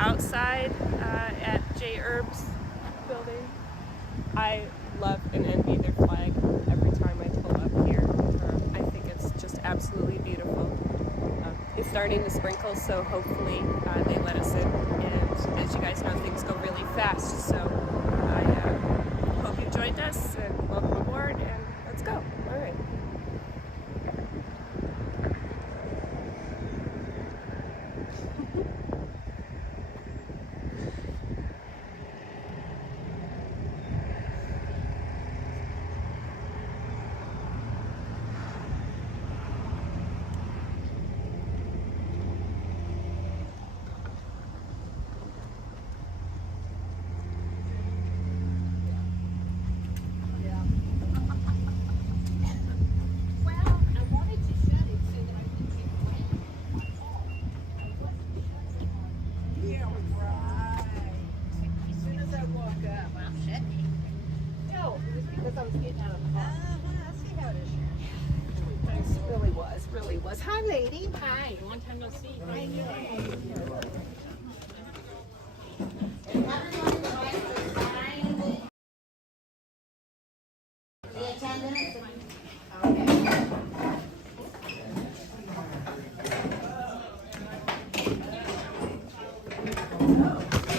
outside at J. Herb's building. I love and envy their flag every time I pull up here. I think it's just absolutely beautiful. It's starting to sprinkle, so hopefully they let us in. And as you guys know, things go really fast. So I hope you joined us and welcome aboard, and let's go. All right. Really was. Hi, lady. Hi, long time no see. Hi. The attendance.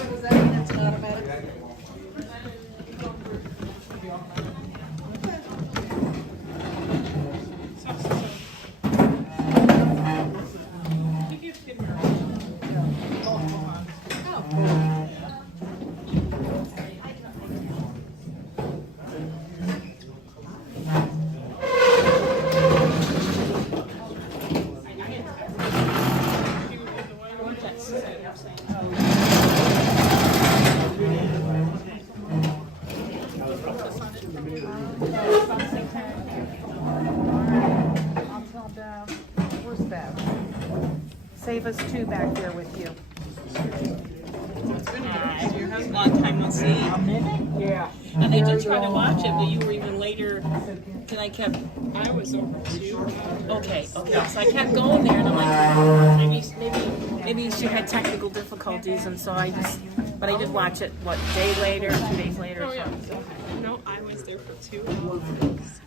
Was that an automatic? Where's Bev? Save us two back there with you. Long time no see. Yeah. And they did try to watch it, but you were even later. Cause I was over too. Okay. So I kept going there, and I'm like, maybe she had technical difficulties, and so I did watch it. What, a day later, 2 days later? Oh yeah. No, I was there for 2 weeks.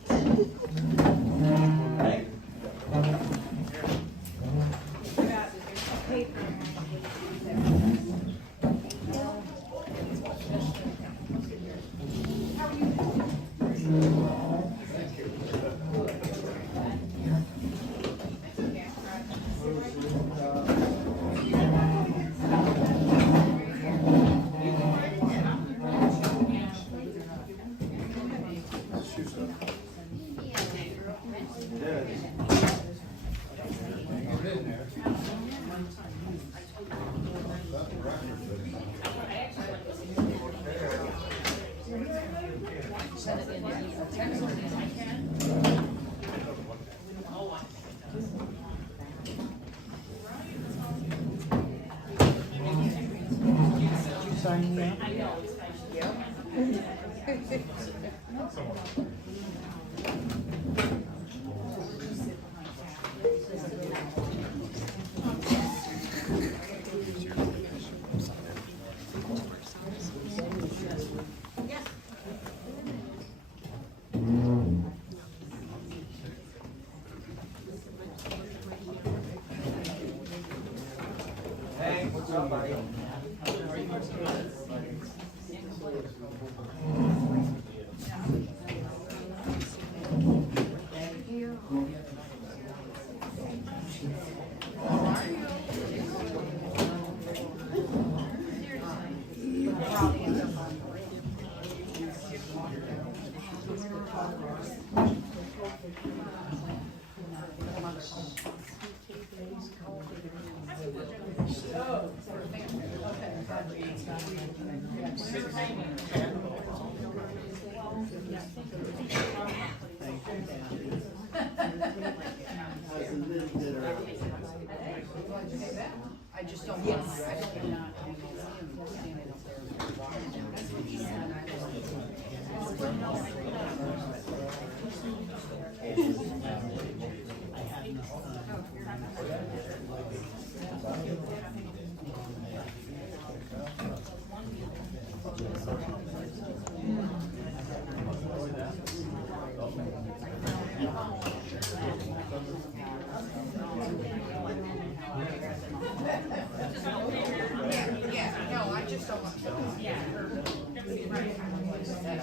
I just don't. Yes.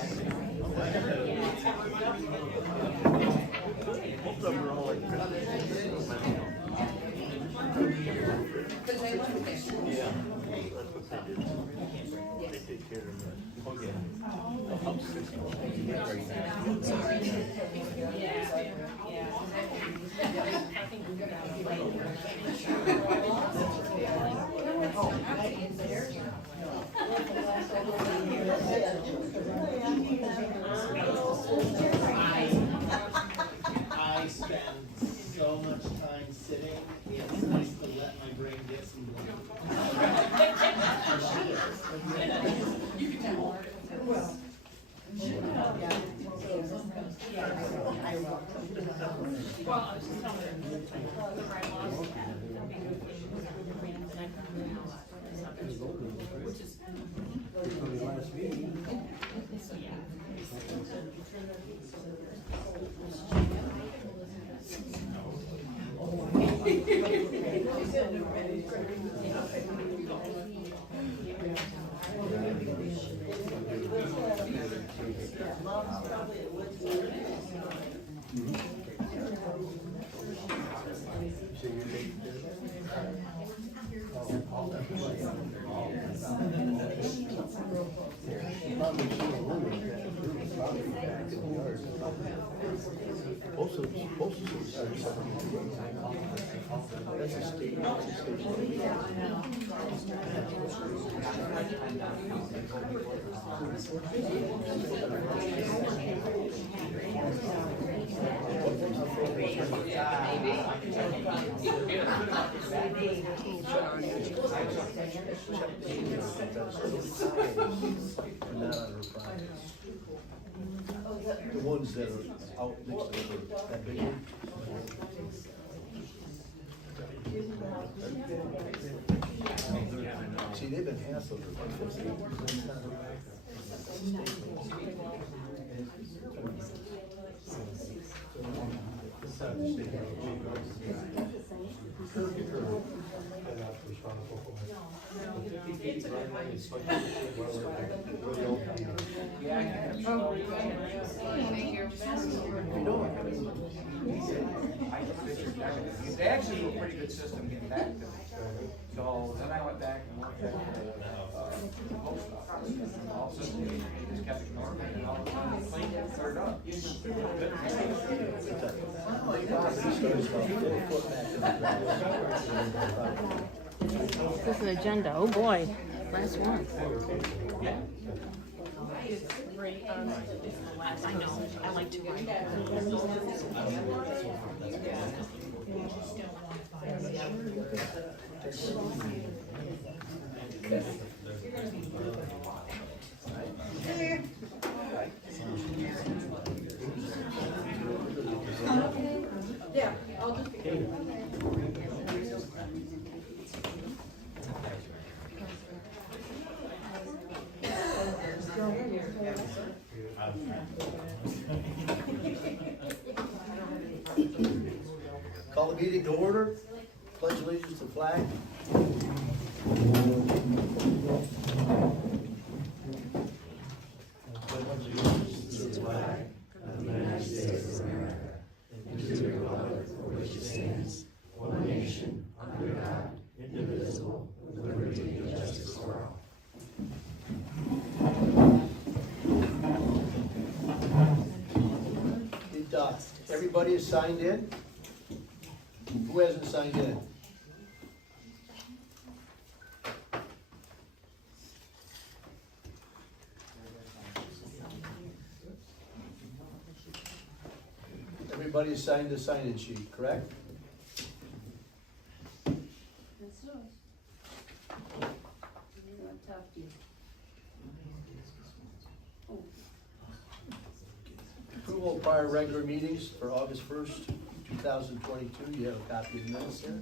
I spend so much time sitting, it's nice to let my brain get some The ones that are out next to that big one. See, they've been hassled. They actually have a pretty good system getting back to me. So then I went back and worked at the post office. All of a sudden, they just kept ignoring me, and all of a sudden, the cleaned it, cleared up. This is an agenda. Oh boy, last one. I know, I like to write. Yeah, I'll just. Call the meeting to order. Pledge allegiance to the flag. Everybody is signed in? Who hasn't signed in? Everybody has signed the sign-in sheet, correct? Approval of prior regular meetings for August 1st, 2022. You have a copy of the minutes here?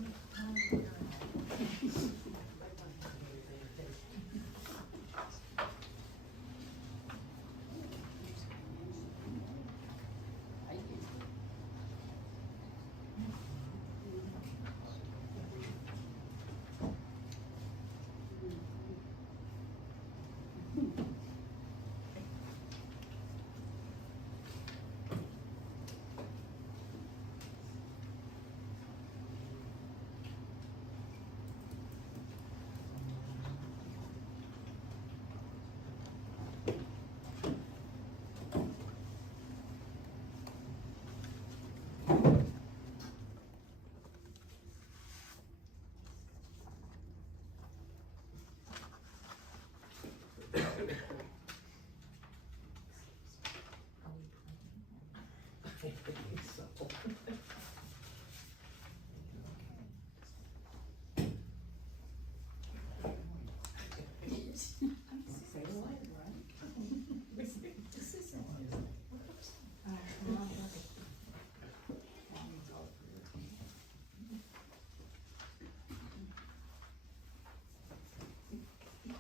So,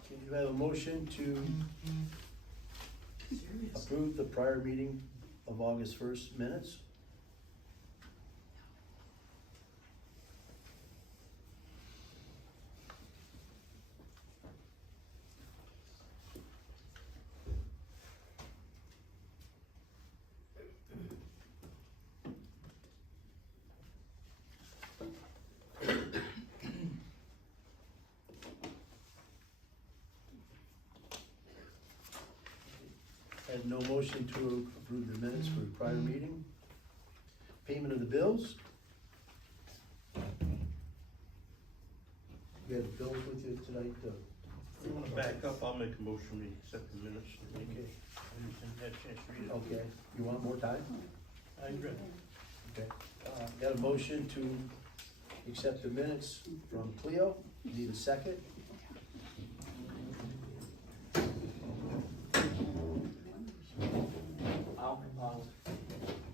Can you have a motion to approve the prior meeting of August 1st minutes? Had no motion to approve the minutes for the prior meeting. Payment of the bills. You have bills with you tonight, If you wanna back up, I'll make a motion, we accept the minutes. Okay. I had a chance to read it. Okay, you want more time? I read it. Okay. Got a motion to accept the minutes from Cleo. Need a second?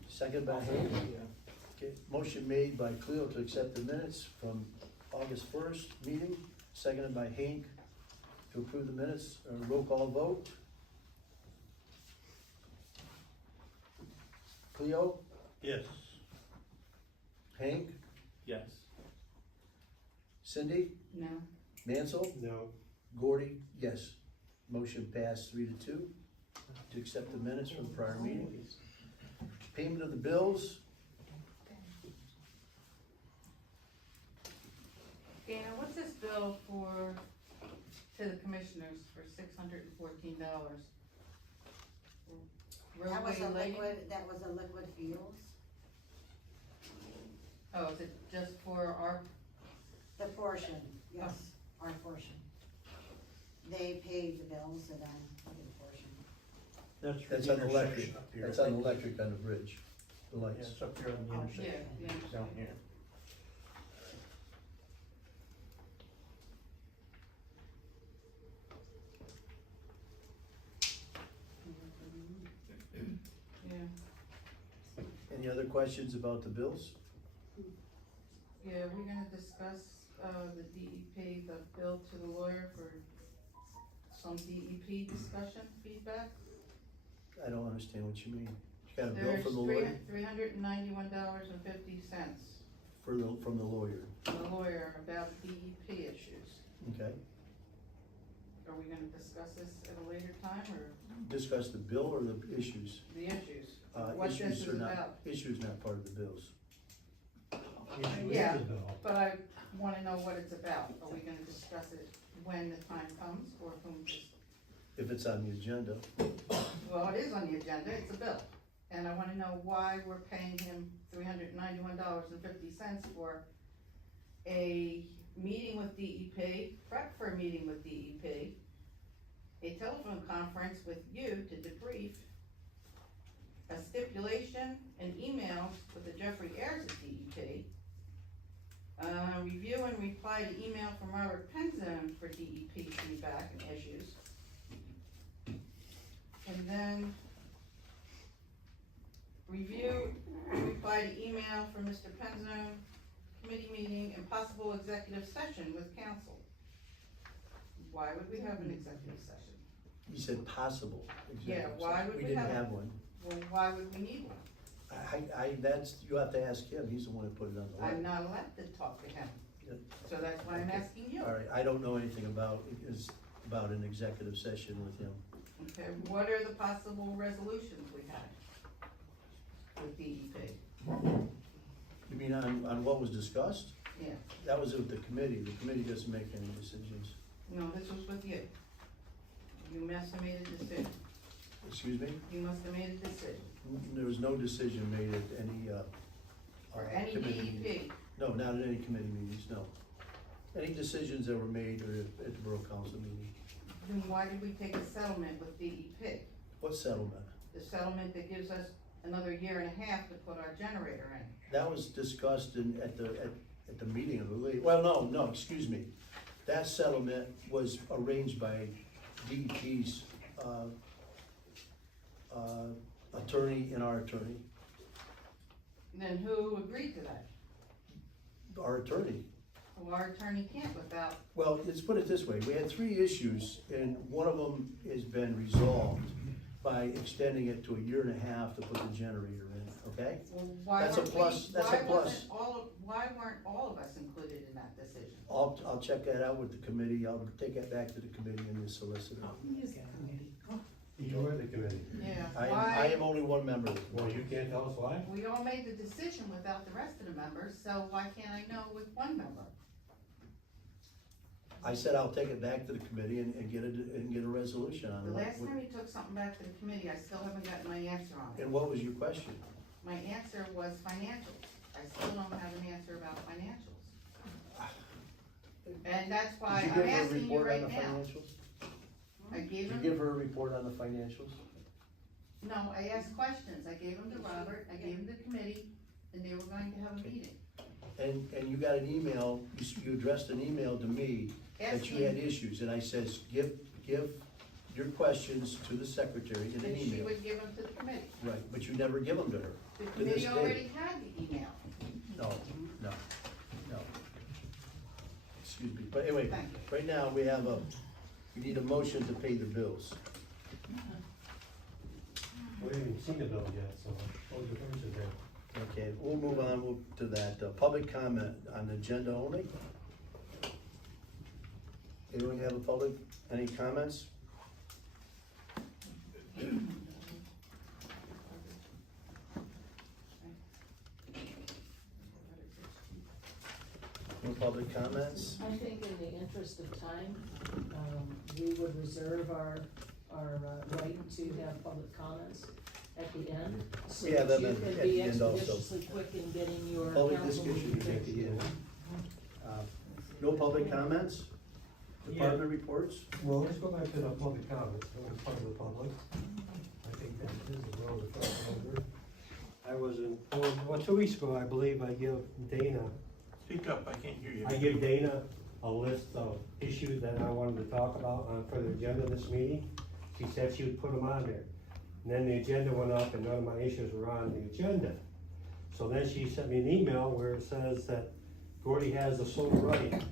Second by Hank. Okay, motion made by Cleo to accept the minutes from August 1st meeting, seconded by Hank to approve the minutes. Roll call vote. Cleo, Yes. Hank, Yes. Cindy, No. Mansell, No. Gordy, yes. Motion passed 3-2 to accept the minutes from prior meeting. Payment of the bills. Dana, what's this bill for, to the commissioners for $614? That was a Roadway lighting? liquid fuels, Oh, is it just for our, the portion, yes, our portion. They paid the bills and then the portion. That's for That's the on the electric, intersection up here. that's on the electric on the bridge, the Yeah, lights. it's up here on the Oh, intersection, yeah, down here. yeah, Any other questions about the bills? yeah, we're gonna discuss, the DEP, the bill to the lawyer for some DEP discussion, feedback. I don't understand what you mean. You got a bill There's from the lawyer, $391.50 from the lawyer, from the lawyer about DEP issues. okay? Are we gonna discuss this at a later time, or Discuss the bill or the issues? the issues? What this Issues is are not, about? issues not part of the bills. Yeah, but I wanna know what it's about. Are we gonna discuss it when the time comes, or can we just, If it's on the agenda, well, it is on the agenda, it's a bill. And I wanna know why we're paying him $391.50 for a meeting with DEP, prep for a meeting with DEP, a telephone conference with you to debrief, a stipulation and emails with the Jeffrey Ayers at DEP, review and reply to email from Robert Penzone for DEP feedback and issues. And then review and reply to email from Mr. Penzone, committee meeting and possible executive session with council. Why would we have an executive session? you said possible. Yeah, why would we didn't have it? have one. Well, why would we need one? That's, you have to ask him, he's the one who put it on the I'm list. not allowed to talk to him, Yep. so that's why I'm asking you. All right, I don't know anything about an executive session with him. Okay, what are the possible resolutions we have with DEP? You mean on what was discussed? Yeah, That was with the committee doesn't make any decisions. no, this was with you. You must have made a decision. Excuse me? You must have made a decision. There was no decision made at any, For any committee meeting. DEP, No, not at any committee meetings, no. Any decisions that were made are at the Borough Council meeting. then why did we take a settlement with DEP? What settlement? The settlement that gives us another year and a half to put our generator in. That was discussed at the meeting of the league. Well, no, excuse me. That settlement was arranged by DEP's, attorney and our attorney. Then who agreed to that? Our attorney. Well, our attorney can't without, Well, let's put it this way, we had 3 issues, and one of them has been resolved by extending it to a year and a half to put the generator in, okay? well, why That's a weren't plus- we, that's a why plus. wasn't why weren't all of us included in that decision? I'll check that out with the committee, I'll take that back to the committee and the solicitor. You were the committee. Yeah, I why, am only one member of the Well, committee. you can't tell us why? we all made the decision without the rest of the members, so why can't I know with one member? I said I'll take it back to the committee and get a resolution on The it. last time you took something back to the committee, I still haven't gotten my answer on it. And what was your question? My answer was financials. I still don't have an answer about financials. And that's why Did you I'm give her a asking you report on right the now. financials? I gave Did you him, give her a report on the financials? no, I asked questions. I gave them to Robert, I gave them to the committee, and they were going to have a meeting. And you got an email, you addressed an email to me that you had issues, and I says, give your questions to the secretary in an And she email. would give them to the committee. Right, but you never give them to her. The To this committee day. already had the email. No. Excuse me, but anyway, Thank you. right now, we need a motion to pay the bills. We haven't even seen the bill yet, so what was the difference there? Okay, we'll move on to that, public comment on the agenda only. Anyone have any comments? No public comments? I think in the interest of time, we would reserve our right to have public comments at the end. So Yeah, that then you can at be the end also. expeditiously quick in getting your Public council discussion meeting at the fixed. end. No public comments? Department reports? Well, let's go back to the public comments, that was part of the public. I think that is a well defined number. I was informed, well, 2 weeks ago, I believe I give Dana, Speak up, I can't hear you. I give Dana a list of issues that I wanted to talk about for the agenda of this meeting. She said she would put them on there. And then the agenda went up and none of my issues were on the agenda. So then she sent me an email where it says that Gordy has the sole right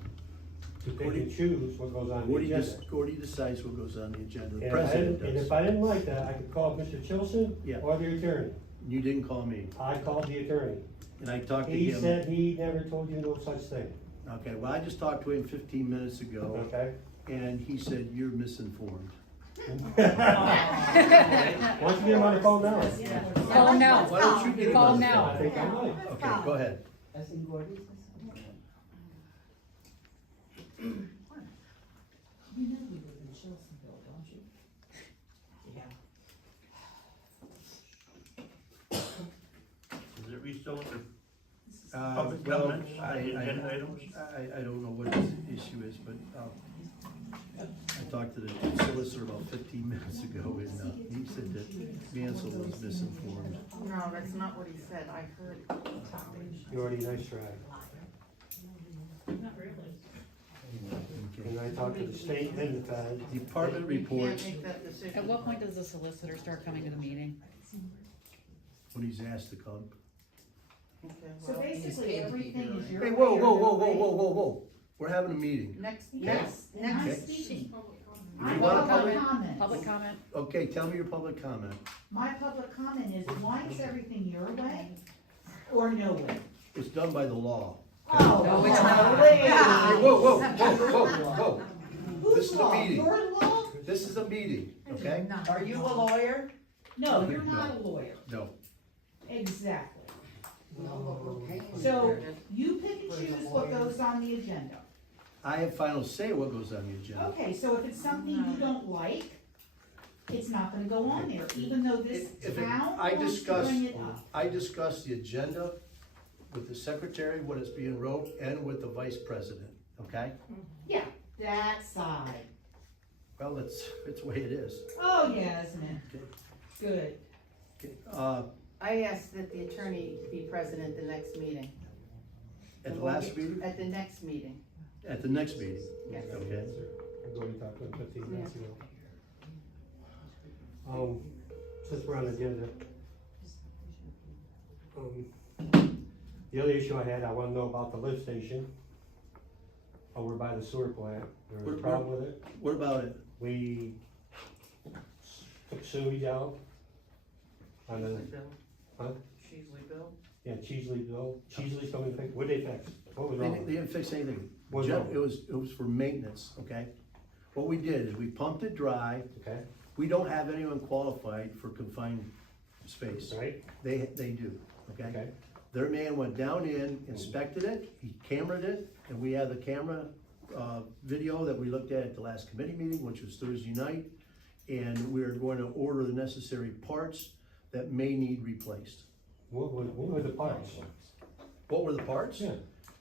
to pick and choose what goes on the agenda. Gordy decides what goes on the agenda, the And president and does. if I didn't like that, I could call Mr. Chilson Yeah. or the attorney. You didn't call me, I called the attorney. and I talked to He him. said he never told you no such thing, Okay, well, I just talked to him 15 minutes ago, okay? and he said, you're misinformed. Why don't you get him on the phone now? Call him now. Why don't you get him Call on him the now. I think I might. Okay, go ahead. You know you live in Chelsea, don't you? Is it still under Uh, public well, comments, agenda items? I don't know what his issue is, but, I talked to the solicitor about 15 minutes ago, and, he said that Mansell was misinformed. No, that's not what he said. I heard it. You already, nice try. And I talked to the state and the Fed. Department You can't reports, make that decision. At what point does the solicitor start coming to the meeting? when he's asked to come. Okay, So well, basically, everything is your. Hey, whoa, we're having a meeting. Next, Yes, and I'm Okay. speaking. You My wanna public comment? comment. Public comment? Okay, tell me your public comment. My public comment is, why is everything your way or no way? It's done by the law. Oh, No, it's not. golly. Hey, whoa. This Whose is a law? meeting. Your law? This is a meeting, okay? Are you a lawyer? No, you're not a lawyer. No. Exactly. So you pick and choose what goes on the agenda. I have final say what goes on the agenda. Okay, so if it's something you don't like, it's not gonna go on there, even though this If it- town I wants to discussed- bring it up. I discussed the agenda with the secretary, when it's being wrote, and with the vice president, okay? Yeah, that side. Well, it's the way it is. Oh, yeah, isn't it? Okay. Good. Okay, I asked that the attorney be present at the next meeting. At the last meeting? At the next meeting, At the next meeting? yes. Okay. I'm going to talk to him 15 minutes ago. Since we're on the agenda, the other issue I had, I wanna know about the lift station over by the sewer plant. There was a problem with it. What about it? We took sewage out on the, huh? Sheasleyville? Yeah, Cheesley's coming to fix, what'd they fix? What was They wrong? didn't, they didn't fix anything. What's Jeff, wrong? it was for maintenance, okay? What we did is we pumped it dry. Okay, We don't have anyone qualified for confined space. right, They do, okay? okay, Their man went down in, inspected it, he cameraed it, and we have the camera, video that we looked at the last committee meeting, which was Thursday night. And we're going to order the necessary parts that may need replaced. what were the parts? What were the parts? Yeah,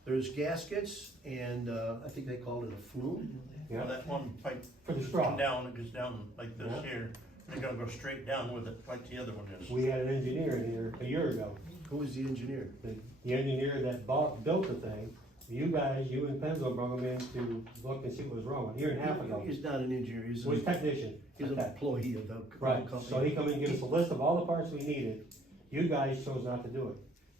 There's gaskets and, I think they called it a flume. Well, yeah, that one pipe for the come straw. down, it goes down like this Yeah. here, they're gonna go straight down with it, like the other one is. We had an engineer in here a year ago. Who was the engineer? The engineer that built the thing, you and Penzo brought him in to look and see what was wrong, a year and a half ago. He's not an engineer, He was a technician. he's an Okay. employee of the Right, company. so he come in and give us a list of all the parts we needed. You guys chose not to do it.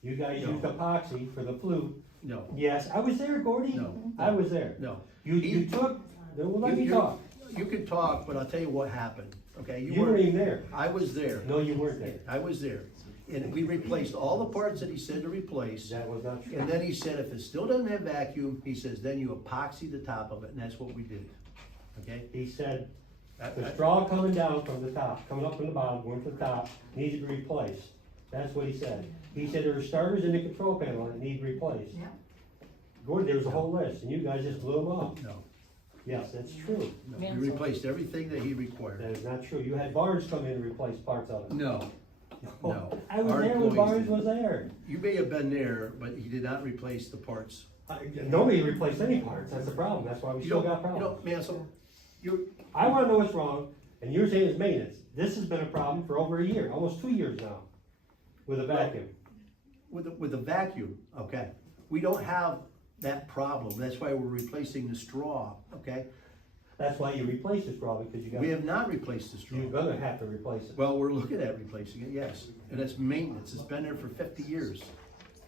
You guys No. used epoxy for the flue. No, Yes, I was there, Gordy. No. I was there. no. You took, well, let me You- talk. You can talk, but I'll tell you what happened, okay? You weren't even there. I was there. No, you weren't there. I was there. And we replaced all the parts that he said to replace. That was not true. And then he said, if it still doesn't have vacuum, he says, then you epoxy the top of it, and that's what we did, okay? He said, I- the I- straw coming down from the top, coming up from the bottom, going to the top, needs to be replaced. That's what he said. He said there were starters in the control panel that need replaced. Yeah. Gordon, there was a whole list, and you guys just blew them off. No, Yes, that's true. no, we replaced everything that he required. That is not true. You had Barnes come in and replace parts of it. No, no. I was Our there when employees Barnes did. was there. You may have been there, but he did not replace the parts. Nobody replaced any parts, that's the problem, that's why we still got problems. Mansell, you, I wanna know what's wrong, and you're saying it's maintenance. This has been a problem for over a year, almost 2 years now, with a vacuum. with the vacuum, okay? We don't have that problem, that's why we're replacing the straw, okay? That's why you replaced the straw, because you got, We have not replaced the straw. you're gonna have to replace it. Well, we're looking at replacing it, yes, and it's maintenance, it's been there for 50 years.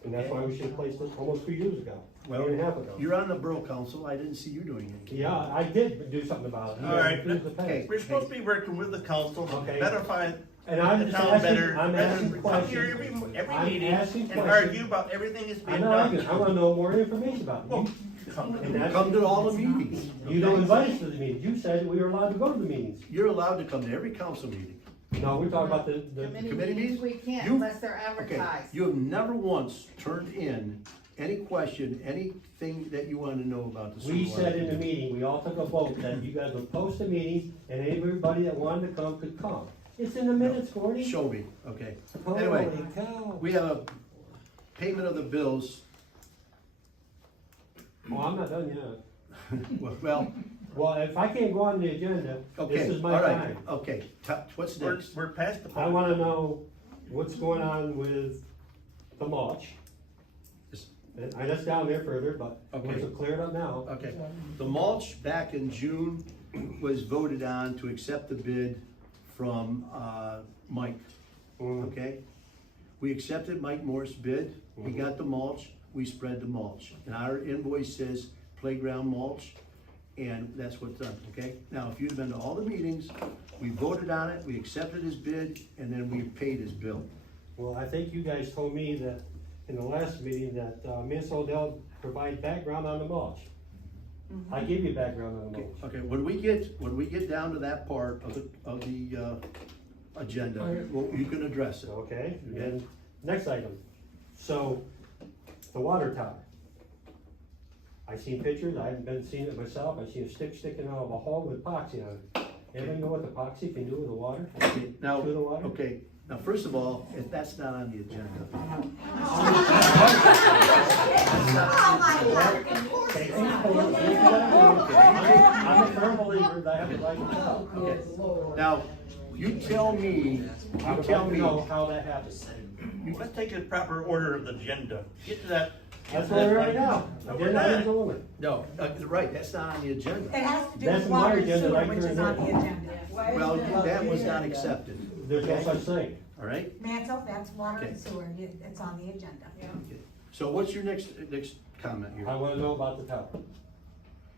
And that's why we should have placed it almost 3 years ago, a Well, year and a half ago. You're on the Borough Council, I didn't see you doing anything. Yeah, I did do something about it. You All right, refused to pay. okay. We're supposed to be working with the council to Okay. betterify And I'm the just town asking, better. I'm rather asking than come here questions. every I'm meeting asking and questions. argue about everything that's being I'm not done. arguing, I wanna know more information about it. Well, You- come and to- that's- Come to all the meetings. You don't invite us to the meetings, you said we were allowed to go to the meetings. You're allowed to come to every council meeting. No, we're talking about the, Committee meetings? We can't You- unless they're Okay, advertised. you have never once turned in any question, anything that you wanted to know about the we supervisor. said in the meeting, we all took a vote that you guys would post the meetings and everybody that wanted to come could come. It's in the minutes, Gordy. Show me, okay. Anyway, Holy cow. we have a payment of the bills, Well, I'm not done yet. well, Well, if I can't go on the agenda, okay, this is all my right, time. okay, what's We're, next? we're past the I point. wanna know what's going on with the mulch. And I just down there further, but Okay. let's clear it up now. Okay, the mulch back in June was voted on to accept the bid from, Mike, okay? We accepted Mike Moore's bid, we got the mulch, we spread the mulch. And our invoice says playground mulch, and that's what's done, okay? Now, if you'd have been to all the meetings, we voted on it, we accepted his bid, and then we paid his bill. Well, I think you guys told me that in the last meeting that, Ms. Odell provide background on the mulch. I give you background on the mulch. Okay, when we get down to that part of the agenda, well, you can address it. Okay, and next item, so, the water tower. I seen pictures, I haven't been seeing it myself, I seen a stick sticking out of a hole with epoxy on it. Anybody know what the epoxy can do with the water? Okay, now, To the water? okay, now, first of all, if that's not on the agenda. Thank you for- I'm a firm believer that I have the right to tell. Okay. Now, You tell me, I you would tell like to me. know how that happened. Let's take a proper order of the agenda. Get to that. That's where we're at now. No, Agenda we're not. items only. No, right, that's not on the agenda. It has to do That's with my water and agenda sewer, right which there is and on the there. agenda. Well, that was not accepted, There's no such thing. all right? Mansell, that's water and Okay. sewer, it's on the agenda. So what's your next comment I here? wanna know about the tower.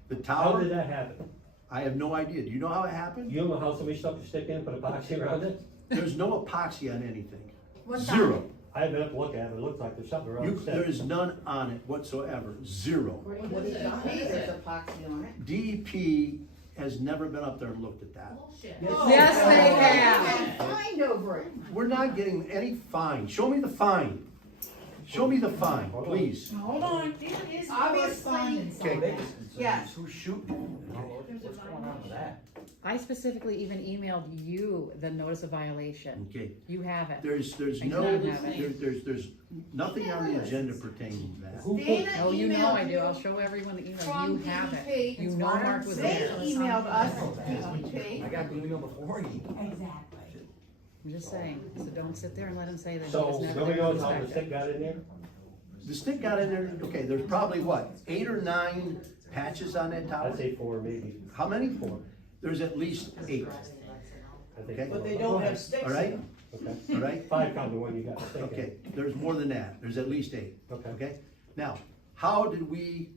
The How did tower, that happen? I have no idea. Do you know how it happened? You don't know how somebody stuck a stick in and put epoxy around it? There's no epoxy on anything. What's on Zero. it? I haven't been up to look at it, it looks like there's something around the There stick. is none on it whatsoever, zero. What is it? There's epoxy on it. DEP has never been up there and looked at that. Yes, they have. Fined over it. We're not getting any fine. Show me the fine. Show me the fine, Hold on. please. Hold on, there is correspondence on Okay. that. Yes. Who's shooting? What's going on with that? I specifically even emailed you the notice of violation. Okay, You have it. there's I no, don't have it. there's nothing on the agenda pertaining to that. Who put, Dana Oh, you know I emailed do. you I'll show everyone the email. from You have DEP. it. You know Mark was They there. emailed us, DEP. I got the email before you. Exactly. I'm just saying. So don't sit there and let him say that he so, was never nobody there to knows how the inspect stick it. got in there? The stick got in there, okay, there's probably what, 8 or 9 patches on that tower? I'd say 4 maybe. How many? 4. There's at least 8, I think. Okay. four. But They Go don't ahead. have sticks all right? Okay. All right? 5 count the one you got stick in. Okay, there's more than that, there's at least 8, Okay. okay? Now, how did we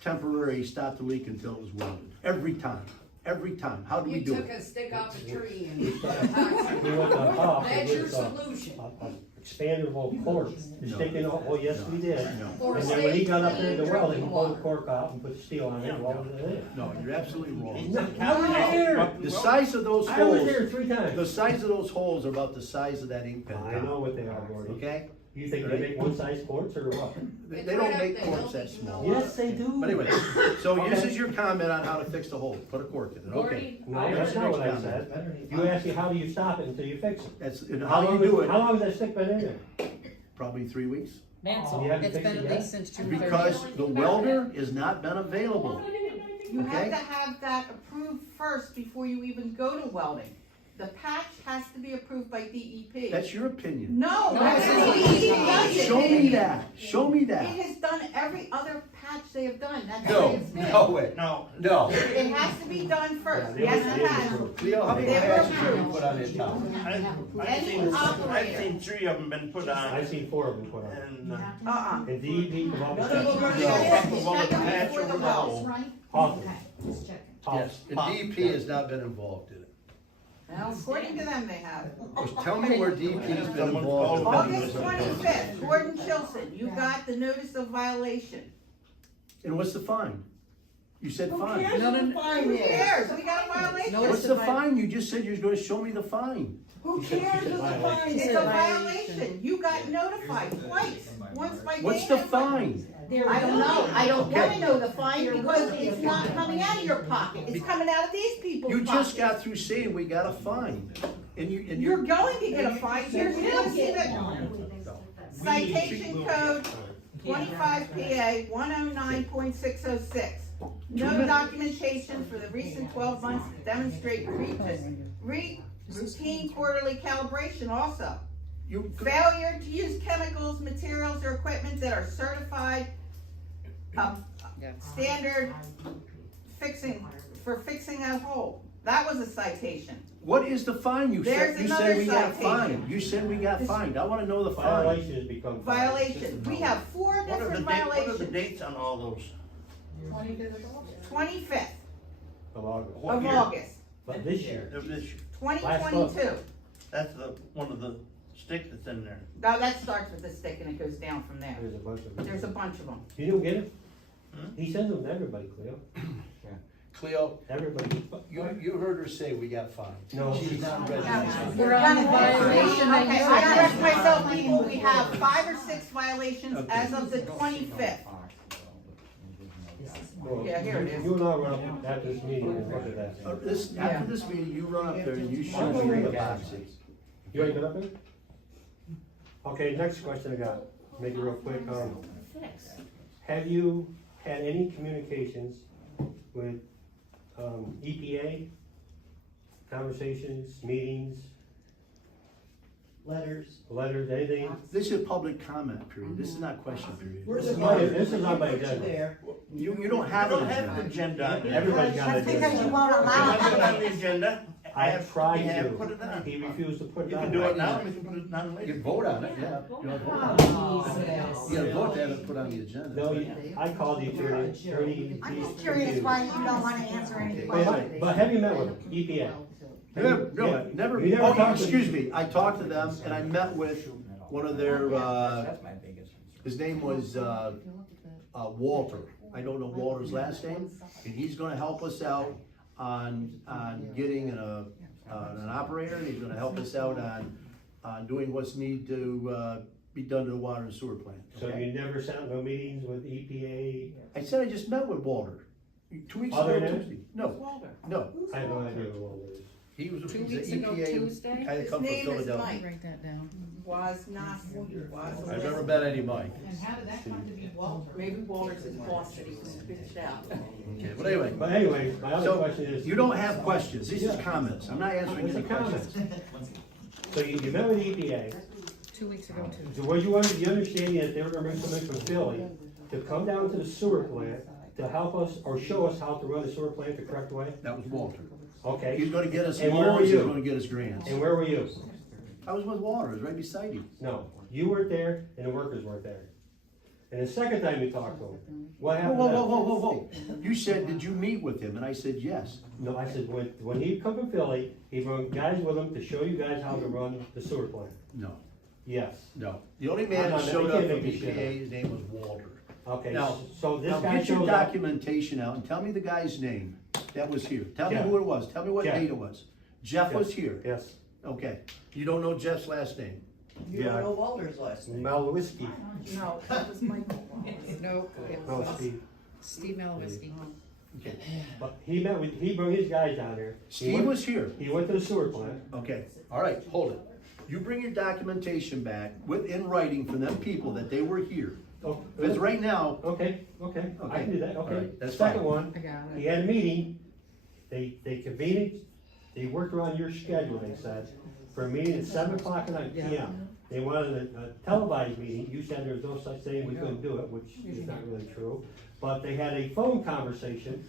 temporarily stop the leak until it was welded? Every time, how do we do it? a stick off a tree and put We went on top. That's with, your solution. Expandable cork. You No. stick in, oh, yes, we did. No, For And then when he safe, got up there to clean weld, he drinking pulled the water. cork out and put steel on it and welded it in. no, you're absolutely wrong. I was there. The size of those I was holes, there 3 times. the size of those holes are about the size of that ink pen I know top, what they are, Gordy. okay? You think they make one size quarts or what? They It's don't right up make there. corks They'll that be small. no- Yes, they do. But anyway, so this Okay. is your comment on how to fix the hole, put a cork in it, okay? No, that's not what I said. You asked me, how do you stop it until you fix it? That's, and how you do How it, long has that stick been in there? probably 3 weeks. Mansell, You haven't it's fixed been it at yet? least since June 30th. Because the welder has not been available. You have Okay. to have that approved first before you even go to welding. The patch has to be approved by DEP. That's your opinion. No, No, that's it's the not. DEP does it. Show me that, show me It that. has done every other patch they have done, that's No, what it's been. no way, No, no. It has to be done first, Yeah, yes, they it were- has. Cleo, how many They were patches have you approved. put on that tower? I've Any seen, I've operator. seen 3 of them been put I've on, seen 4 of them put on. and, And DEP come up with No, no, no, that. no. up above the Check them patch before over the the wells. hole. Awful. Just checking. Yes, and DEP has not been involved in it. Now, according to them, they have. Just tell me where DEP's been Someone involved. called in August it. 25th, Gordon Chilson, you got the notice of violation. And what's the fine? You said fine. No, no, no. Who cares, we got a violation. No, What's the fine? You just said you was gonna show me the fine. Who She said- cares she said what the violation. fine is? It's a violation. You got notified twice, once by Dana. What's the fine? I don't know. I don't Okay. wanna know the fine because it's not coming out of your pocket. It's coming out of these people's You pockets. just got through saying we got a fine. And You're you're, going to get a fine. Here's the citation code 25 PA 109.606. No documentation for the recent 12 months to demonstrate routine quarterly calibration also. you, Failure to use chemicals, materials, or equipment that are certified Yeah. standard for fixing a hole. That was a citation. what is the fine you There's said? You said we another got fined. citation. You said we got fined. I wanna know the fine. Violations become. Violation. We have 4 what are the different what are the violations. dates on all those? 25th Of August. What of year? August, But this year, Of this year. 2022. That's the, one of the stick that's in there. Now that starts with the stick and it goes down from there. there's a bunch of them. There's a bunch of them. You don't get it? Hmm? He sends them to everybody, Cleo. Cleo, Everybody. you heard her say we got fined. No. She's not ready. We're on the violation that Okay, you I said. correct myself, people, we have 5 or 6 violations Okay. as of the 25th. Well, Yeah, here it is. You and I run up after this meeting and look at that. After this meeting, you run up there and you show me the boxes. You ain't been up there? Okay, next question I got, make it real quick, have you had any communications with, EPA conversations, meetings, Letters. anything? This is public comment period, this is not question period. Where's This the is my- vote? this is on my Put you agenda. there. You don't have I an don't have an agenda. agenda on there. Everybody's got That's it. because you won't If allow I put it on it. the agenda, I tried we have to. put it on. He refused to put it You on. can do it now, we can put it on You later. can vote on it, yeah. You gotta vote on it. You gotta vote to have it put on the agenda. No, I called the attorney. I'm he's just curious refused. why you don't wanna answer any Okay. questions. But have you met with him, EPA? Never, You never oh, talked to- excuse me, I talked to them and I met with one of their, That's my biggest concern. his name was, Walter. I don't know Walter's last name, and he's gonna help us out on getting an operator, and he's gonna help us out on doing what's need to, be done to the water and sewer plant. So okay? you never sat in no meetings with EPA? I said I just met with Walter, 2 weeks Other ago than- Tuesday. No, no, I have no idea who all it is. he was, Two he's weeks an ago EPA Tuesday? guy that His come from name is Philadelphia. Mike. Write that down. Was not, was. I've never met any Mike. And how did that come to be Walter? Maybe Walter's his boss that he can bitch out. Okay, but anyway. But anyway, my other So, question is. you don't have questions, these is comments, I'm not answering It's a any questions. comment. So you met with EPA, 2 weeks ago Tuesday. so were you under the understanding that they were gonna bring somebody from Philly to come down to the sewer plant to help us or show us how to run the sewer plant the correct way? That was Walter. Okay, He's gonna get us And where were loans, he's you? gonna get us grants. and where were you? I was with Walter, I was right beside him. No, you weren't there and the workers weren't there. And the second time you talked to him, what Whoa, happened? whoa, then? whoa, whoa, whoa, whoa. You said, did you meet with him? And I said, yes. No, I said, when he come from Philly, he brought guys with him to show you guys how to run the sewer plant. No, Yes. no. The only man I'm that not- showed you up can't from make me shit EPA, his name was Walter. Okay, Now- so this Now guy get your shows up. documentation out and tell me the guy's name that was here. Tell me Jeff. who it was, tell me what Jeff. date it was. Jeff Yes. was here. Yes, Okay. You don't know Jeff's last name? You don't know Walter's last name. Malowski. No, that was Michael. Nope, it No, was Steve. Steve Malovisky. Okay. But he brought his guys down there. He Steve went- was here. He went to the sewer plant. Okay, all right, hold it. You bring your documentation back in writing from them people that they were here. Oh, Because right now, Okay, I can do that, All okay. right, that's Second fine. one, I got he it. had a meeting, they convened, they worked around your schedule, they said, for a meeting at 7 o'clock at night Yeah. PM. They wanted a televised meeting, you said there was no such thing, we couldn't do it, which is not really true. But they had a phone conversation,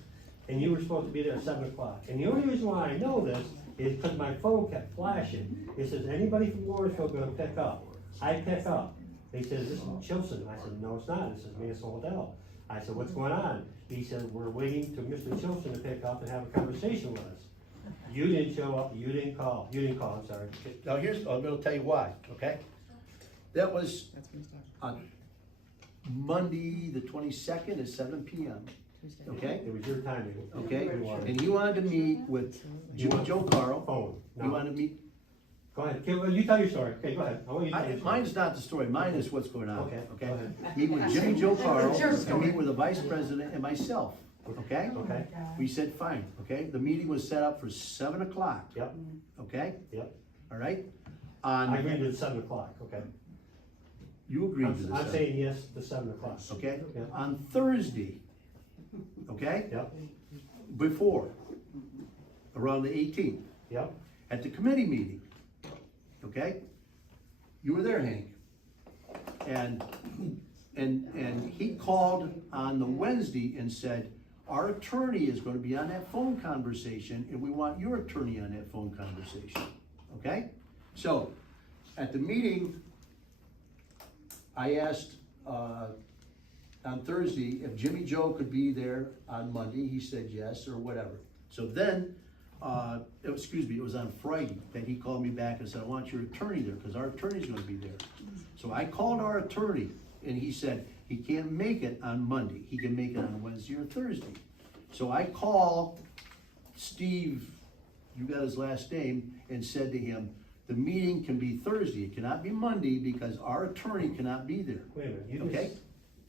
and you were supposed to be there at 7 o'clock. And the only reason why I know this is because my phone kept flashing. It says, anybody from Lawrenceville gonna pick up? I pick up. They said, this is Chilson. I said, no, it's not. This is Mansell Hotel. I said, what's going on? He said, we're waiting to Mr. Chilson to pick up and have a conversation with us. You didn't show up, you didn't call, I'm sorry. now I'm gonna tell you why, okay? That was That's when we started. on Monday, the 22nd at 7 PM, Tuesday. okay? It was your timing. Okay, You wanted- and he wanted to meet with Jimmy Joe Carl. Phone. He No. wanted to meet, Go ahead, okay, well, you tell your story. Okay, go ahead. I want you to tell your story. mine's not the story, mine is what's going on, Okay, okay? go ahead. Meet with Jimmy Joe Carl, It's your and story. meet with the vice president and myself, okay? Okay, We said, fine, okay? The meeting was set up for 7 o'clock, yep, okay? yep. All right? I agreed to 7 o'clock, okay? You agreed to this. I'm saying yes to 7 o'clock. Okay? Yeah. On Thursday, okay? Yep, Before, around the 18th, yep, at the committee meeting, okay? You were there, Hank. And he called on the Wednesday and said, our attorney is gonna be on that phone conversation, and we want your attorney on that phone conversation, okay? So, at the meeting, I asked, on Thursday if Jimmy Joe could be there on Monday, he said yes, or whatever. So then, excuse me, it was on Friday that he called me back and said, I want your attorney there, because our attorney's gonna be there. So I called our attorney, and he said, he can't make it on Monday, he can make it on Wednesday or Thursday. So I called Steve, you got his last name, and said to him, the meeting can be Thursday, it cannot be Monday, because our attorney cannot be there. wait a minute. You Okay? just-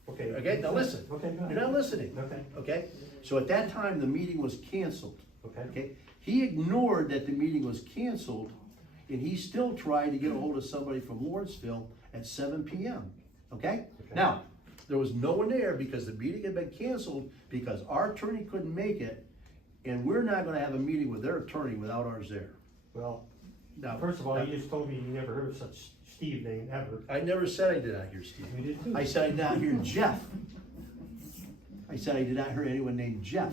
Okay. Okay, now listen. Okay, go ahead. You're not listening. Okay, Okay? So at that time, the meeting was canceled. okay. Okay? He ignored that the meeting was canceled, and he still tried to get a hold of somebody from Lawrenceville at 7 PM. Okay? Okay. Now, there was no one there because the meeting had been canceled because our attorney couldn't make it, and we're not gonna have a meeting with their attorney without ours there. Well, Now, first of all, you just told me you never heard of such Steve name ever. I never said I did not hear Steve. You did too. I said I did not hear Jeff. I said I did not hear anyone named Jeff.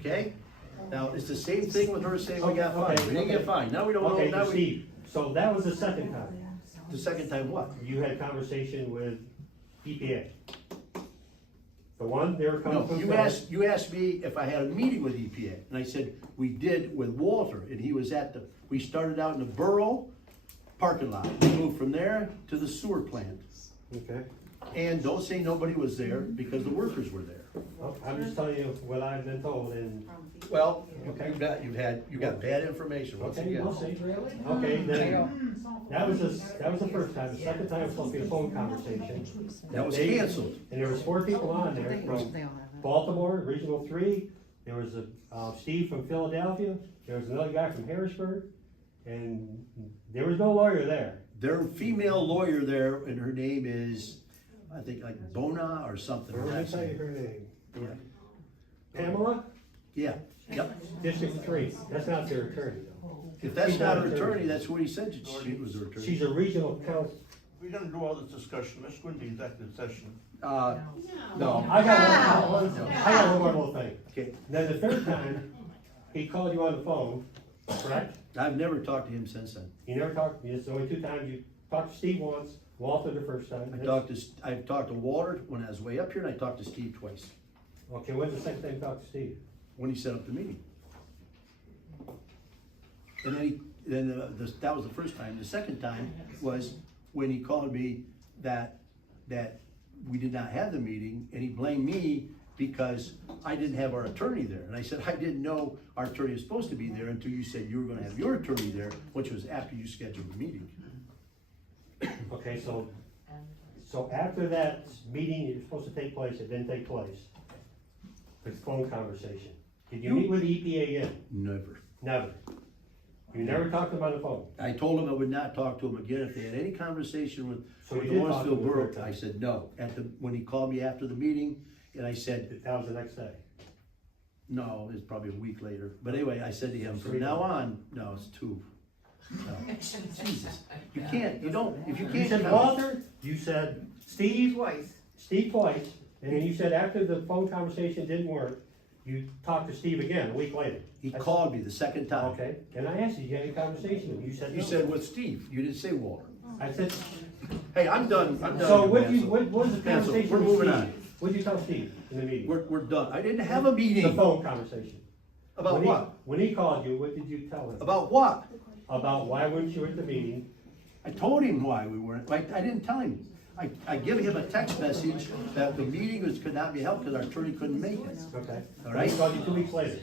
Okay? Now, it's the same thing with her saying we got fined. We didn't get fined. Now we don't know, Okay, now we, Steve, so that was the second time. the second time what? You had a conversation with EPA. The one, they were coming No, from. you asked me if I had a meeting with EPA, and I said, we did with Walter, and he was we started out in the Borough parking lot. We moved from there to the sewer plant. Okay. And don't say nobody was there, because the workers were there. Well, I'm just telling you what I've been told, and, Well, Okay. you got bad information once okay, again. we'll see. Okay, then, that was the first time. The second time was supposed to be a phone conversation. That was They- canceled. And there was 4 people on there from Baltimore, Regional 3. There was Steve from Philadelphia. There was another guy from Harrisburg. And there was no lawyer there. Their female lawyer there, and her name is, I think like Bona or something. Let me tell you her name. Yeah. Pamela, Yeah, yep. District 3. That's not their attorney. If that's not her attorney, that's what he said, she was her attorney. She's a regional counsel. We're gonna do all this discussion, let's go into executive session. No. I got one more little thing. Okay, Then the third time, he called you on the phone, correct? I've never talked to him since then. You never talked, it's only 2 times. You talked to Steve once, Walter the first time. I've talked to Walter when I was way up here, and I talked to Steve twice, Okay, when's the second time you talked to Steve? when he set up the meeting. And that was the first time. The second time was when he called me that we did not have the meeting, and he blamed me because I didn't have our attorney there. And I said, I didn't know our attorney was supposed to be there until you said you were gonna have your attorney there, which was after you scheduled the meeting. Okay, so after that meeting that was supposed to take place, it didn't take place. The phone conversation. Did you meet with the EPA again? Never. Never. You never talked to him on the phone? I told him I would not talk to him again if they had any conversation with So the you did talk to Lawrenceville him the Borough. third time? I said, no. When he called me after the meeting, and I said, That was the next day. no, it's probably a week later. But anyway, I said to him, from now on, no, it's 2. No. Jesus, you can't, you don't, if you You can't. said count- Walter, you said Steve Twice. twice, and then you said after the phone conversation didn't work, you talked to Steve again a week later. He called me the second time. Okay, and I asked you, you had a conversation with him, you said no. You said with Steve, you didn't say Walter. I said, Hey, I'm done. so what Mansell. was the Mansell, conversation we're with moving Steve? on. What did you tell Steve in the meeting? We're done. I didn't have a The meeting. phone conversation. About what? When he called you, what did you tell him? About what? About why weren't you at the meeting? I told him why we weren't, I didn't tell him. I give him a text message that the meeting could not be held because our attorney couldn't make it. Okay. All right. He called you 2 weeks later.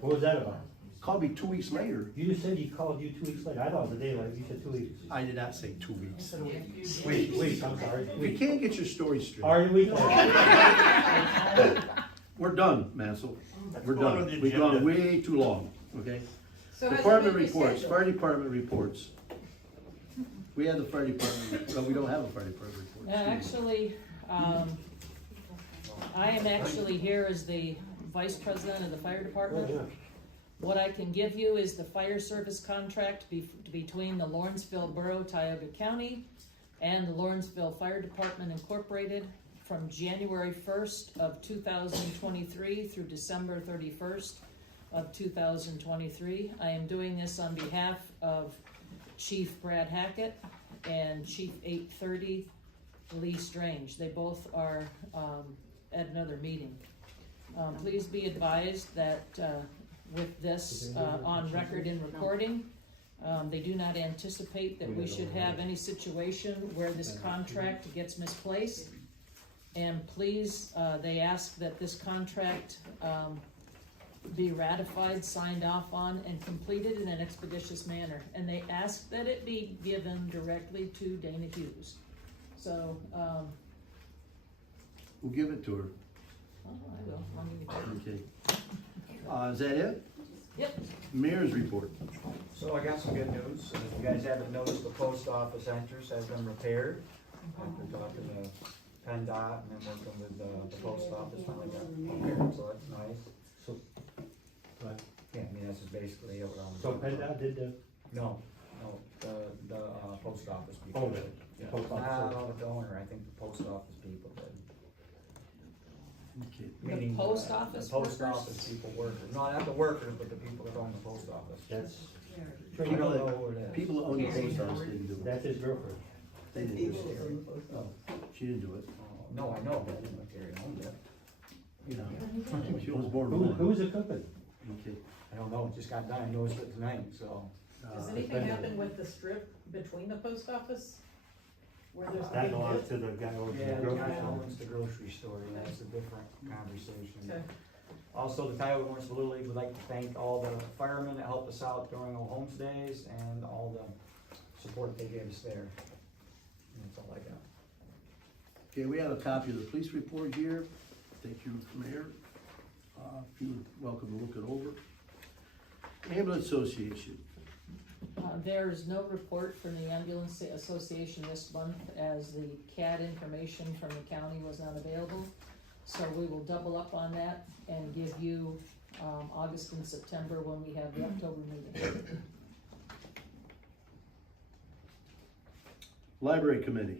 What was that about? Called me 2 weeks later. You just said he called you 2 weeks later. I thought it was a day later. You said 2 weeks. I did not say 2 weeks. Weeks, I'm sorry. You can't get your story straight. Are you a week later? We're done, Mansell. We're go on done. with the We've gone agenda. way too long, okay? So has it Department been reports, rescheduled? fire department reports. We have the fire department, well, we don't have a fire department report. Actually, I am actually here as the vice president of the fire department. Oh, yeah. What I can give you is the fire service contract between the Lawrenceville Borough, Tioga County, and the Lawrenceville Fire Department Incorporated from January 1st of 2023 through December 31st of 2023. I am doing this on behalf of Chief Brad Hackett and Chief 830 Lee Strange. They both are at another meeting. Please be advised that with this on record in recording, they do not anticipate that we should have any situation where this contract gets misplaced. And please, they ask that this contract be ratified, signed off on, and completed in an expeditious manner. And they ask that it be given directly to Dana Hughes. So, We'll give it to her. oh, I will. I'll give you that. Okay. Is that it? Yep. Mayor's report. So I got some good news. If you guys haven't noticed, the post office entrance has been repaired. After talking to PennDOT and then working with the post office, finally got repaired, so that's nice. So Yeah, I mean, that's just basically it. So PennDOT did the, No, the post office people. Oh, the Yeah. post office. Not the owner, I think the post office people did. Okay. The Meaning, post the office post workers? office people, workers, no, not the workers, but the people that own the post office. that's, I don't know who it is. People that own the post office didn't do it. that's his girlfriend. They didn't do it. Oh, she didn't do it. No, I know, but I didn't know Gary owned it. You know, she was born. Who's the company? Okay. I don't know, it just got done, I noticed it tonight, so. Does anything happen with the strip between the post office? Where there's a That big belongs dip? to the guy who owns Yeah, the the grocery guy store. owns the grocery store, and that's a different conversation. Okay. Also, the Tioga Lawrenceville Little League would like to thank all the firemen that helped us out during our homestays and all the support they gave us there. And that's all I got. Okay, we have a copy of the police report here. Thank you, Mayor. If you would welcome to look it over. Ambulance Association. There's no report from the Ambulance Association this month as the CAD information from the county was not available. So we will double up on that and give you, August and September when we have the October meeting. Library Committee.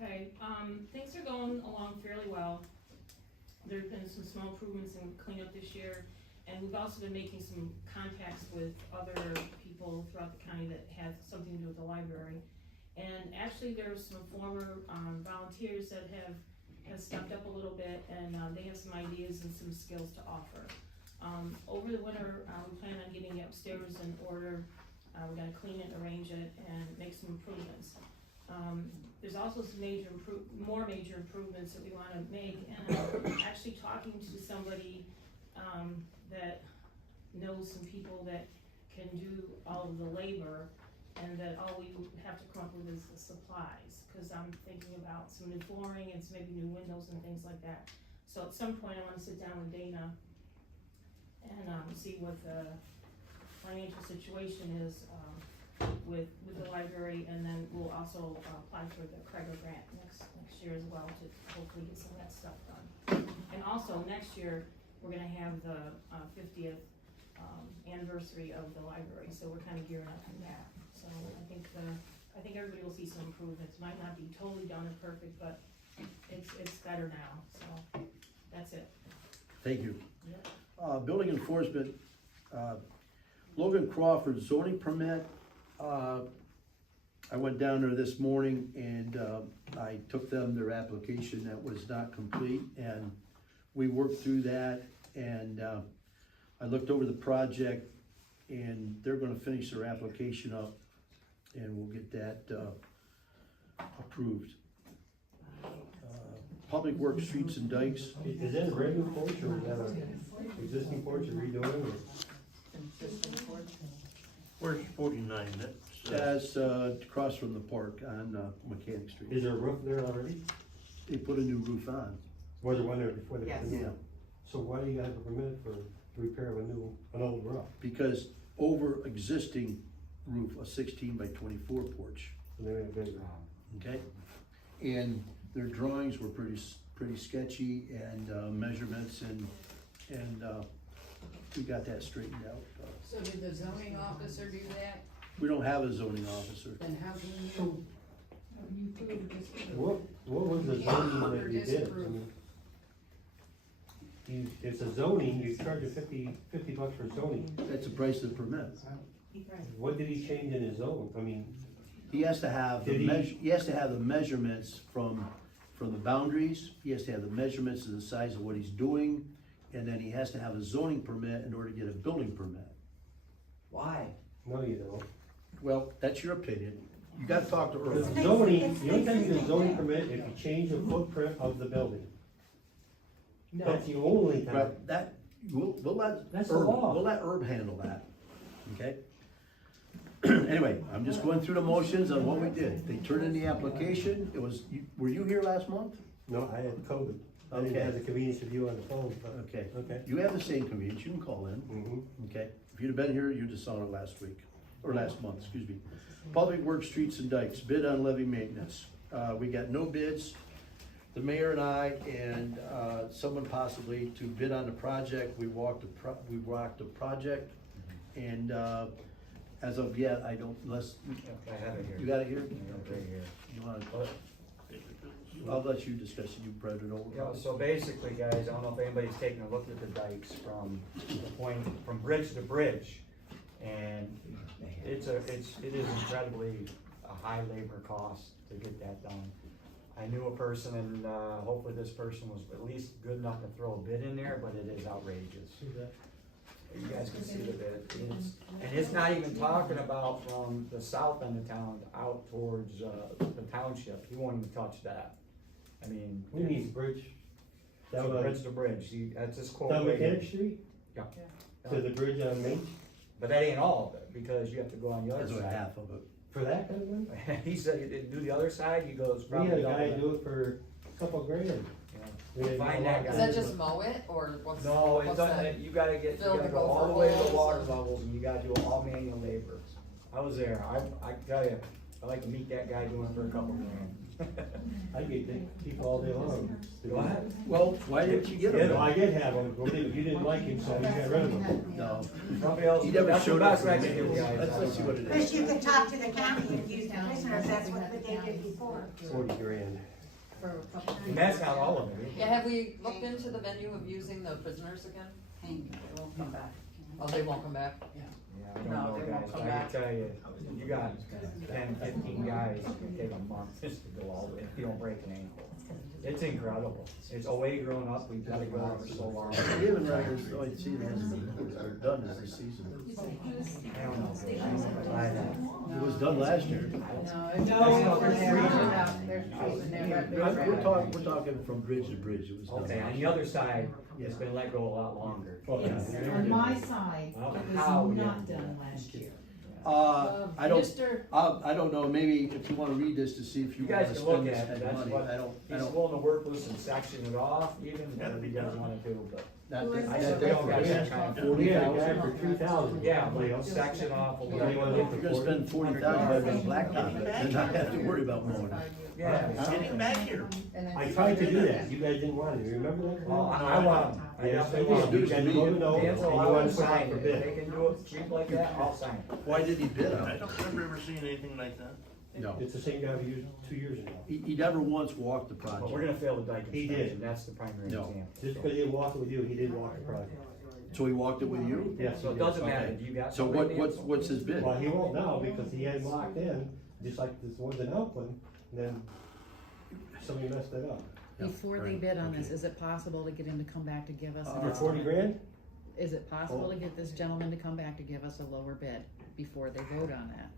Okay, things are going along fairly well. There's been some small improvements in cleanup this year, and we've also been making some contacts with other people throughout the county that have something to do with the library. And actually, there's some former volunteers that have stepped up a little bit, and they have some ideas and some skills to offer. Over the winter, we plan on getting the upstairs in order. We're gonna clean it, arrange it, and make some improvements. There's also some more major improvements that we wanna make, and I'm actually talking to somebody, that knows some people that can do all of the labor, and that all we have to come up with is the supplies, cause I'm thinking about some new flooring and some maybe new windows and things like that. So at some point, I wanna sit down with Dana and, see what the financial situation is, with the library, and then we'll also apply for the Craig grant next year as well to hopefully get some of that stuff done. And also, next year, we're gonna have the 50th anniversary of the library, so we're kinda gearing up for that. So I think everybody will see some improvements. Might not be totally done and perfect, but it's better now, so that's it. Thank you. Yep. Building Enforcement, Logan Crawford zoning permit. I went down there this morning and I took them their application that was not complete, and we worked through that, and I looked over the project, and they're gonna finish their application up, and we'll get that approved. Public Works, Streets and Dikes. Is that a brand new porch or is that a existing porch you're redoing or? Where's 49? That's across from the park on Mechanic Street. Is there a roof there already? They put a new roof on. Was there one there before they? Yes. put it in? Yeah, So why do you have a permit for repair of an old roof? because over existing roof, a 16 by 24 porch, And they're in a big okay? And their drawings were pretty sketchy, and measurements, and we got that straightened out. So did the zoning officer do that? We don't have a zoning officer. Then how can you? What was the zoning that you did? I Disapprove. mean, it's a zoning, you charge a $50 for zoning. That's the price of the permit. What did he change in his zone? I mean, He has to have the Did he- he has to have the measurements from the boundaries. He has to have the measurements of the size of what he's doing, and then he has to have a zoning permit in order to get a building permit. Why? no, you don't. Well, that's your opinion. You gotta talk to The Earl. zoning, the only time you get a zoning permit if you change the footprint of the building. That's the only time. Right, that, we'll let That's the Herb, law. we'll let Herb handle that, okay? Anyway, I'm just going through the motions on what we did. They turned in the application, were you here last month? No, I had COVID. I didn't Okay. have the convenience of you on the phone, but, Okay. okay. You have the same convenience, you can call in, Mm-hmm. okay? If you'd have been here, you'd have saw it last week, or last month, excuse me. Public Works, Streets and Dikes, bid on levy maintenance. We got no bids. the mayor and I and, someone possibly to bid on the project. We walked the project, and, as of yet, I don't, unless, I have it here. you got it here? Right here. You wanna, I'll let you discuss it, you brought it over. Yeah, so basically, guys, I don't know if anybody's taken a look at the dikes from the point, from bridge to bridge. And it is incredibly a high labor cost to get that done. I knew a person, and, hopefully this person was at least good enough to throw a bid in there, but it is outrageous. You guys can see the bid, and it's not even talking about from the south end of town out towards, the township, he won't even touch that. I mean. We need bridge. So bridge to bridge, see, that's his quote. Down right here. Mechanic Street? Yeah. To the bridge on Main? But that ain't all of it, because you have to go on the other That's what side. half of it. For that kind of money? He said he didn't do the other side, he goes We probably had a double guy that. do it for a couple grand. Yeah. We didn't Find know that what- guy. Is that just mow it, or what's? No, it what's doesn't, that? you gotta get, you Fill gotta the go all the way to the gopher water holes? levels, and you gotta do all manual labor. I was there, I tell you, I like to meet that guy doing it for a couple grand. I get the people all day long. Go ahead. Well, why didn't you get Yeah, him? no, I did have them, but you didn't like him, so you got rid of him. No. Somebody else, He never that's the showed up. best I can do, guys. Let's see what it Chris, is. you could talk to the county and use the prisoners, that's what they did before. 40 grand. For a couple And that's not all of it. Yeah, have we looked into the venue of using the prisoners again? They won't come back. Oh, they won't come back? Yeah, I don't No, know, they won't guys, come I can back. tell you, you got 10, 15 guys, it can take a month just to go all the way, if you don't break an ankle. It's incredible. It's OA growing up, we've got to go out for so long. Even records, the only season hasn't been done this season. I don't know. I don't know if I have. It was done last year. We're talking from bridge to bridge, it was done. Okay, on the other side, it's been let go a lot longer. Yes. On my side, I don't it know how was we not didn't do done it. last year. I don't, Mr. I don't know, maybe if you wanna read this to see if You you wanna guys can look spend this at it, kind of that's money, what, I don't, he's willing to work with and section it off, even if he doesn't wanna do, but. not Who is that, I this? said, we don't got that kind of. We had a guy for 3,000. Yeah, but he'll section off. Yeah, you wanna If look you're for gonna 40? spend 40,000 by being blacktop, then I have to worry about mowing. Yeah. Getting back here. I tried to do that, you guys didn't want it, you remember that? Well, I want, I Yes, definitely I want. did. You guys go to know, and you Ansel, I wanted want to to put it sign out for it, if bid. they can do it cheap like that, I'll sign it. Why did he bid on I it? don't remember ever seeing anything like that. No, It's the same guy we used 2 years ago. he never once walked the But we're project, gonna fail the dike He inspection, did. that's the primary No. example. Just because he didn't walk it with you, he did walk the project. so he walked it with you? Yes, So he it did. doesn't matter, Okay. do you got So somebody? what's his bid? Well, he won't now because he hadn't locked in, just like this was in Oakland, and then somebody messed it up. Before they bid on this, is it possible to get him to come back to give us? For 40 grand? Is it possible to get this gentleman to come back to give us a lower bid before they vote on that?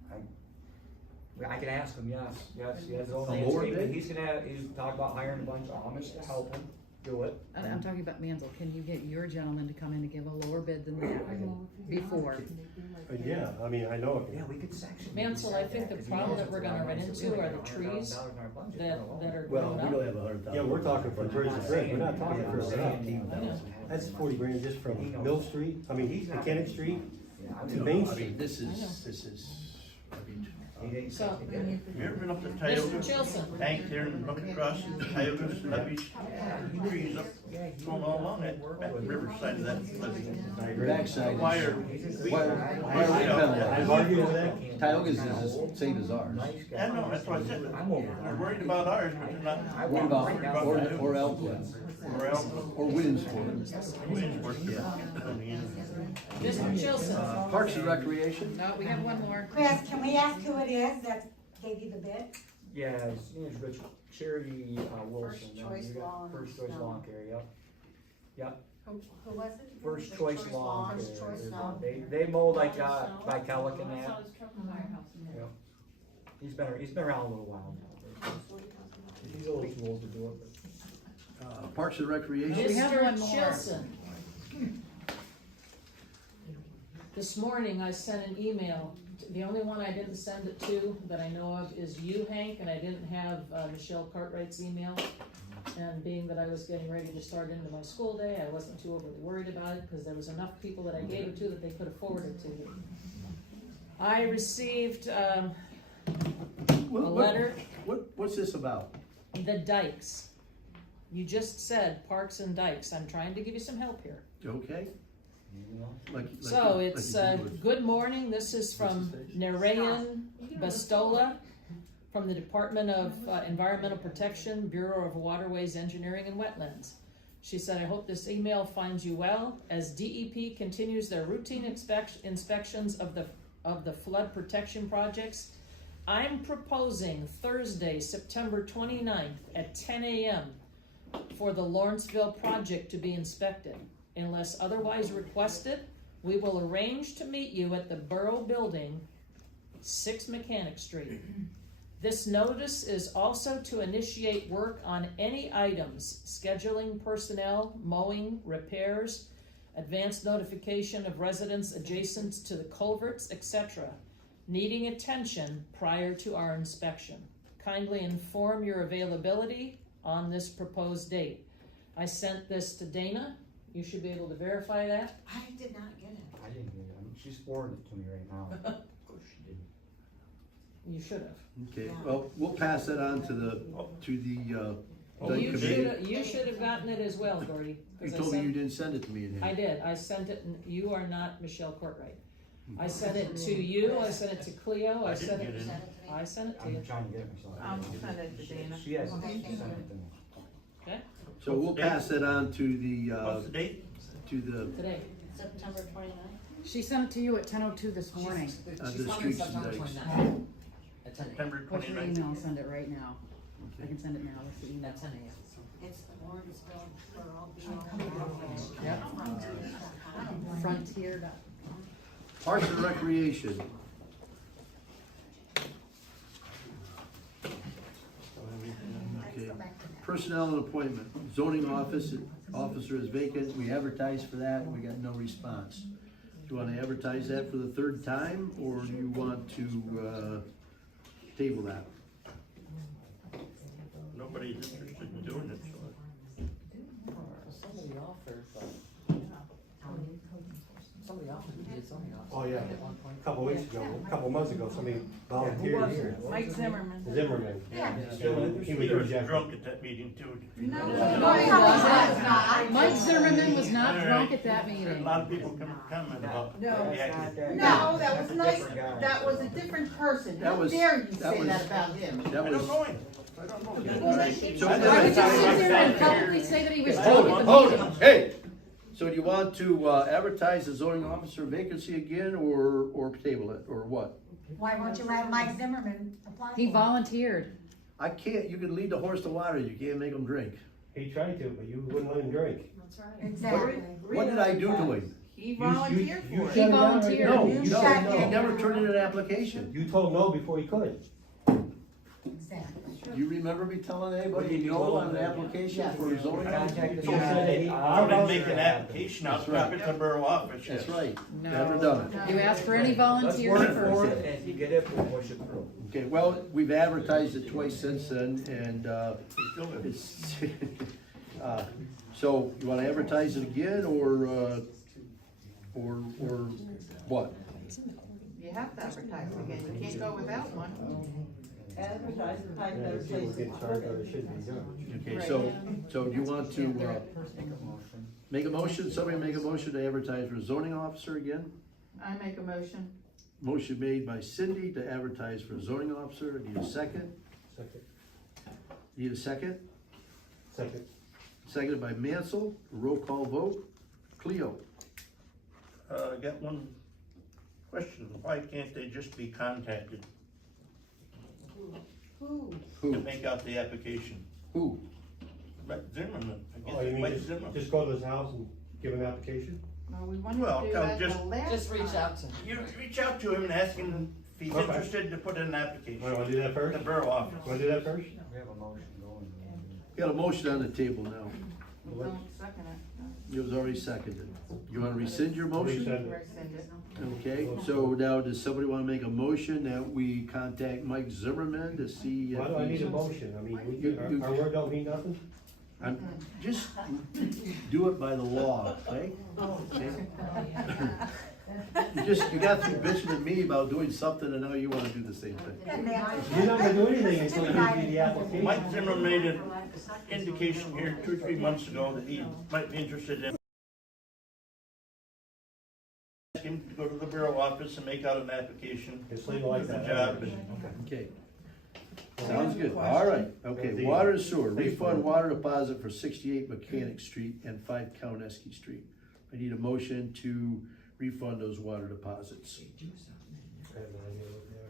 I can ask him, yes, he has his own A lower landscape, bid? he's talk about hiring a bunch of Amish to help him do it. I'm talking about Mansell, can you get your gentleman to come in to give a lower bid than that before? Yeah, I mean, I know it Yeah, can. we could section. Mansell, I think the problem that we're gonna run into are the trees that are Well, grown we up. don't have 100,000. Yeah, we're talking from bridge to bridge, we're not talking for a That's 40 grand just from Mill Street, I mean, Mechanic Street to Main I mean, Street. this is, I mean, So, Have you ever been up to Mr. Tioga? Chilson, Bank there and look across Tioga's levees, trees up, going all along that riverside of that levee. backside. Why are Why we are we penalized? I've argued with that. Tioga's is the same as ours. Yeah, no, that's what I said. I'm over They're worried about ours, but they're not. What about, or Tioga. Elkland, Or Elkland. or Williamsport? Williamsport, yeah. I mean, Mr. Chilson, Parks and Recreation? No, we have one more. Chris, can we ask who it is that gave you the bid? Yeah, his name's Rich, Charity, Wilson. First Choice You got Lawn, First Choice no. Lawn Care, yep. Who was it? First Choice Lawn First Care. Choice Lawn. They mow like, Vitalik and I saw that. his truck in the firehouse in there. Yeah. He's been around a little while now. He's a little too old to do it, but. Parks and Recreation? We have one Mr. more. Chilson. This morning I sent an email, the only one I didn't send it to that I know of is you, Hank, and I didn't have Michelle Cartwright's email. And being that I was getting ready to start into my school day, I wasn't too overly worried about it, because there was enough people that I gave it to that they could have forwarded to me. I received a letter, What's this about? the dikes. You just said parks and dikes. I'm trying to give you some help here. Okay? So it's, good morning, this is from Narayan Bastola from the Department of Environmental Protection, Bureau of Waterways, Engineering and Wetlands. She said, I hope this email finds you well as DEP continues their routine inspections of the flood protection projects. I'm proposing Thursday, September 29th at 10 a.m. for the Lawrenceville project to be inspected. Unless otherwise requested, we will arrange to meet you at the Borough Building, 6 Mechanic Street. This notice is also to initiate work on any items, scheduling personnel, mowing, repairs, advanced notification of residents adjacent to the culverts, etc., needing attention prior to our inspection. Kindly inform your availability on this proposed date. I sent this to Dana. You should be able to verify that. I did not get it. I didn't get it. I mean, she's forwarding it to me right now. Of course she didn't. You should have. Okay, well, we'll pass that on to the dike committee. You should have gotten it as well, Gordy. You told me you didn't send it to me in here. I did. I sent it, and you are not Michelle Courtwright. I sent it to you. I sent it to Cleo. I sent it. I sent it to you. I'm trying to get it myself. I'll send it to Dana. She hasn't sent it to me. Okay. So we'll pass that on to the, What's the date? to the, Today. September 29th. She sent it to you at 10:02 this morning. the streets and dikes. September What's your 29th. email? I'll send it right now. I can send it now. What's the email? It's the Lawrenceville Borough. Yep. Frontier. Parks and Recreation. Okay. Personnel and appointment. Zoning officer is vacant. We advertised for that. We got no response. Do you want to advertise that for the third time, or do you want to table that? Nobody's interested in doing it, so. Somebody offered, but somebody offered to be a zoning officer. Oh, yeah, a couple weeks ago, a couple months ago, somebody volunteered here. Mike Zimmerman. Zimmerman. Yeah. He was He was rejected. drunk at that meeting too. No, Mike Zimmerman was not drunk at that A meeting. lot of people comment about. No. Yeah, No, that was nice, that was a different person. That How was- dare you that say was- that about him? That I was. don't know him. I don't know him. Well, they keep So- saying- Why would you sit there and publicly say that he was Hold drunk it, at the hold meeting? it, hey! So do you want to advertise the zoning officer vacancy again, or table it, or what? Why won't you have Mike Zimmerman apply? He volunteered. I can't, you can lead the horse to water, you can't make him drink. He tried to, but you wouldn't let him drink. That's right. Exactly. What did I do to him? He volunteered You for He it. shut him down right volunteered. now. No, You no, shut he him never down. turned in an application. You told no before he could. Exactly. Do you remember me telling anybody no on an application for a zoning officer? So said he- Somebody make an application, I'll drop it to borough office. That's right, No. never done it. You asked for any volunteers first. And if you get it, we'll push it through. Okay, well, we've advertised it twice since then, and, it's, so, you wanna advertise it again, or what? You have to advertise again, you can't go without one. Yeah, if he was getting charged, or it should be done. Okay, so do you want to, make a motion, somebody make a motion to advertise for a zoning officer again? I make a motion. Motion made by Cindy to advertise for a zoning officer, need a second? Second. Need a second? Second. Seconded by Mansell, roll call vote, Cleo. I got one question, why can't they just be contacted Who? to Who? make out the application? Who? Right, Zimmerman, I Oh, you guess, mean Mike just, Zimmerman. just go to his house and give an application? Well, we wanted Well, to do tell that just- the last Just reach time. out to him. You reach out to him and ask him if he's Okay. interested to put in an application. Wanna do that first? The borough office. Wanna do that first? We have a motion going. Got a motion on the table now, We don't second it. it was already seconded. You wanna rescind your motion? Rescind. Rescind it. Okay, so now does somebody wanna make a motion that we contact Mike Zimmerman to see Why do I if need he's? a motion? I mean, You- our word don't mean nothing? Just do it by the law, okay? Okay. You got through bitching with me about doing something and now you wanna do the same thing. You're not gonna do anything until you give me the application. Mike Zimmer made an indication here 2 or 3 months ago that he might be interested in. Ask him to go to the Borough office and make out an application. It's legal like for the that. job. Okay. Sounds good, all right, okay, water and sewer, refund water deposit for 68 Mechanic Street and 5 Kauneski Street. I need a motion to refund those water deposits.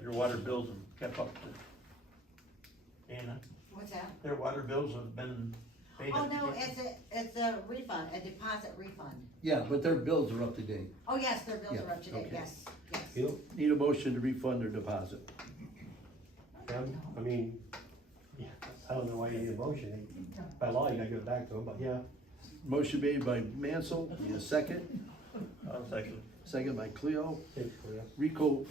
Your water bills have kept up to, Anna, What's that? their water bills have been paid. Oh, no, it's a refund, a deposit refund. Yeah, but their bills are up to date. Oh, yes, their bills are up to date, okay. yes, yes. You Need a motion to refund their deposit. I mean, yeah, I don't know why you need a motion. By law, you gotta give it back to them, but yeah. Motion made by Mansell, need a second? I'll second. Second by Cleo. Thanks, Cleo.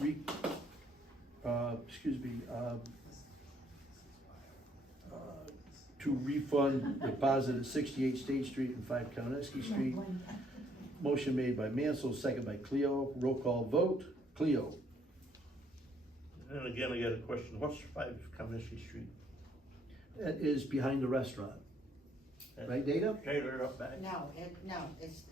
To refund deposit at 68 State Street and 5 Kauneski Street. Motion made by Mansell, second by Cleo. Roll call vote. Cleo. And again, I got a question, what's 5 Kauneski Street? That is behind the restaurant. Right, Dana? Trailer up back? No, it's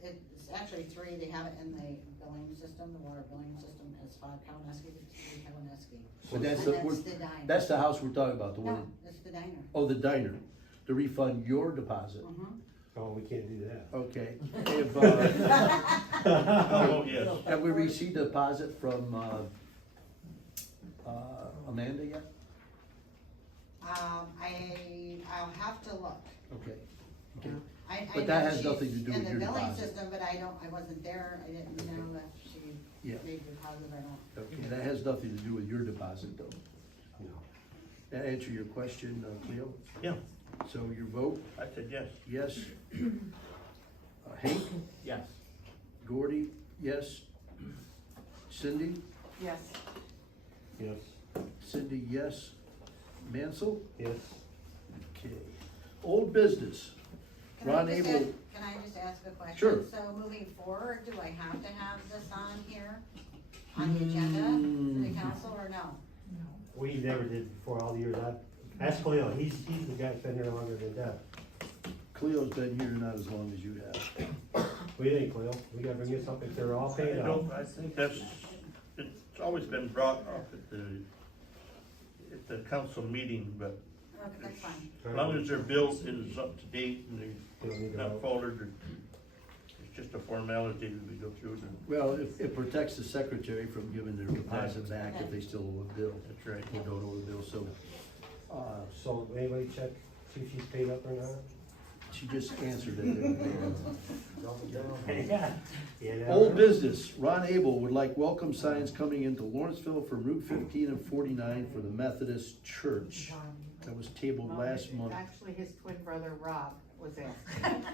actually 3, they have it in the billing system, the water billing system, it's 5 Kauneski, 3 Kauneski. But that's And the, that's the diner. that's the house we're talking about, the one. No, it's the diner. Oh, the diner, to refund your deposit. Oh, we can't do that. Okay. If, Oh, yes. have we received a deposit from, Amanda yet? I'll have to look. Okay. Okay. I But know that has she's nothing to do with your in the billing deposit. system, but I wasn't there, I didn't know if she Yeah. made the deposit or not. Okay, that has nothing to do with your deposit though. No. That answer your question, Cleo? Yeah, So your vote, I said yes. yes? Hank, Yes. Gordy, yes? Cindy? Yes. Yes. Cindy, yes? Mansell? Yes. Okay. Old business. Ron Abel, Can I just ask a question? Sure. So moving forward, do I have to have this on here, on the agenda for the council, or no? We never did before all the years ask Cleo, he's the guy that's been here longer than Deb. Cleo's been here not as long as you have. What do you think, Cleo? We gotta bring you something, they're all I paid don't, out. I think that's, it's always been brought up at the council meeting, but Okay, that's fine. as long as their bill is up to date and Don't need they're to not vote. folded, it's just a formality that we go through it. Well, it protects the secretary from giving their deposit back if they still owe a bill. That's right. They don't owe the bill, so, So anybody check, see if she's paid up or not? she just answered it. Yeah. Old business, Ron Abel would like welcome signs coming into Lawrenceville from Route 15 and 49 for the Methodist Church. That was tabled last month. Actually, his twin brother Rob was asking.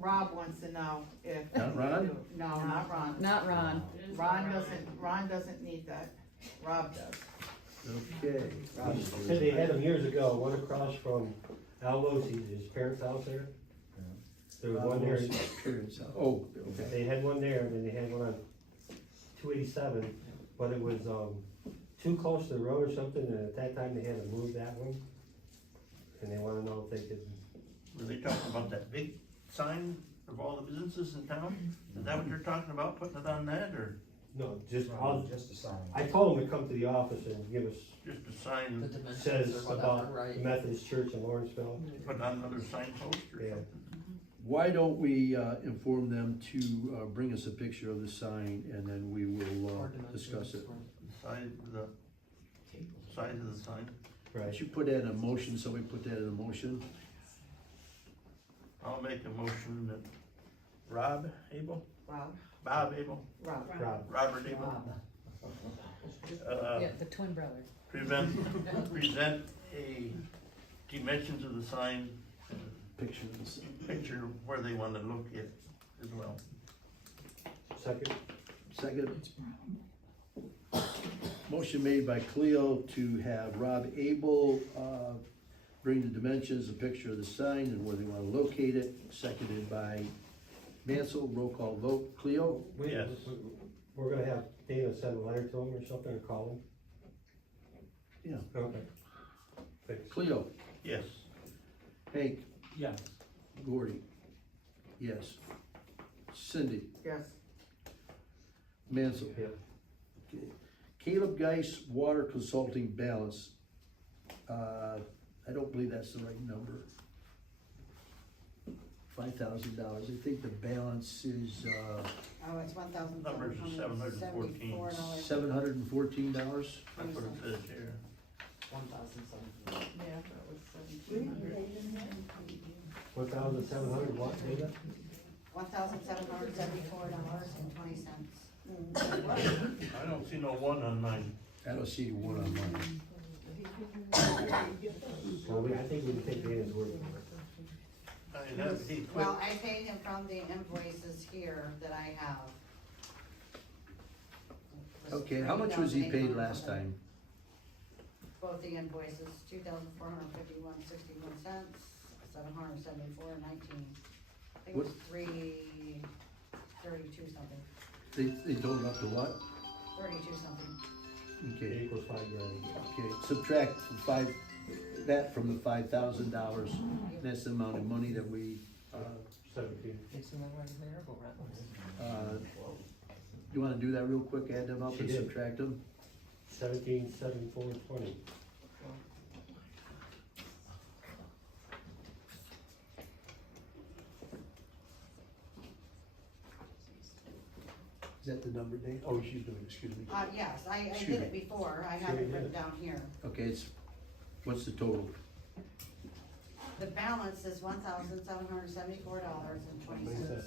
Rob wants to know if. Not Ron? No, not Ron. Not Ron. Ron doesn't need that. Rob does. Okay. Said they had them years ago, one across from Al Losey's, his parents' house there. There was one there, Oh, okay. they had one there, then they had one on 287, but it was, too close to the road or something, and at that time they had to move that one. And they wanna know if they could, Were they talking about that big sign of all the businesses in town? Is that what you're talking about, putting it on that, or no, just, Just a sign. I told them to come to the office and give us, just a sign, The dimensions says or whatever, about right? the Methodist Church in Lawrenceville. put on another signpost or Yeah. something? Why don't we inform them to bring us a picture of the sign and then we will Or discuss it. Size of the sign. Right. Should put that in a motion, somebody put that in a motion. I'll make a motion that Bob Abel, Rob. Robert Abel, Yeah, the twin brother. present a dimensions of the sign, and Picture of the sign. picture where they want to look at as well. Second, Second. Motion made by Cleo to have Rob Abel bring the dimensions, a picture of the sign and where they want to locate it. Seconded by Mansell, roll call vote. Cleo? Yes. We're gonna have Dana send a letter to him or something, or call him? Yeah. Okay. Thanks. Cleo? Yes. Hank? Yes. Gordy? Yes. Cindy? Yes. Mansell? Yeah. Okay. Caleb Geis, water consulting balance. I don't believe that's the right number. $5,000. I think the balance is, Oh, it's $1,774. Numbers is 714. $714. That's what it says here. 1,700. Yeah, that was 1,700. 1,700 what, Dana? $1,774.20. I don't see no one on mine. I don't see one on mine. Well, I think we can take Dana's word for it. I mean, that, he quit. Well, I paid him from the invoices here that I have. It was Okay, how much was he paid last $3,800. time? Both the invoices, $2,451.61, $774.19. I think it was $332 something, They totaled up to what? 32 something. Okay, Equals $5,000. okay, subtract that from the $5,000, that's the amount of money that we, 17. Isn't that right there, but right. you wanna do that real quick, add them up She and did. subtract them? 17,740. Is that the number, Dave? Oh, she's doing, excuse me. Yes, I Excuse did me. it before, I have it written down here. Okay, what's the total? The balance is $1,774.20.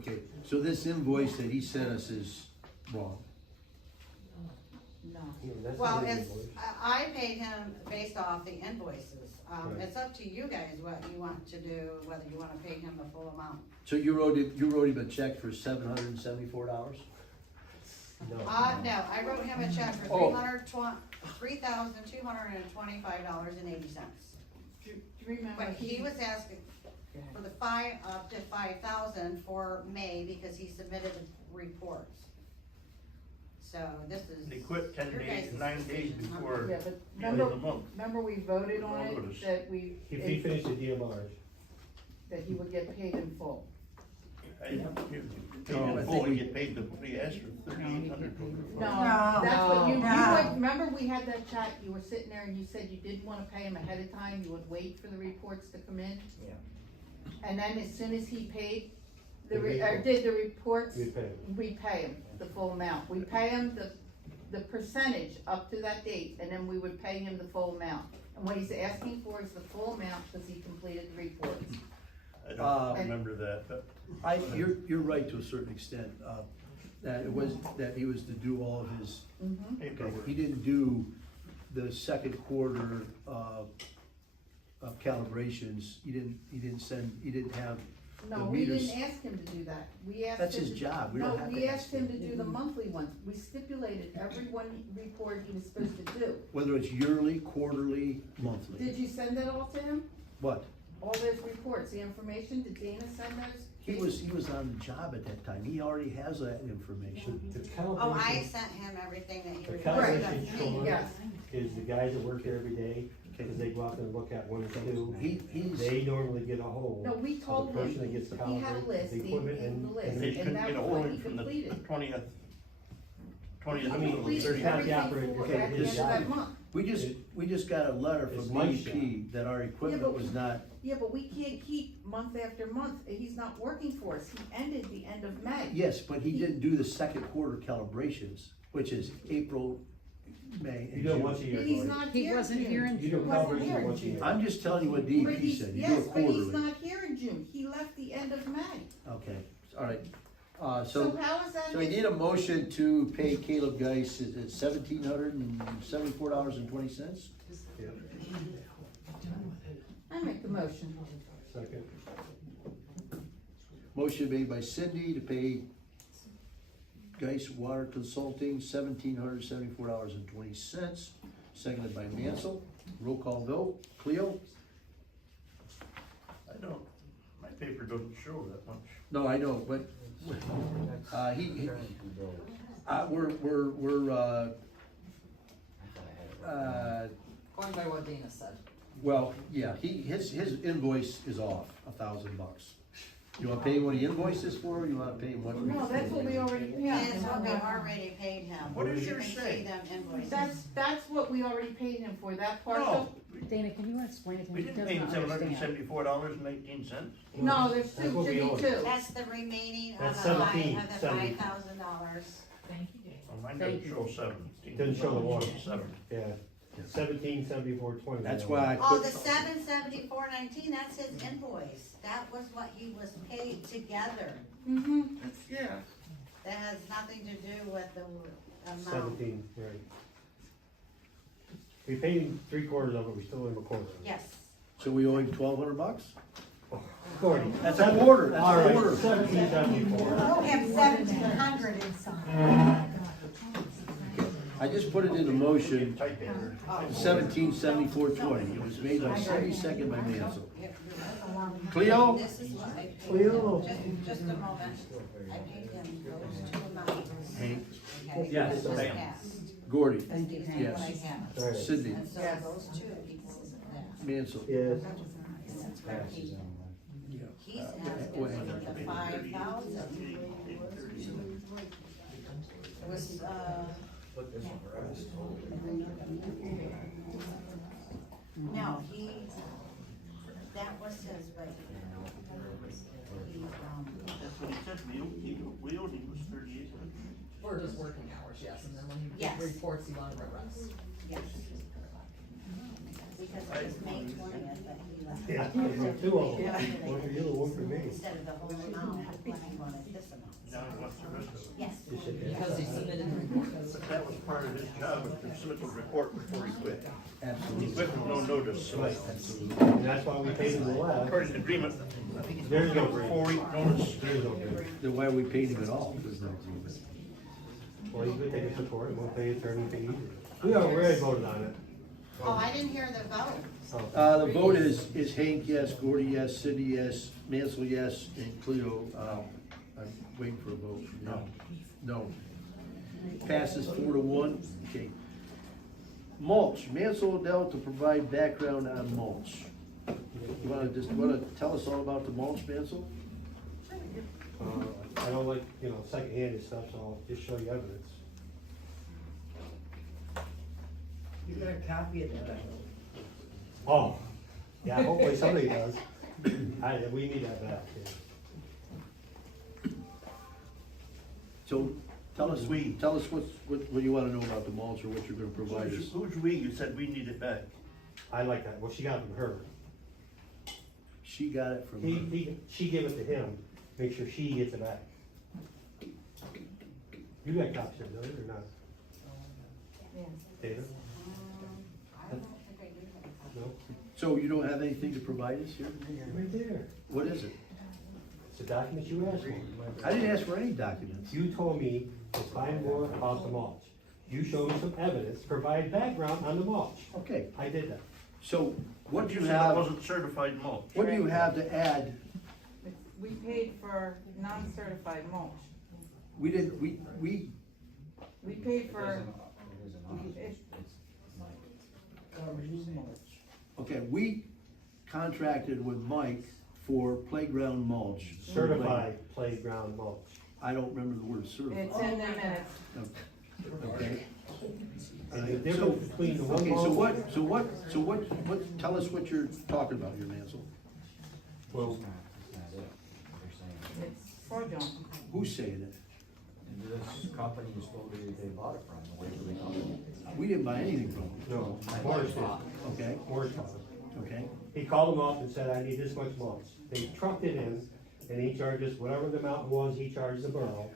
Okay, so this invoice that he sent us is wrong. No. That's Well, not an it's, invoice. I paid him based off the invoices. Right. It's up to you guys what you want to do, whether you wanna pay him the full amount. So you wrote him a check for $774? No. No, I wrote him a check for Oh. $3,225.80. Do you remember? But he was asking for the up to 5,000 for May because he submitted the reports. So this is. They quit 10 your days, guys' 9 days decision, huh? before Yeah, but the end of the remember, month. remember we voted on Notice. it, that If he finished the DMRs. that he would get paid in full. I paid No, I in full, think he we- get paid he asked for 3,800. No, that's what you would, remember we had that chat, you were sitting there and you said you didn't wanna pay him ahead of time, you would wait for the reports to come in? Yeah. And then as soon as he paid, The report. did the reports, You'd pay him. we pay him the full amount. We pay him the percentage up to that date, and then we would pay him the full amount. And what he's asking for is the full amount because he completed the reports. I don't remember that, but. You're right to a certain extent, that he was to do all of his, Paperwork. he didn't do the second quarter, of calibrations, he didn't have the No, we meters. didn't ask him to do that. We asked him. That's his job. We don't have to No, we ask asked him to do the monthly ones. We stipulated every one report he was supposed to do. Whether it's yearly, quarterly, monthly. Did you send that all to him? What? All those reports, the information, did Dana send those? He was on the job at that time, he already has that information. The Oh, I calibration, sent him everything that he the reported. calibration That's me. shown Yes. is the guys that work there every day, because they go out and look at 1 and 2. He's, They normally get a hold No, we of told the person that him, gets the he had a calibrate, list, the he equipment, gave him the list, and They and couldn't that get a was hold what of he him from the completed. 20th. I mean, Completed there's not the everything operator. for- okay, at the end this- of that month. we just got a letter It's from my DEP that our equipment but- was not, Yeah, but we can't keep month after month, he's not working for us, he ended the end of May. yes, but he didn't do the second quarter calibrations, which is April, May, You and do it June. once a year, He's Cory. not He here in wasn't here in You do June. Wasn't calibration here in once a June. year. I'm just telling you what But DEP he's, said, you do yes, it but he's quarterly. not here in June, he left the end of May. Okay, alright, So so how is that? I need a motion to pay Caleb Geis at $1,774.20. Yeah. I make the motion. Second. Motion made by Cindy to pay Geis Water Consulting $1,774.20, seconded by Mansell. Roll call vote. Cleo? I don't, my paper doesn't show that much. No, I know, but, Going by what Dana said. well, yeah, his invoice is off $1,000. You wanna pay him what he invoiced us for, or you wanna pay him what? No, that's what we already paid. That's what we already paid him. What does You yours can say? see them invoices. That's what we already paid him for, that No, partial. Dana, can you explain it to we me? He didn't does pay him not $774.18. No, there's That's what we owe him. 252. That's the remaining of the That's five, 17, of the 70. $5,000. Thank you, Dana. Well, mine Thank doesn't show 17. Doesn't show the one. 7. Yeah, 1774.20. That's why I Oh, put, the $774.19, that's his invoice. That was what he was paid together. Mm-hmm. Yeah. That has nothing to do with the amount. 17, right. We paid him 3/4 of it, we still owe him a quarter. Yes. so we owe him $1,200? Gordy. That's a quarter, that's All a right, quarter. 1774. We have 1,700 inside. I just put it in the motion, Typewriter. 1774.20, it was made by Cindy, second by Mansell. Cleo? This is what I paid Cleo. him. Just a moment. I paid him those two amounts. Hank? Okay, Yes, this was ma'am. passed. Gordy? That's exactly Yes. what I have. All right. Cindy? And so those two pieces of that. Mansell? Yes. That's where he's Yeah. asking Wait. for the 5,000. It was, no, that was his, but he, That's what he said, we owed him was 38. Or just working hours, yes, and then when you Yes. get reports, you want to rest. yes. Because it was May 20th that he left. Yeah, two of them. One for you, one for me. Instead of the whole amount, he wanted this amount. Now he wants the rest of it. Yes. Because he submitted the reports. But that was part of his job, was to submit the report before he quit. He Absolutely. quit with no notice, so And that's why we paid him the last. according to the agreement, There's no a agreement. 4-week notice. There's no agreement. Then why are we paying him at all? There's no agreement. Well, he's gonna take us to court, and we'll pay attorney fees. We already voted on it. Oh, I didn't hear the vote. The vote is Hank, yes, Gordy, yes, Cindy, yes, Mansell, yes, and Cleo, I'm waiting for a vote. No. No. Passes 4-1, okay. Mulch, Mansell Odell to provide background on mulch. You wanna tell us all about the mulch, Mansell? I don't like, secondhand and stuff, so I'll just show you evidence. You got a copy of that? Oh, yeah, hopefully somebody does. We need that back. So, tell us what you wanna know about the mulch or what you're gonna provide us. Who's we? You said we need it back. I like that, well, she got it from her. She got it from her. She gave it to him, make sure she gets it back. You got copies of it, or not? Data? I don't think I do have a copy. No? So you don't have anything to provide us here? Right there. What is it? It's a document you asked for. I didn't ask for any documents. You told me to find more about the mulch. You showed me some evidence, provide background on the mulch. Okay, I did that. so what do you said it have, wasn't certified mulch. what do you have to add? We paid for non-certified mulch. We didn't, we, We paid for, okay, we contracted with Mike for playground mulch. Certified playground mulch. I don't remember the word it's certified. in the minutes. Okay. And the difference between the one Okay, mulch. so what, tell us what you're talking about here, Mansell. Well, It's fraudulent. Who's saying it? This company is told they bought it from, the Waverly company. We didn't buy anything from him, no, Morris did. okay? Morris bought it. Okay, He called them up and said, I need this much mulch. They trucked it in, and he charged us whatever the amount was, he charged the borough.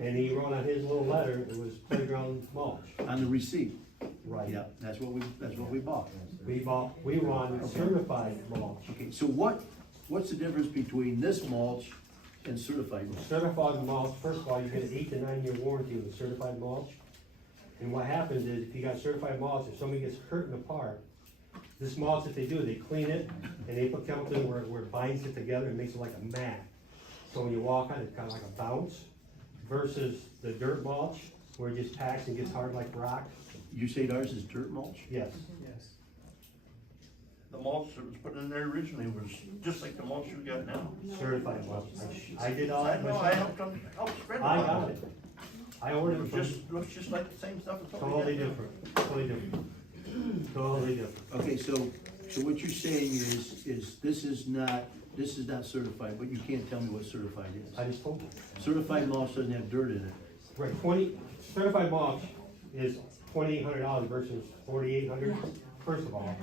And he wrote on his little letter, it was playground mulch. on the receipt. Right. Yeah, that's what we bought. We wanted certified mulch. Okay, so what's the difference between this mulch and certified mulch? Certified mulch, first of all, you get an 8 to 9 year warranty with certified mulch. And what happens is, if you got certified mulch, if somebody gets hurt in the park, this mulch that they do, they clean it, and they put chemicals in where it binds it together and makes it like a mat. So when you walk on it, it's kinda like a bounce, versus the dirt mulch, where it just packs and gets hard like rock. You say ours is dirt mulch? Yes. The mulch that was put in there originally was just like the mulch you got now. Certified mulch. I did all that I know, myself. I helped them, helped spread it. I got it. I ordered It it was from, looks just like the same stuff as what we totally got now. different, totally different. Totally different. Okay, so what you're saying is this is not certified, but you can't tell me what certified is. I just told you. Certified mulch doesn't have dirt in it. Right, certified mulch is $2,800 versus $4,800, first of all.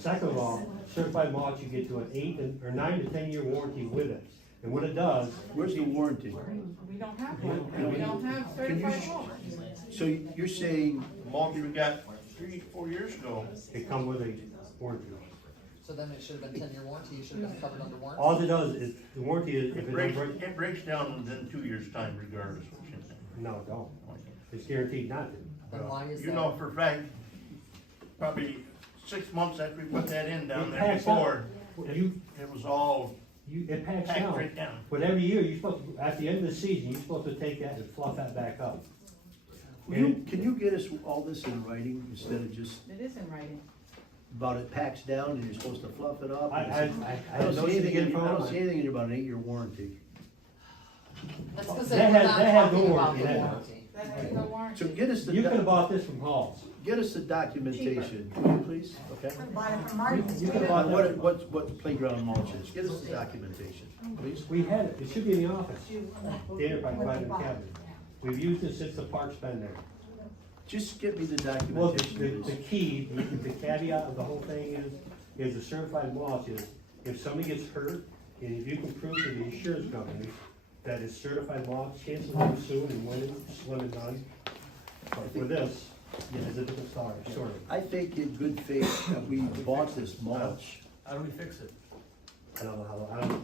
Second of all, certified mulch, you get to an 9 to 10 year warranty with it. And what it does, Where's the warranty? We don't have one, we don't have Can you certified sh- mulch. So you're saying, The mulch we got 3-4 years ago, it comes with a warranty. So then it should have been 10-year warranty, you should have been covered under warranty. All it does is, the warranty is, if it it breaks, doesn't break, it breaks down within 2 years' time regardless of what you think. no, it don't. It's guaranteed not to. Then why is that? You know for a fact, probably 6 months after we put that in down It there packs before, out. it was all It packs packed down. right down. But every year, you're supposed to, at the end of the season, you're supposed to take that and fluff that back up. can you get us all this in writing instead of just It is in writing. about it packs down and you're supposed to fluff it up? I don't don't see anything get in, it I don't from see anything in about an 8-year warranty. That's because That we're has- not that has no talking about warranty, the that- warranty. That has no warranty. So get us the, You could have bought this from Hall's. get us the documentation, will you please, okay? Bought it from Martin. You could have On bought that. what playground mulch is, get us the documentation, please. We had it, it should be in the office. Dana probably provided in the cabinet. We've used it since the park's been there. Just get me the Well, documentation, the please. key, the caveat of the whole thing is a certified mulch is, if somebody gets hurt, and if you can prove to the insurance company that it's certified mulch, chances of you suing and winning, slim and none. But for this, it's a different story. I think in good faith that we bought this mulch. How do we fix it? I don't know how, I don't know.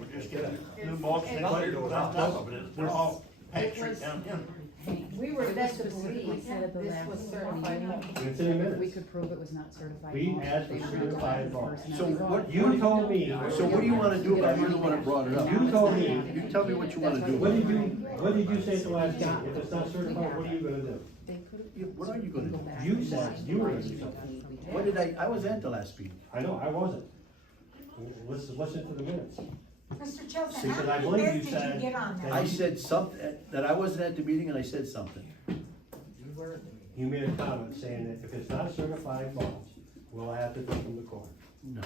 We're just getting new mulch and clear on top of it, they're all packed right down in. We were led to believe this was certified mulch. It's in the minutes. We could prove it was not certified. We mulch. asked for They were certified the mulch. personnel. So what, You told me, so what do you wanna do about it? You're the one that brought it up. you told me, You tell me what you wanna do. what did you say at the last meeting? If it's not certified, what are you gonna do? They could've- Yeah, what are you gonna do? You said you were gonna do something. What did I was at the last meeting. I know, I wasn't. Listen to the minutes. Mr. Chilton, See, how but I many believe bids you did you said get on that that? I said something, that I wasn't at the meeting and I said something. You made a comment saying that if it's not certified mulch, we'll have to take them to court. No,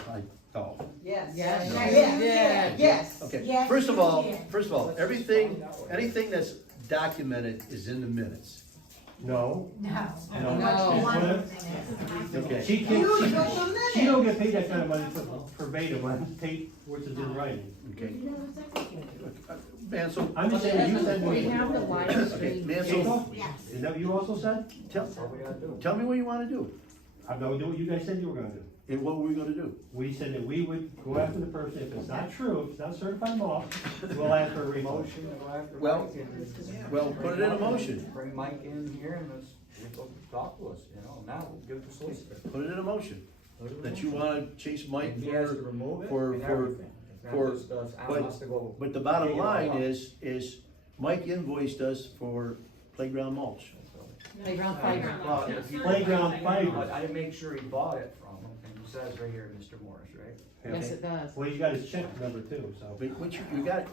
no. Yes. Yes. Yes. Yes. Okay, Yes, first of you all, did. anything that's documented is in the minutes. No. No. No. No. Okay. She can't, You she took the minutes. she don't get paid that kind of money for verbatim on tape, which is in writing. Okay. Mansell, I'm just saying, you said. We have the live okay, stream. Mansell, Yes. Is that what you also said? tell me what you wanna do, I'm not doing what you guys said you were gonna do. and what were we gonna do? We said that we would go after the person, if it's not true, if it's not certified mulch, we'll ask for a refund. Well, well, put it in a motion, Bring Mike in here and let's talk to us, you know, now give it to solicitor. put it in a motion, that you wanna chase Mike He has to remove it for- and for- everything. It's not for- just us, Al but- has to go. but the bottom pay it all line up. is Mike invoiced us for playground mulch. Playground fiber. Well, if you- Playground fiber. I didn't make sure he bought it from him, and it says right here, Mr. Morris, right? Yes, Okay. it does. Well, he's got his check number too, so. But what you got,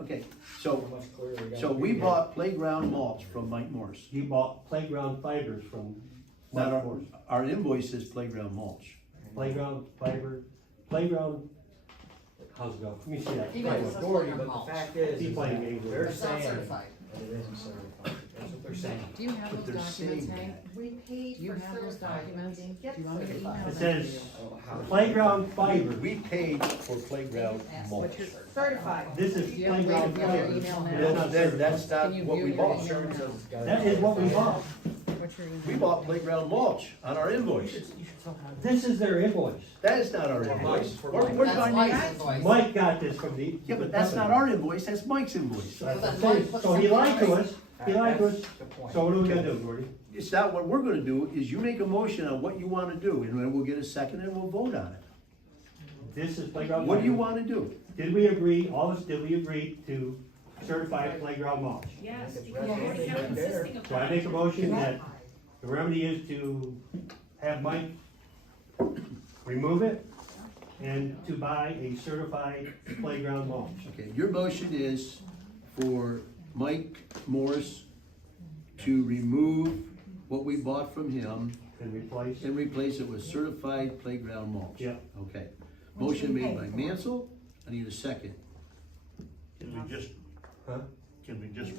okay, so, Much clearer we got so to we be. bought playground mulch from Mike Morris. You bought playground fibers from Not Mike our, Morris. our invoice says playground mulch. Playground fiber, playground, how's it go? Let me see that. He Right, knows. authority, but the fact is, He's is playing that games. they're It's not saying certified. that it isn't certified, that's what they're saying. Do you have But those they're documents, saying Hank? We paid Do you for have those certified. documents? We didn't Do get you want me to certified. email It them? says Oh, how- playground fiber. We paid for playground mulch. What's your, Certified. This is do you have a way to playground view your fiber. email That's now? not That's certified. Can you not what view we your bought. email Insurance now? says it's got. That is what we bought. What's your email? We bought playground mulch on our invoice. This is their invoice. That is not our invoice. For Where- Mike. where's That's our Mike's name? invoice. Mike got this from the. Yeah, but that's not our invoice, that's Mike's invoice. Well, then So Mike put so he lied to something us, He lied to us. That's the point. So what are we gonna do, Gordy? It's not what we're gonna do, is you make a motion on what you wanna do, and then we'll get a second and we'll vote on it. This is playground. What do you fiber. wanna do? Did we agree, did we agree to certify playground mulch? Yes, It's because right we're already there. insisting So I upon make it. a motion that the remedy is to have Mike remove it and to buy a certified playground mulch. Okay, your motion is for Mike Morse to remove what we bought from him And replace. and replace it with certified playground mulch. Yeah. Okay, motion made by Mansell, I need a second. Can we just, Huh? can we just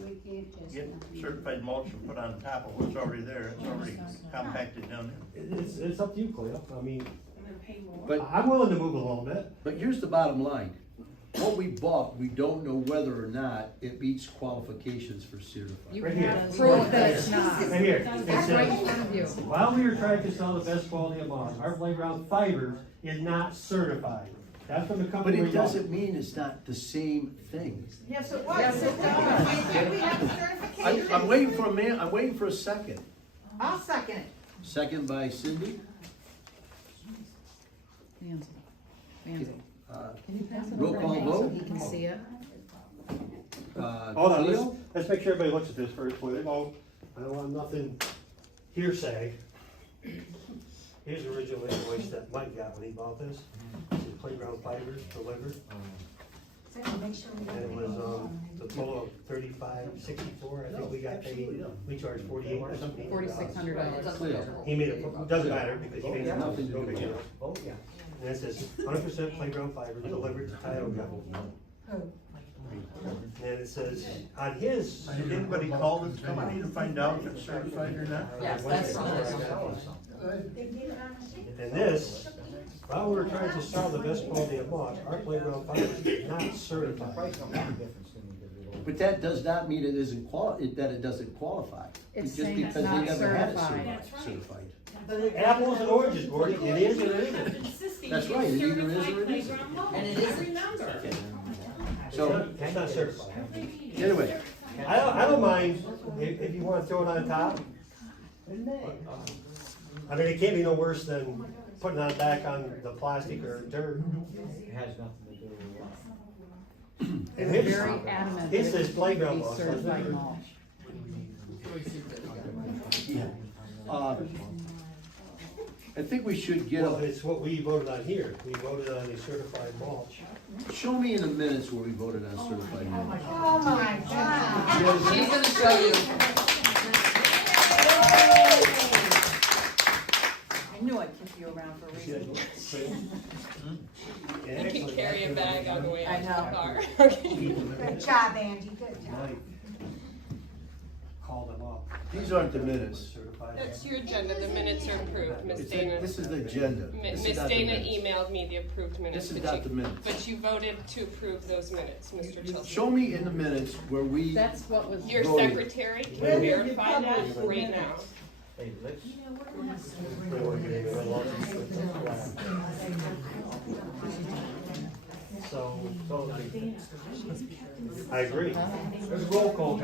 get certified mulch and put on top of what's already there? It's already compacted down there. It's up to you, Cleo. I mean, And then pay more. But, I'm willing to move a little bit. but here's the bottom line, what we bought, we don't know whether or not it meets qualifications for certified. You Right here. have proof that it's not. Right here, it It's right in says, front of you. while we are trying to sell the best quality of mulch, our playground fibers is not certified. That's from the But company. it we bought. doesn't mean it's not the same thing. Yes, it was. Yes, it does. We have certification. I'm waiting for I'm waiting for a second. I'll second it. Second by Cindy. Mansell. Mansell. Uh, Can you pass it Roll over to call Hank so vote. he can see it? Hold on, Cleo? let's make sure everybody looks at this first, before they vote. I don't want nothing hearsay. Here's the original invoice that Mike got when he bought this. This is playground fibers delivered. And it was, the total of $35.64. I think we got paid, we charged 48 or something. $4,600. Cleo. He made it, doesn't matter because he made it. Nothing to do with it. Oh, yeah. And it says 100% playground fiber delivered to Tioga. And it says, on his. Did anybody call this company to find out if it's certified or not? Yes, that's from this. And this, while we were trying to sell the best quality of mulch, our playground fiber is not certified. But that does not mean it isn't that it doesn't qualify. It's just saying it's because they not never had it certified. That's right. certified. Apples and oranges, Gordy, it is or it I'm isn't. insisting That's you right, it get either is or certified it isn't. playground mulch. And it I isn't. remember. So, It's not certified. anyway, I don't mind if you wanna throw it on top. I mean, it can't be no worse than putting it back on the plastic or dirt. It has nothing to do with what. And They're his- very adamant This that is it playground be mulch. certified mulch. yeah. I think we should get, Well, it's what we voted on here. We voted on a certified mulch. show me in the minutes where we voted on certified mulch. Oh, my God. She's gonna show you. I knew I'd keep you around for a reason. You You can carry a bag on the way I out to know. the car. Okay. Good job, Angie, good job. Mike called them up. These aren't the minutes. Certified. That's your agenda, the minutes are approved, Miss Dana. This is the agenda. This is Miss not the Dana minutes. emailed me the approved minutes, This is but not the you, minutes. but you voted to approve those minutes, Mr. Chilson. Show me in the minutes where we, That's what was. Your voted. secretary can Where did you verify that publish the right now. minutes? Hey, let's. So, I agree. There's a roll call.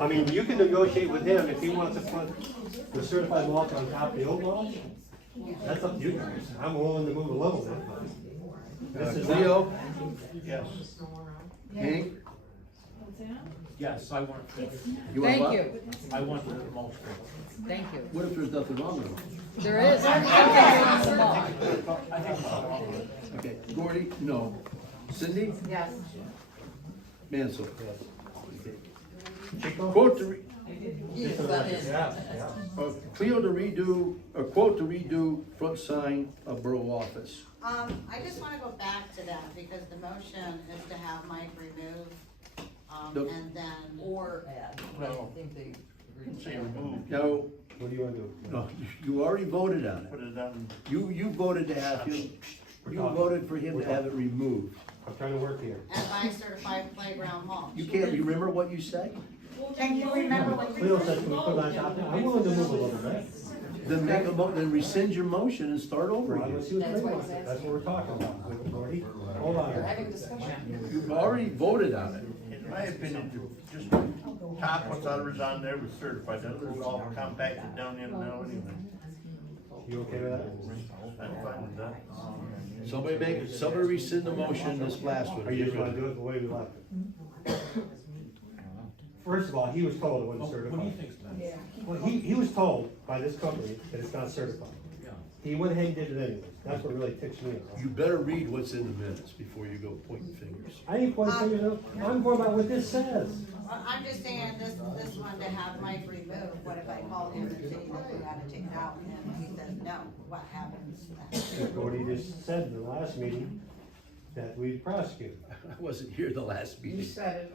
I mean, you can negotiate with him if he wants to put the certified mulch on top of the old mulch. That's up to you guys. I'm willing to move a little bit, but this is. Leo, Yes. Hank, What's that? Yes, I want, you want Thank what? you, I want the mulch. thank you. What if there's nothing wrong with them? There is. Everything's on the mulch. I think it's all wrong. Okay, Gordy, no. Cindy, Yes. Mansell. Chico? Quote to, Yes, that is. Cleo to redo, a quote to redo front sign of Borough office. I just wanna go back to that, because the motion is to have Mike remove, Nope. and then. Or add. Well, I think they agreed. say remove, No, What do you want to do? no, you already voted on put it. it on. You voted to have him, you voted for him to have it removed. I'm trying to work here. And buy certified playground mulch. You can't remember what you said? Can you remember what you Cleo said? said, can we put it on top? I'm willing to move a little bit. Then make a then rescind your motion and start over Well, let's again. see what Cleo wants. That's what we're talking about, Gordy. Hold on. Having a discussion. You've already voted on it. In my opinion, just top what's already on there was certified, the others all compacted down in now anyway. You okay with that? I'm fine with that. Somebody rescind the motion, this last one. Or you just wanna do it the way we left it? First of all, he was told it wasn't certified. What do you think's best? Well, he was told by this company that it's not certified. He went ahead and did it anyways. That's what really ticks me off. You better read what's in the minutes before you go pointing fingers. I ain't pointing fingers out. I'm going about what this says. Well, I'm just saying, this one to have Mike removed, what if I called him and say that we gotta take it out, and he says no, what happens then? Gordy just said in the last meeting that we'd prosecute. I wasn't here the last meeting.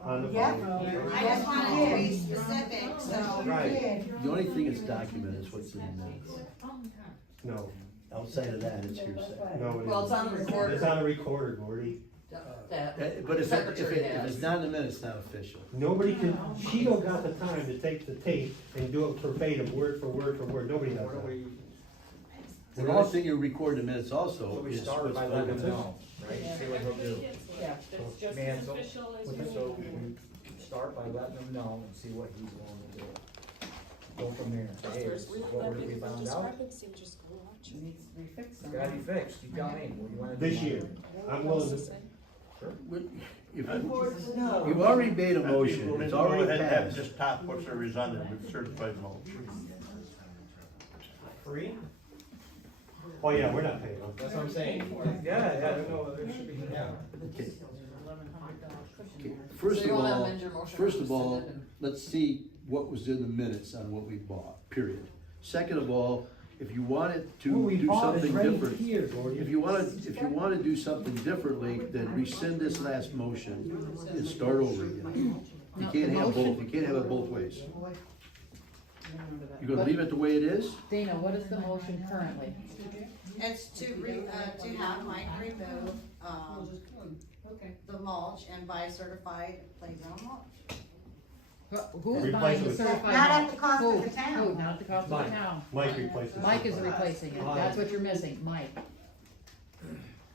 On the Yeah. phone. I just wanted to be specific, so. Right. The only thing that's documented is what's in the minutes. No, Outside of that, it's hearsay. no, it Well, it's on the isn't. recorder. It's on a recorder, Gordy. But if it's not in the minutes, it's not official. Nobody can, she don't got the time to take the tape and do it verbatim, word for word for word. Nobody does that. The only thing you record in minutes also We is start what's by letting voted. them know, right? See what he'll do. Yeah, that's just Man, as so- official as So you. we start by letting them know and see what he's willing to do. Go from there. Say, hey, this is what we found out. Needs to be fixed. It's gotta be fixed. You tell me, what do you wanna do? This year, I'm willing to, You've already made a motion, it's already Have passed. just top what's already on it with certified mulch. Free? oh yeah, we're not paying them. That's what I'm saying. Yeah, no, there should be, yeah. Okay. First So you of wanna all, amend your motion first or of all, rescind it? let's see what was in the minutes on what we bought, period. Second of all, if you wanted What to we do bought is something right different, here, Gordy. if you wanna do something differently, then rescind this last motion and start over again. You No, can't the have both, motion- you can't have it both ways. You're gonna leave it the way it is? Dana, what is the motion currently? It's to have Mike remove, the mulch and buy certified playground mulch. Who's Replace buying it the with- certified? Not at mulch? the cost of Who? the town. Who? Not at the cost of the town. Mike replaces. Mike is replacing it, that's what you're missing, Mike.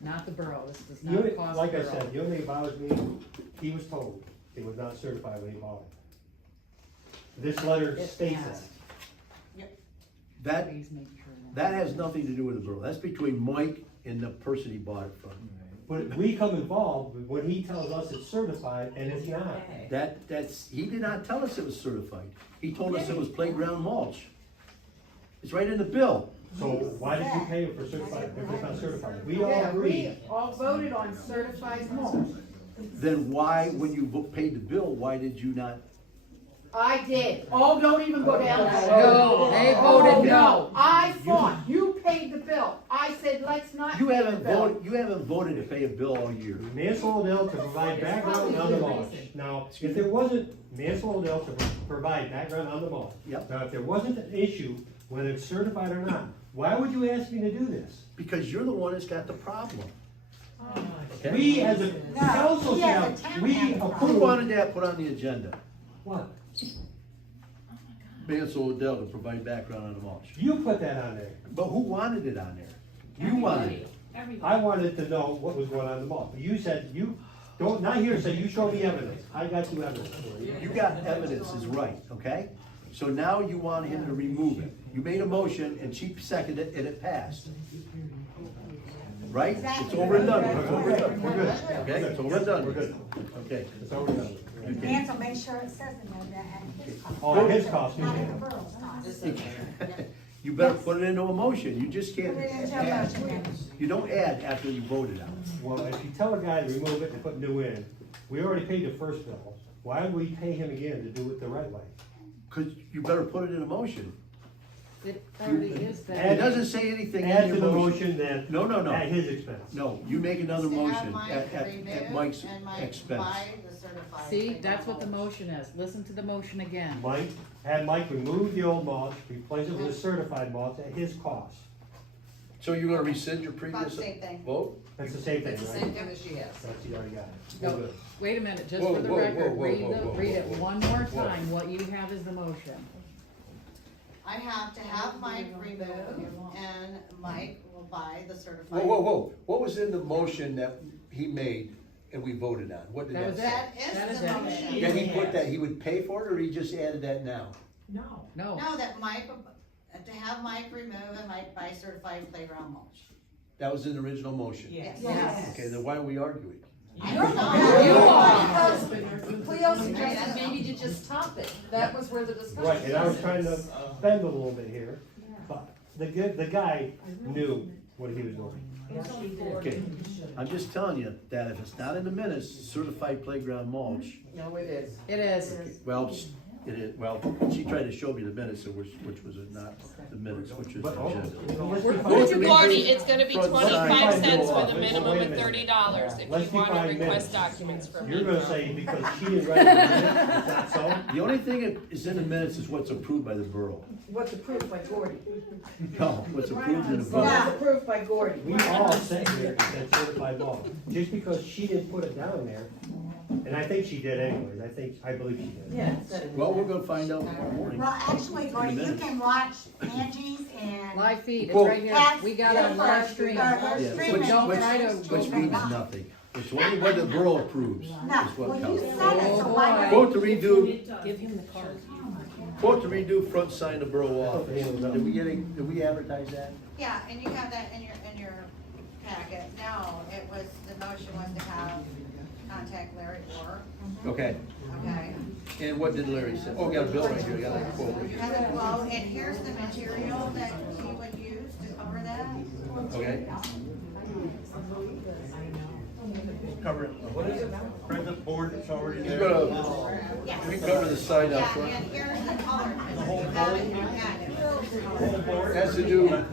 Not the borough, this does You not only- cost Like the I borough. said, the only thing that bothers me, he was told it was not certified when he bought it. This letter It states passed. that. That, Please make sure. that has nothing to do with the borough, that's between Mike and the person he bought it from. But we come involved when he tells us it's certified and it's not. He did not tell us it was certified. He told us it was playground mulch. It's right in the bill. So why did you pay him for certified if it's not certified? We all Yeah, agree. we all voted on certified mulch. Then why, when you paid the bill, why did you not? I did. Oh, don't even go down that No, road. they voted no. I fought. You paid the bill. I said, let's not You pay the haven't bill. voted to pay a bill all year. Mansell Odell to provide background on the mulch. Now, if there wasn't, Mansell Odell to provide background on the mulch. Yep. Now, if there wasn't an issue, whether it's certified or not, why would you ask me to do this? Because you're the one that's got the problem. Okay? We as a council, he as a shall- town we has a Who approve. wanted that put on the agenda? What? Mansell Odell to provide background on the mulch. You put that on there. But who wanted it on there? You wanted it. I wanted to know what was going on in the mulch. You said, you, don't, not here, say you show me evidence. I got you evidence for you. You got evidence is right, okay? So now you want him to remove it. You made a motion and she seconded it and it passed. Right? It's over and done. It's over and done. We're good. Okay, it's over and done. We're good. Okay. It's over done. Ansel, make sure it says in there that at his cost. Oh, his cost, you Not at mean. the borough's cost. You better put it into a motion. You just can't Put it into a add. motion. You don't add after you voted on it. Well, if you tell a guy to remove it and put new in, we already paid the first bill. Why would we pay him again to do it the right way? Cause you better put it in a motion. It already is It that. doesn't say anything Add in to your the motion. motion that, No, no, no. at his expense. No, you make another To have motion Mike at remove Mike's and Mike expense. buy the certified See, playground that's what the mulch. motion is, listen to the motion again. Mike, had Mike remove the old mulch, replace it with a certified mulch at his cost. So you're gonna rescind your About previous the same thing. vote? That's the same thing, It's the right? same thing that she has. That's, you already got it. No, We're good. wait a minute, just Whoa, for the whoa, record, whoa, read whoa, whoa, read it whoa, one more whoa. time, what you have is the motion. I have to have Mike remove and Mike will buy the certified. Whoa, whoa, whoa. What was in the motion that he made and we voted on? What did That that was say? That is the motion. Did he put that, he would pay for it, or he just added that now? No. No, No, that Mike, to have Mike remove and Mike buy certified playground mulch. That was in the original motion? Yes. Okay, then why are we arguing? I don't know. Cleo suggested maybe to just top it, that was where the discussion. Right, and I was trying to bend a little bit here, but the guy knew what he was doing. Okay, I'm just telling you that if it's not in the minutes, certified playground mulch, No, it is. It is. well, it is, well, she tried to show me the minutes, which was not the minutes, which is the agenda. Gordy, it's gonna be Front side. 25 cents with a Wait a minimum of minute. $30 if Let's you wanna define request minutes. documents from me. You're gonna say because she didn't write the minutes, is that so? The only thing that is in the minutes is what's approved by the borough. What's approved by Gordy? No, what's approved in the What's borough. approved by Gordy? We all sat here and said certified law, just because she didn't put it down there, and I think she did anyways, I believe she did. Yeah. Well, we're gonna find out tomorrow morning. Well, actually, Gordy, you can watch Angie's and. Live feed, it's Well- right here, we got it on live stream. Yeah, Streaming. which means nothing. It's only what the borough approves is No, what well, you counts. said it, so why would? Quote to redo, Give him the card. quote to redo front sign of borough office. Did we advertise that? Yeah, and you have that in your packet. No, it was, the motion was to have, contact Larry Orr, Okay, okay? and what did Larry say? Oh, we got a bill right here, we got a quote right You here. have it, well, and here's the material that he would use to cover that. Okay, Cover it, what is it? Present board that's already he's there. gonna, Yes. we cover the sign up Yeah, front. and here's the color, you have it in your packet. That's to do,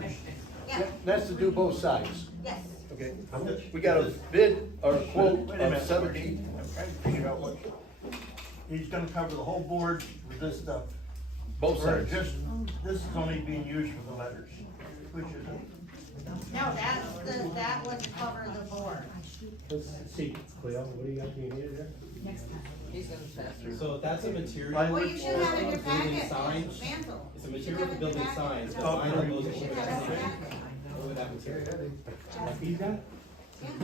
Yeah, that's to do both sides. yes. Okay, we got a bid or a quote Wait a of minute. 17. I'm trying to figure out what, he's gonna cover the whole board with this stuff. Both Or sides. just, this is only being used for the letters, which is, No, that would cover the board. Let's see, Cleo, what do you got, do you need it there? He's gonna pass through. So that's a material Well, you should have it in your for building packet, signs. Mantle. It's a You should material have for it in your building packet. signs, the Oh, vinyl goes You over should that have it in your sign, packet. over that material. Like these guys?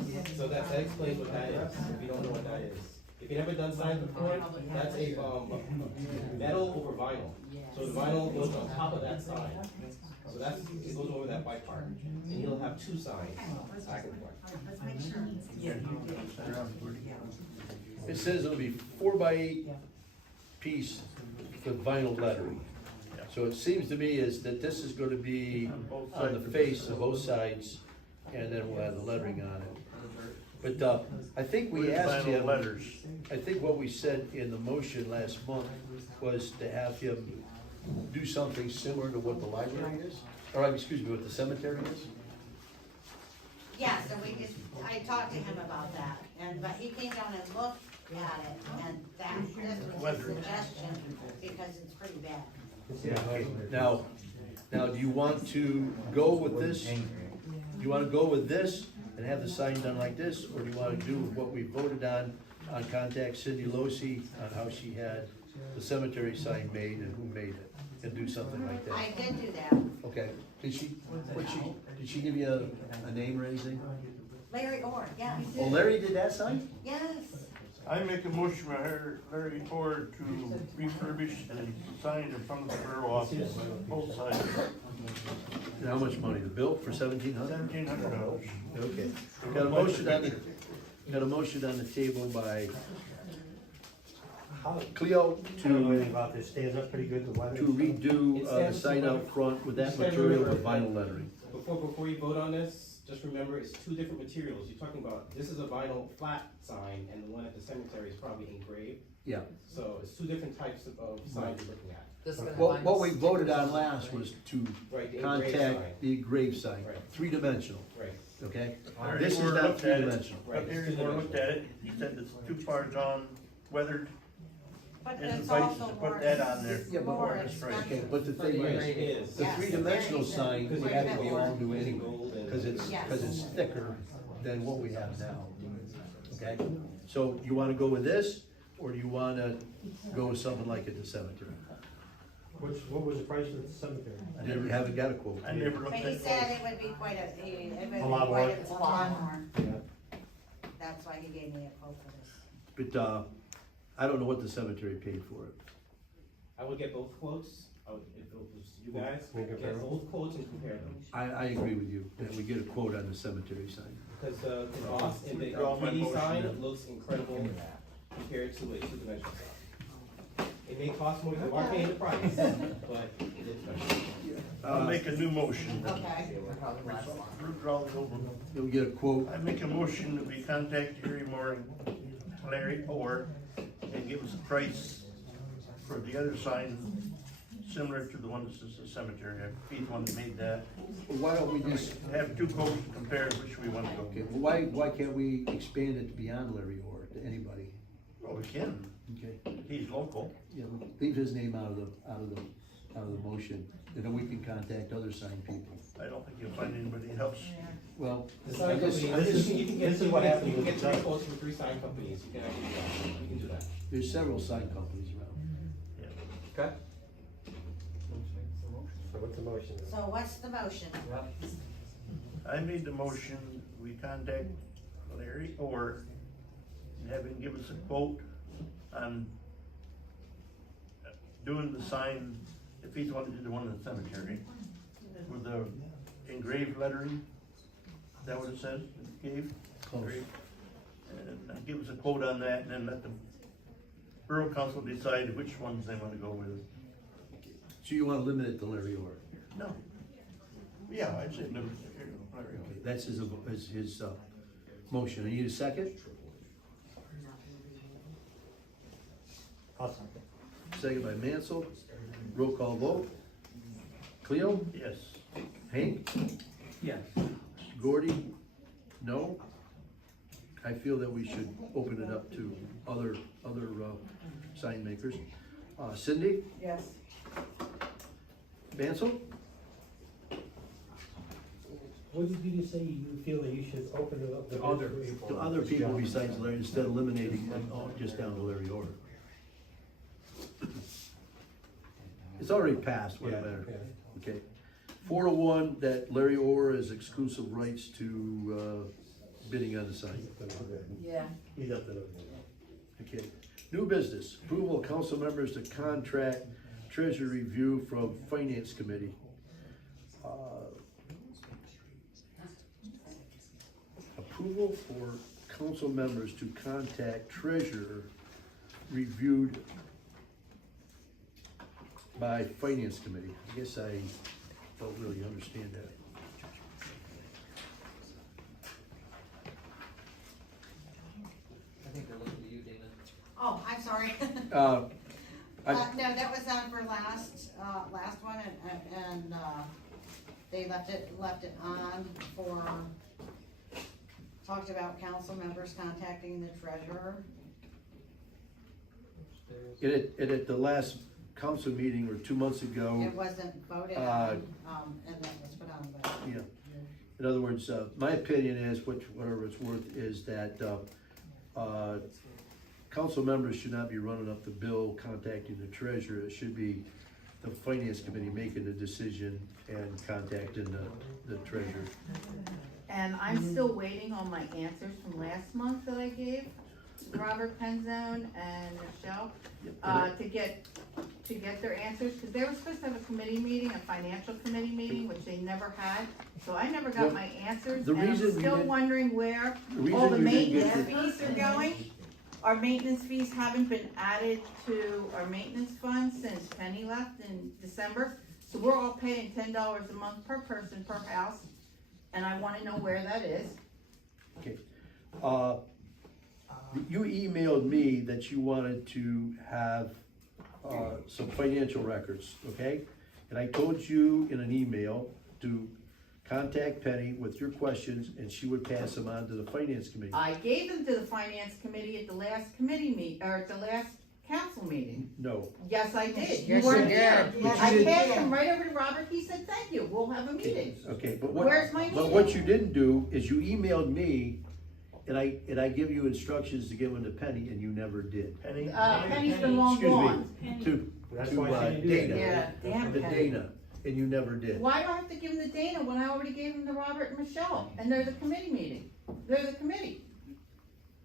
Yes. So that explains what that is, if you don't know what that is. If you never done signs before, that's a, metal over vinyl. So the vinyl goes on top of that sign. So that's, it goes over that white part. And you'll have two signs, back and forth. It says it'll be 4x8 piece with vinyl lettering. So it seems to me is that this is gonna be on the face of both sides, and then we'll have the lettering on it. But, I think we asked him, letters. I think what we said in the motion last month was to have him do something similar to what the library is, or excuse me, what the cemetery is. Yeah, so I talked to him about that, but he came down and looked at it, and this was his suggestion, because it's pretty bad. Now, do you want to go with this? Do you wanna go with this and have the sign done like this, or do you wanna do what we voted on contact Cindy Losi on how she had the cemetery sign made and who made it, and do something like that? I did do that. Okay, did she give you a name or anything? Larry Orr, yeah. Oh, Larry did that sign? Yes. I make a motion to hire Larry Ford to refurbish the sign in front of the borough office, both sides, And how much money? The bill for $1,700? $1,700. Okay. Got a motion on the table by Cleo I don't know anything about this, stands up pretty good, the weather. to redo the sign out front with that material with vinyl lettering. Before you vote on this, just remember, it's two different materials. You're talking about, this is a vinyl flat sign, and the one at the cemetery is probably engraved. Yeah. So it's two different types of signs you're looking at. This is What we voted on last was to Right, the engraved sign. contact the engraved sign, Right. 3-dimensional, Right. okay? Larry This is Ford not looked at it. 3-dimensional. Up here, he looked at it, he said it's too far gone, weathered, But and it's the price also to more. put that on there. Yeah, but More That's right. Okay, expensive. but the thing Right, is, it is. the Yes, 3-dimensional very sign would expensive. have to be all new anyway, Gold and- because it's Yes. thicker than what we have now. Okay, so you wanna go with this, or do you wanna go with something like at the cemetery? What was the price of the cemetery? I never, haven't got a quote. I never But looked he at said it would be quite a, it would be A lot quite more. a lot more. Yeah. that's why he gave me a quote for this. But, I don't know what the cemetery paid for it. I would get both quotes, if it was you guys, get both quotes and compare them. I agree with you, that we get a quote on the cemetery sign. Because the cost in the Withdraw my 3D motion sign then. looks incredible compared to a two-dimensional sign. It may cost more, you are paying the price, but it looks better. I'll make a new motion. Okay. Withdraw the old one. Then we get a quote. I make a motion that we contact Harry Moore and Larry Orr and give us a price for the other sign similar to the one that says the cemetery. I Pete one that made that. Why don't we just, Have two quotes to compare which we want to go. okay, well, why can't we expand it beyond Larry Orr to anybody? Well, we can. Okay, He's local. yeah, leave his name out of the motion, and then we can contact other sign people. I don't think you'll find anybody else. Well, The sign company, you can get, this is what happens you can with get the 3 sign. quotes from 3 sign companies, you can actually, you can do that. there's several sign companies around. Okay. So what's the motion? So what's the motion? I made the motion, we contact Larry Orr and have him give us a quote on doing the sign, if he's wanted to do the one in the cemetery, with the engraved lettering. Is that what it says, it gave? Close. Engraved. And give us a quote on that, and then let the Borough Council decide which ones they wanna go with. So you wanna limit it to Larry Orr? No. Yeah, I'd say Larry Orr. Okay, that's his motion. I need a second? I'll second. Second by Mansell. Roll call vote. Cleo? Yes. Hank? Yes. Gordy? No? I feel that we should open it up to other sign makers. Cindy? Yes. Mansell? What did you say you feel that you should open it up to other people? To other people besides Larry, instead of eliminating it all just down to Larry Orr. It's already passed, what Yeah, matter? yeah. Okay. 4-1, that Larry Orr has exclusive rights to, bidding on the sign. Yeah. He's up to no good. Okay. New business, approval of council members to contract treasury review from finance committee. Approval for council members to contact treasurer reviewed by finance committee. I guess I don't really understand that. I think they're looking to you, Dana. Oh, I'm sorry. No, that was on for last one, and they left it on for, talked about council members contacting the treasurer. At the last council meeting, or 2 months ago. It wasn't voted on, and that was put on, but. Yeah. In other words, my opinion is, whatever it's worth, is that, council members should not be running up the bill, contacting the treasurer. It should be the finance committee making the decision and contacting the treasurer. And I'm still waiting on my answers from last month that I gave Robert Penzone and Michelle, to get their answers, because they were supposed to have a committee meeting, a financial committee meeting, which they never had. So I never got my answers, and I'm still wondering where all the maintenance fees are going. Our maintenance fees haven't been added to our maintenance fund since Penny left in December. So we're all paying $10 a month per person, per house, and I wanna know where that is. Okay. You emailed me that you wanted to have, some financial records, okay? And I told you in an email to contact Penny with your questions, and she would pass them on to the finance committee. I gave them to the finance committee at the last or at the last council meeting. No. Yes, I did. Yes, you weren't did. there. Yes, I you passed did. them right over to Robert, he said, thank you, we'll have a meeting. Okay, but Where's my but meeting? what you didn't do is you emailed me, and I give you instructions to give them to Penny, and you never did. Penny? Penny's been long gone. That's To why she didn't do Dana. that. Yeah, damn To Penny. Dana, and you never did. Why do I have to give them to Dana when I already gave them to Robert and Michelle, and they're the committee meeting? They're the committee.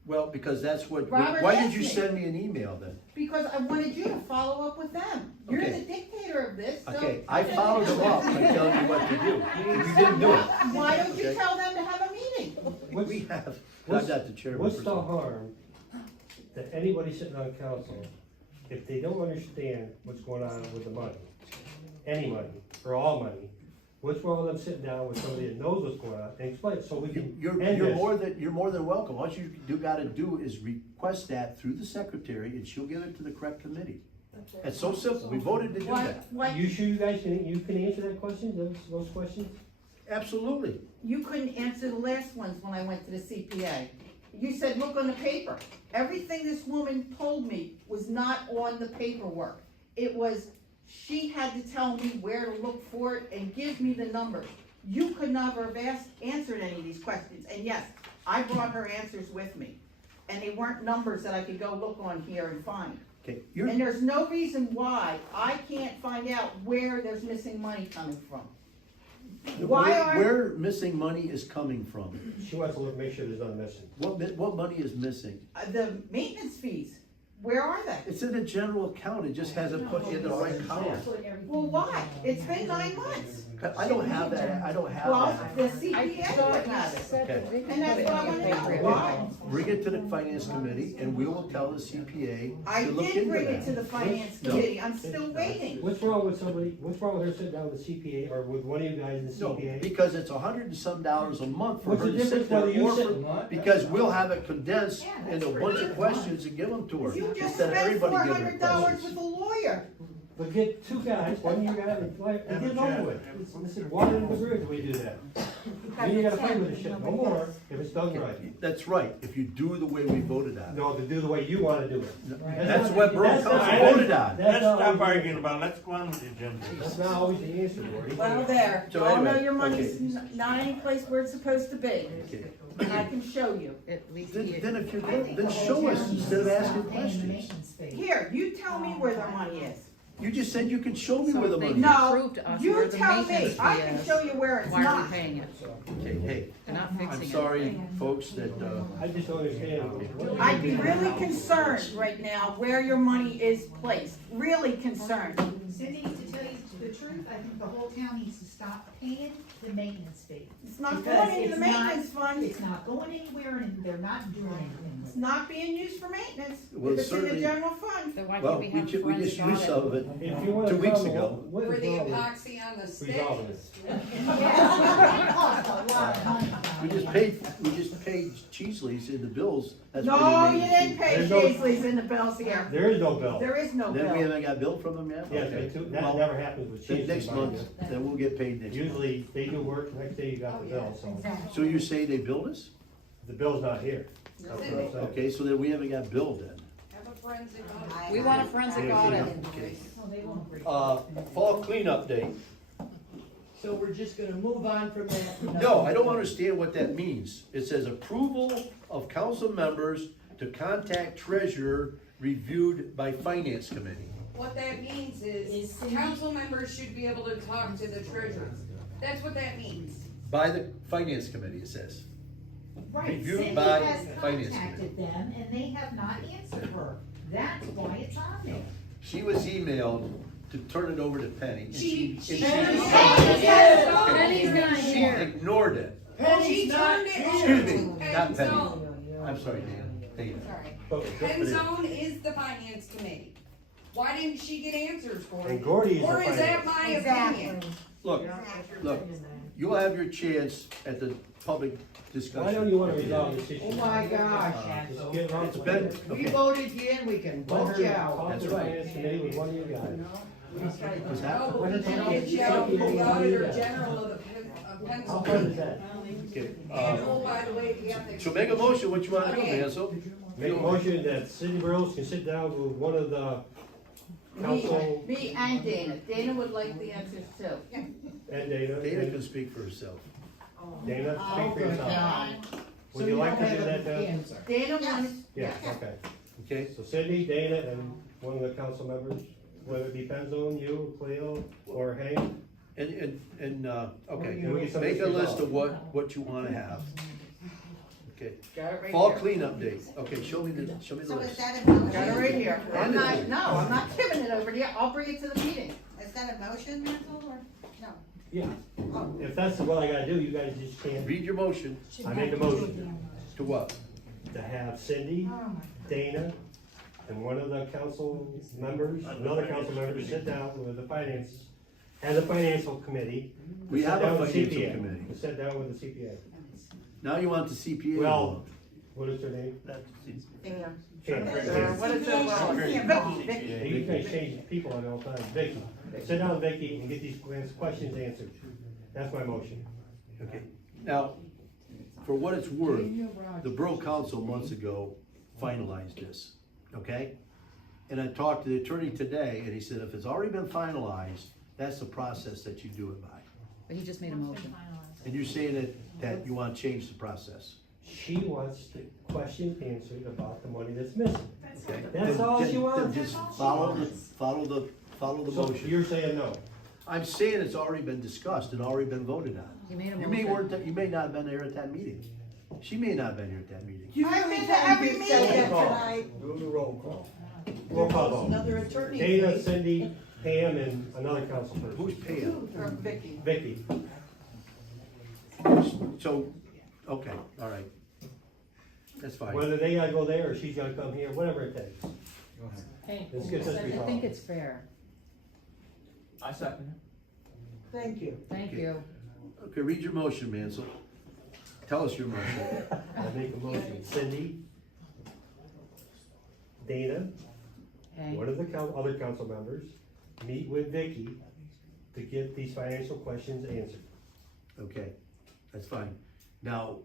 Well, because that's what, Robert why did asked you me. send me an email then? Because I wanted you to follow up with them. You're Okay. the dictator of this, so. Okay, I followed them up by telling you what to do. And you didn't do it. Why don't you Okay. tell them to have a meeting? We have, I'm What's- not the chairman. What's the harm that anybody sitting on council, if they don't understand what's going on with the money, any money, or all money, what's wrong with them sitting down with somebody that knows what's going on and explain it, so we can You're end this? more than welcome. All you gotta do is request that through the secretary and she'll give it to the correct committee. It's so simple. We voted to do that. What, You sure you guys can answer that question, those questions? Absolutely. you couldn't answer the last ones when I went to the CPA. You said, look on the paper. Everything this woman told me was not on the paperwork. It was, she had to tell me where to look for it and give me the numbers. You could never have answered any of these questions, and yes, I brought her answers with me. And they weren't numbers that I could go look on here and find. Okay, And there's no reason why I can't find out where there's missing money coming from. where missing money is coming from. She wants to look, make sure there's nothing missing. What money is missing? The maintenance fees, where are they? It's in the general account. It just hasn't put in the right column. Well, why? It's been 9 months. I don't have that. I don't have Well, that. the CPA would have it. Okay. And that's what I wanna know, why? Bring it to the finance committee and we will tell the CPA I to look into that. did bring it to the finance No. committee, I'm still waiting. What's wrong with her sitting down with CPA, or with one of you guys in the No, CPA? because it's $100 and some a month for What's her the to sit difference there whether you or sit- for, because we'll have it condensed into a bunch of questions and give them to her. You just Instead of spent everybody giving her $400 questions. with a lawyer. But get two guys, one of you guys, and get it over with. This is water in the bridge, we do that. Then you gotta fight with this shit, no more, if it's done right. That's right, if you do the way we voted on. No, to do the way you wanna do it. That's what Borough That's not- Council voted on. That's Let's not stop always- arguing about it. Let's go on with the agenda. That's not always the answer, Lori. Well, there, So you all know anyway, your money's okay. not any place where it's supposed to be. Okay. And I can show you. At least Then you. if you're good, then show us instead of asking questions. Here, you tell me where their money is. You just said you can show me So where the they money is. No, prove to us you where the tell me, maintenance I fee can is. show you where it's Why are not. we paying it? Okay, hey, They're not fixing I'm it. sorry, folks, that, I just don't understand. I'd be really concerned right now where your money is placed, really concerned. Cindy, to tell you the truth, I think the whole town needs to stop paying the maintenance fee. It's not Because going into the it's not- maintenance fund. It's not going anywhere and they're not doing anything It's with it. not being used for maintenance. Well, If it's in the certainly- general fund. Then why well, can't we have a we just forensic used some of audit? it If you wanna 2 weeks tell them ago. what is wrong with epoxy on the stick. resolving this? It costs a lot of money. We just paid Cheesley's in the bills. That's No, what you we didn't pay There's no- Paisley's in the bills here. There is no bill. There is no Then we bill. haven't got billed from them yet? Yeah, Okay. that Well, never happens with then chiefs. next month, then we'll get paid next month. Usually, they do work, next day you got the bill, so So you say they billed us? the bill's not here. That's what I'm saying. Okay, so then we haven't got billed then. Have a forensic audit. We want a forensic audit. Okay. Oh, they won't agree. Fall cleanup day. So we're just gonna move on from that? No, I don't understand what that means. It says approval of council members to contact treasurer reviewed by finance committee. What that means is council members should be able to talk to the treasurer. That's what that means. By the finance committee, it says. Right, Reviewed Cindy by has finance contacted them and they have not answered her. That's why it's on there. She was emailed to turn it over to Penny. And She- she Penny's not here. ignored it. She turned it Excuse over me, to not Penn Penny. Zone. I'm sorry, Dana. Sorry. Penn Zone is the finance committee. Why didn't she get answers for it? And Gordy is the Or is that finance. my Exactly. opinion? Look, you'll have your chance at the public discussion. Why don't you wanna resolve this issue? Oh my gosh. Just get around It's to been, it. We okay. voted you in, we can vote you out. Talk to the finance committee with one of you guys. What's that? No, but we can get you out the auditor general of How fun is Pennsylvania. that? Okay, And oh, by the way, we have to. so make a motion, what you wanna do, Okay. Hansel? Make a motion that Cindy Burrows can sit down with one of the council Me and Dana. Dana would like the answers too. and Dana. Dana can speak for herself. Dana, speak for yourself. Would you like to do that, Dan? Dana wants, Yeah, okay. Okay? So Cindy, Dana, and one of the council members, whether it be Penzone, you, Cleo, or Hank. And, okay, And we can make a resolve. list of what you wanna have. Okay. Got it right Fall here. cleanup day. Okay, show me the So is list. that a motion? Got it right here. And it's- I'm not giving it over to you, I'll bring it to the meeting. Is that a motion, Mansell, or, no? Yeah, Oh, if that's what I gotta do, you guys just can't. Read your motion. I make a motion To what? to have Cindy, Dana, and one of the council members, another council member, sit down with the finance, and the financial committee. We sit have a down with financial CPA, committee. to sit down with the CPA. Now you want the CPA. Well, what is her name? That's Shannon. What is it, Vicky. You guys change people on all the time. Vicky, sit down, Vicky, and get these questions answered. That's my motion. Okay. Now, for what it's worth, the Borough Council months ago finalized this, okay? And I talked to the attorney today, and he said if it's already been finalized, that's the process that you do it by. But he just made a motion. And you're saying that you want to change the process. She wants the question answered about the money that's missing. Okay? That's Then- all then- she wants. Then just follow the So motion. you're saying no? I'm saying it's already been discussed and already been voted on. He made a You may motion. you may not have been there at that meeting. She may not have been here at that meeting. I've been to every meeting tonight. Do the roll call. Roll call vote. Another attorney. Dana, Cindy, Pam, and another council person. Who's paying? Or Vicky. Vicky. So, okay, all right. That's fine. Whether they gotta go there or she's gotta come here, whatever it takes. Hey, Let's get this I resolved. think it's fair. I second Thank you. Thank Okay. you. Okay, read your motion, Mansell. Tell us your motion. I make a motion, Cindy, Dana, Hey, one of the other council members, meet with Vicky to get these financial questions answered. Okay, that's fine. Now,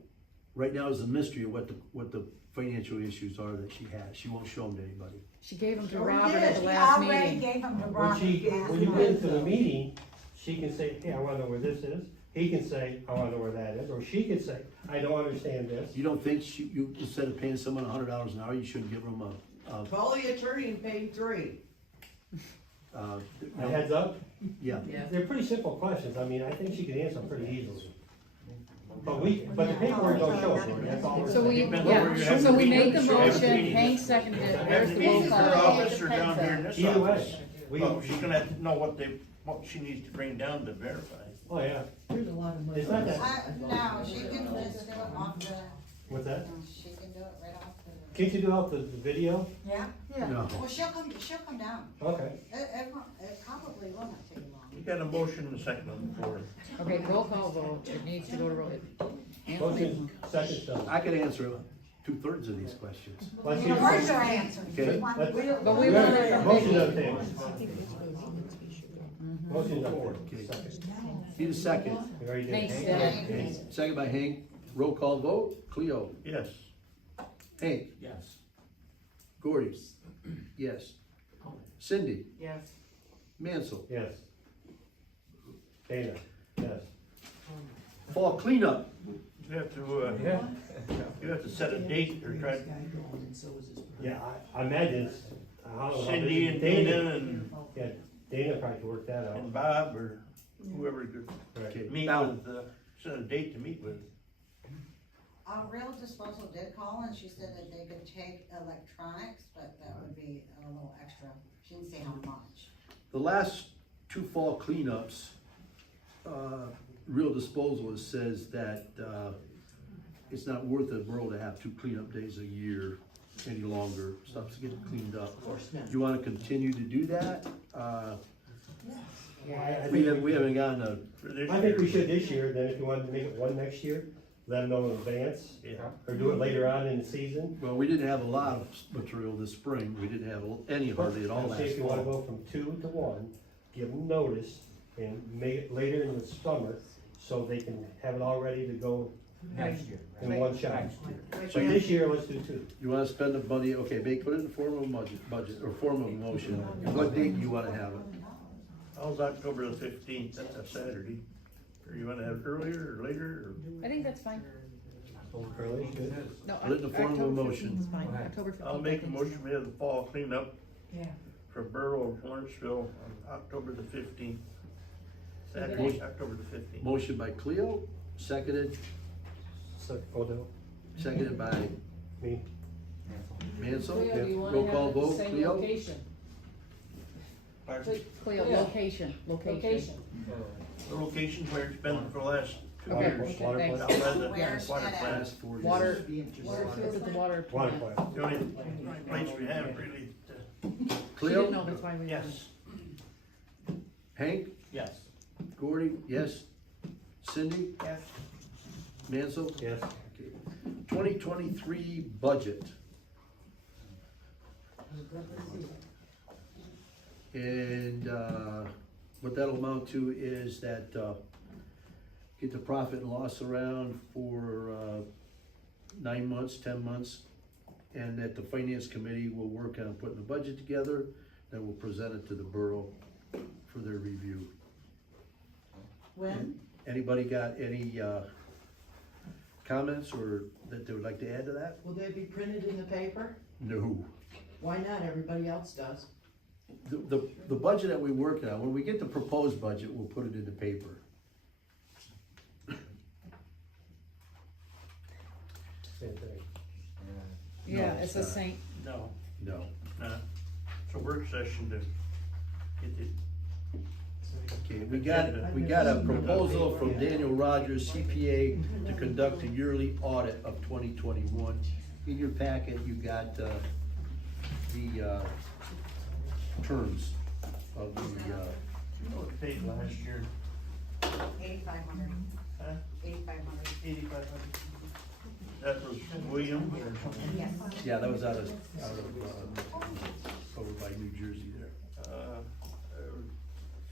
right now is a mystery of what the financial issues are that she has. She won't show them to anybody. she gave them to Sure Robert did. at the She last already meeting. gave them to When Robert. when you get into the meeting, she can say, hey, I wanna know where this is. He can say, I wanna know where that is, or she can say, I don't understand this. You don't think you, instead of paying someone $100 an hour, you shouldn't give them Call the attorney and pay 3. A heads up? yeah. They're pretty simple questions. I mean, I think she can answer them pretty easily. But the paperwork don't show it, Lori. That's all we're So we, saying. yeah, so we made the motion, Hank seconded it, there's the roll This is her call. office or down here in this Either way, office? Well, she's gonna have to know what she needs to bring down to verify. Oh, yeah. There's a lot of money. It's not that, No, she can just do it off the, what's that? she can do it right off the. Can't you do out the video? Yeah? No. Well, she'll come down. Okay. It probably will not take long. You got a motion and a second on the floor. Okay, roll call vote, it needs to go to roll. Motion, second, done. I could answer 2/3 of these questions. Let's see. Of course your answer. Okay. Let's- But we want it from Motion on the Vicky. table. Motion on the table. Okay. Second. Need a second. We already did. Thanks, Deb. Second by Hank. Roll call vote. Cleo. Yes. Hank. Yes. Gordy. Yes. Cindy. Yes. Mansell. Yes. Dana, yes. Fall cleanup. You have to, you have to set a date or try, Yeah, I imagine it's, I don't know. how Cindy busy and Dana and Yeah, Dana probably could work that out. Bob or whoever could Okay. meet Now, with, set a date to meet with. Real Disposal did call and she said that they could take electronics, but that would be a little extra. She didn't say how much. the last 2 fall cleanups, Real Disposal says that it's not worth the borough to have 2 cleanup days a year any longer. Stuff's getting cleaned up. You want to continue to do that? Yeah, We haven't gotten a. I think we should this year, then if you wanted to make it one next year, let them know in advance. Yeah. Or do it later on in the season. Well, we didn't have a lot of material this spring. We didn't have any hardly at all See last if you wanna fall. go from 2 to 1, give them notice and make it later in the summer so they can have it all ready to go Next year. in one shot. Next year. But this year, let's do 2. You wanna spend the money, okay, put it in the form of a budget, or form of a motion. What date do you wanna have it? How's October the 15th? That's a Saturday. Or you wanna have it earlier or later I think that's fine. Early, good. No, Put it in the form of a October motion. 15th is fine. October or? 15th. I'll make a I think. motion, we have the fall cleanup Yeah. for Borough of Lawrenceville on October the 15th. Saturday, October the 15th. Motion by Cleo, seconded So, Odell. seconded by Me. Mansell. Cleo, do you wanna Roll call have it the vote, same Cleo? location? Pardon? Cleo, location. Location. The location's where it's been for the last 2 Okay, years. Water thanks. Down by the Where's water that at? plant. Last 4 years. Water, is it the water Water plant? plant. The only place we have really, She didn't Cleo? know, that's why we. yes. Hank? Yes. Gordy? Yes. Cindy? Yes. Mansell? Yes. 2023 budget. And, what that'll amount to is that, get the profit and loss around for, 9 months, 10 months. And that the finance committee will work on putting the budget together, then we'll present it to the borough for their review. When? Anybody got any, comments or that they would like to add to that? Will they be printed in the paper? No. Why not? Everybody else does. The budget that we're working on, when we get the proposed budget, we'll put it in the paper. Same thing. Yeah, No, it's the it's not. same, No, No. it's a work session to get it. Okay, we got a proposal from Daniel Rogers, CPA, to conduct a yearly audit of 2021. In your packet, you got, the, terms of the, You know what they paid last year? 8,500. Huh? 8,500. 8,500. That was Williams or something? Yes. yeah, that was out of, over by New Jersey there. I would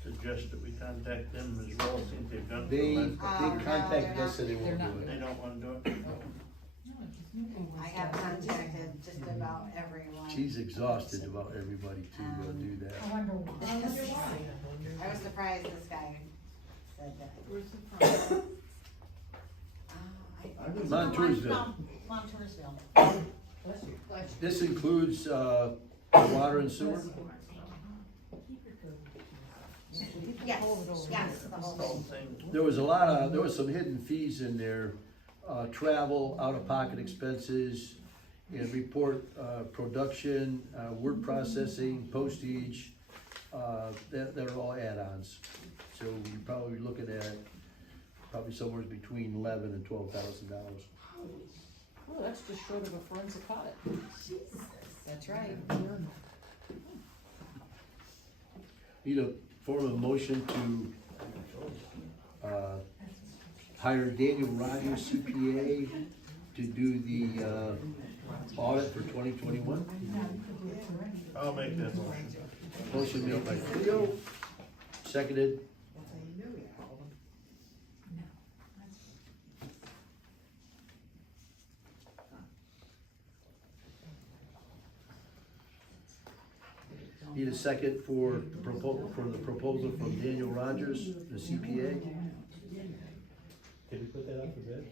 suggest that we contact them as well, see if they've done. They it. contacted us and they they're won't not do They it. don't wanna do it? I have contacted just about everyone. She's exhausted about everybody to do that. I wonder why. I was surprised this guy said that. Where's it from? Montoursville. Montoursville. This includes, water and sewer? Yes, yes, the whole Whole thing. thing. There was some hidden fees in there, travel, out-of-pocket expenses, and report, production, word processing, postage, that are all add-ons. So you're probably looking at probably somewhere between $11,000 and $12,000. Oh, that's just short of a forensic audit. that's right. Need a form of motion to, hire Daniel Rogers, CPA, to do the, audit for 2021. I'll make that motion. Motion made by Cleo, seconded. Need a second for the proposal from Daniel Rogers, the CPA. Did we put that up for bid?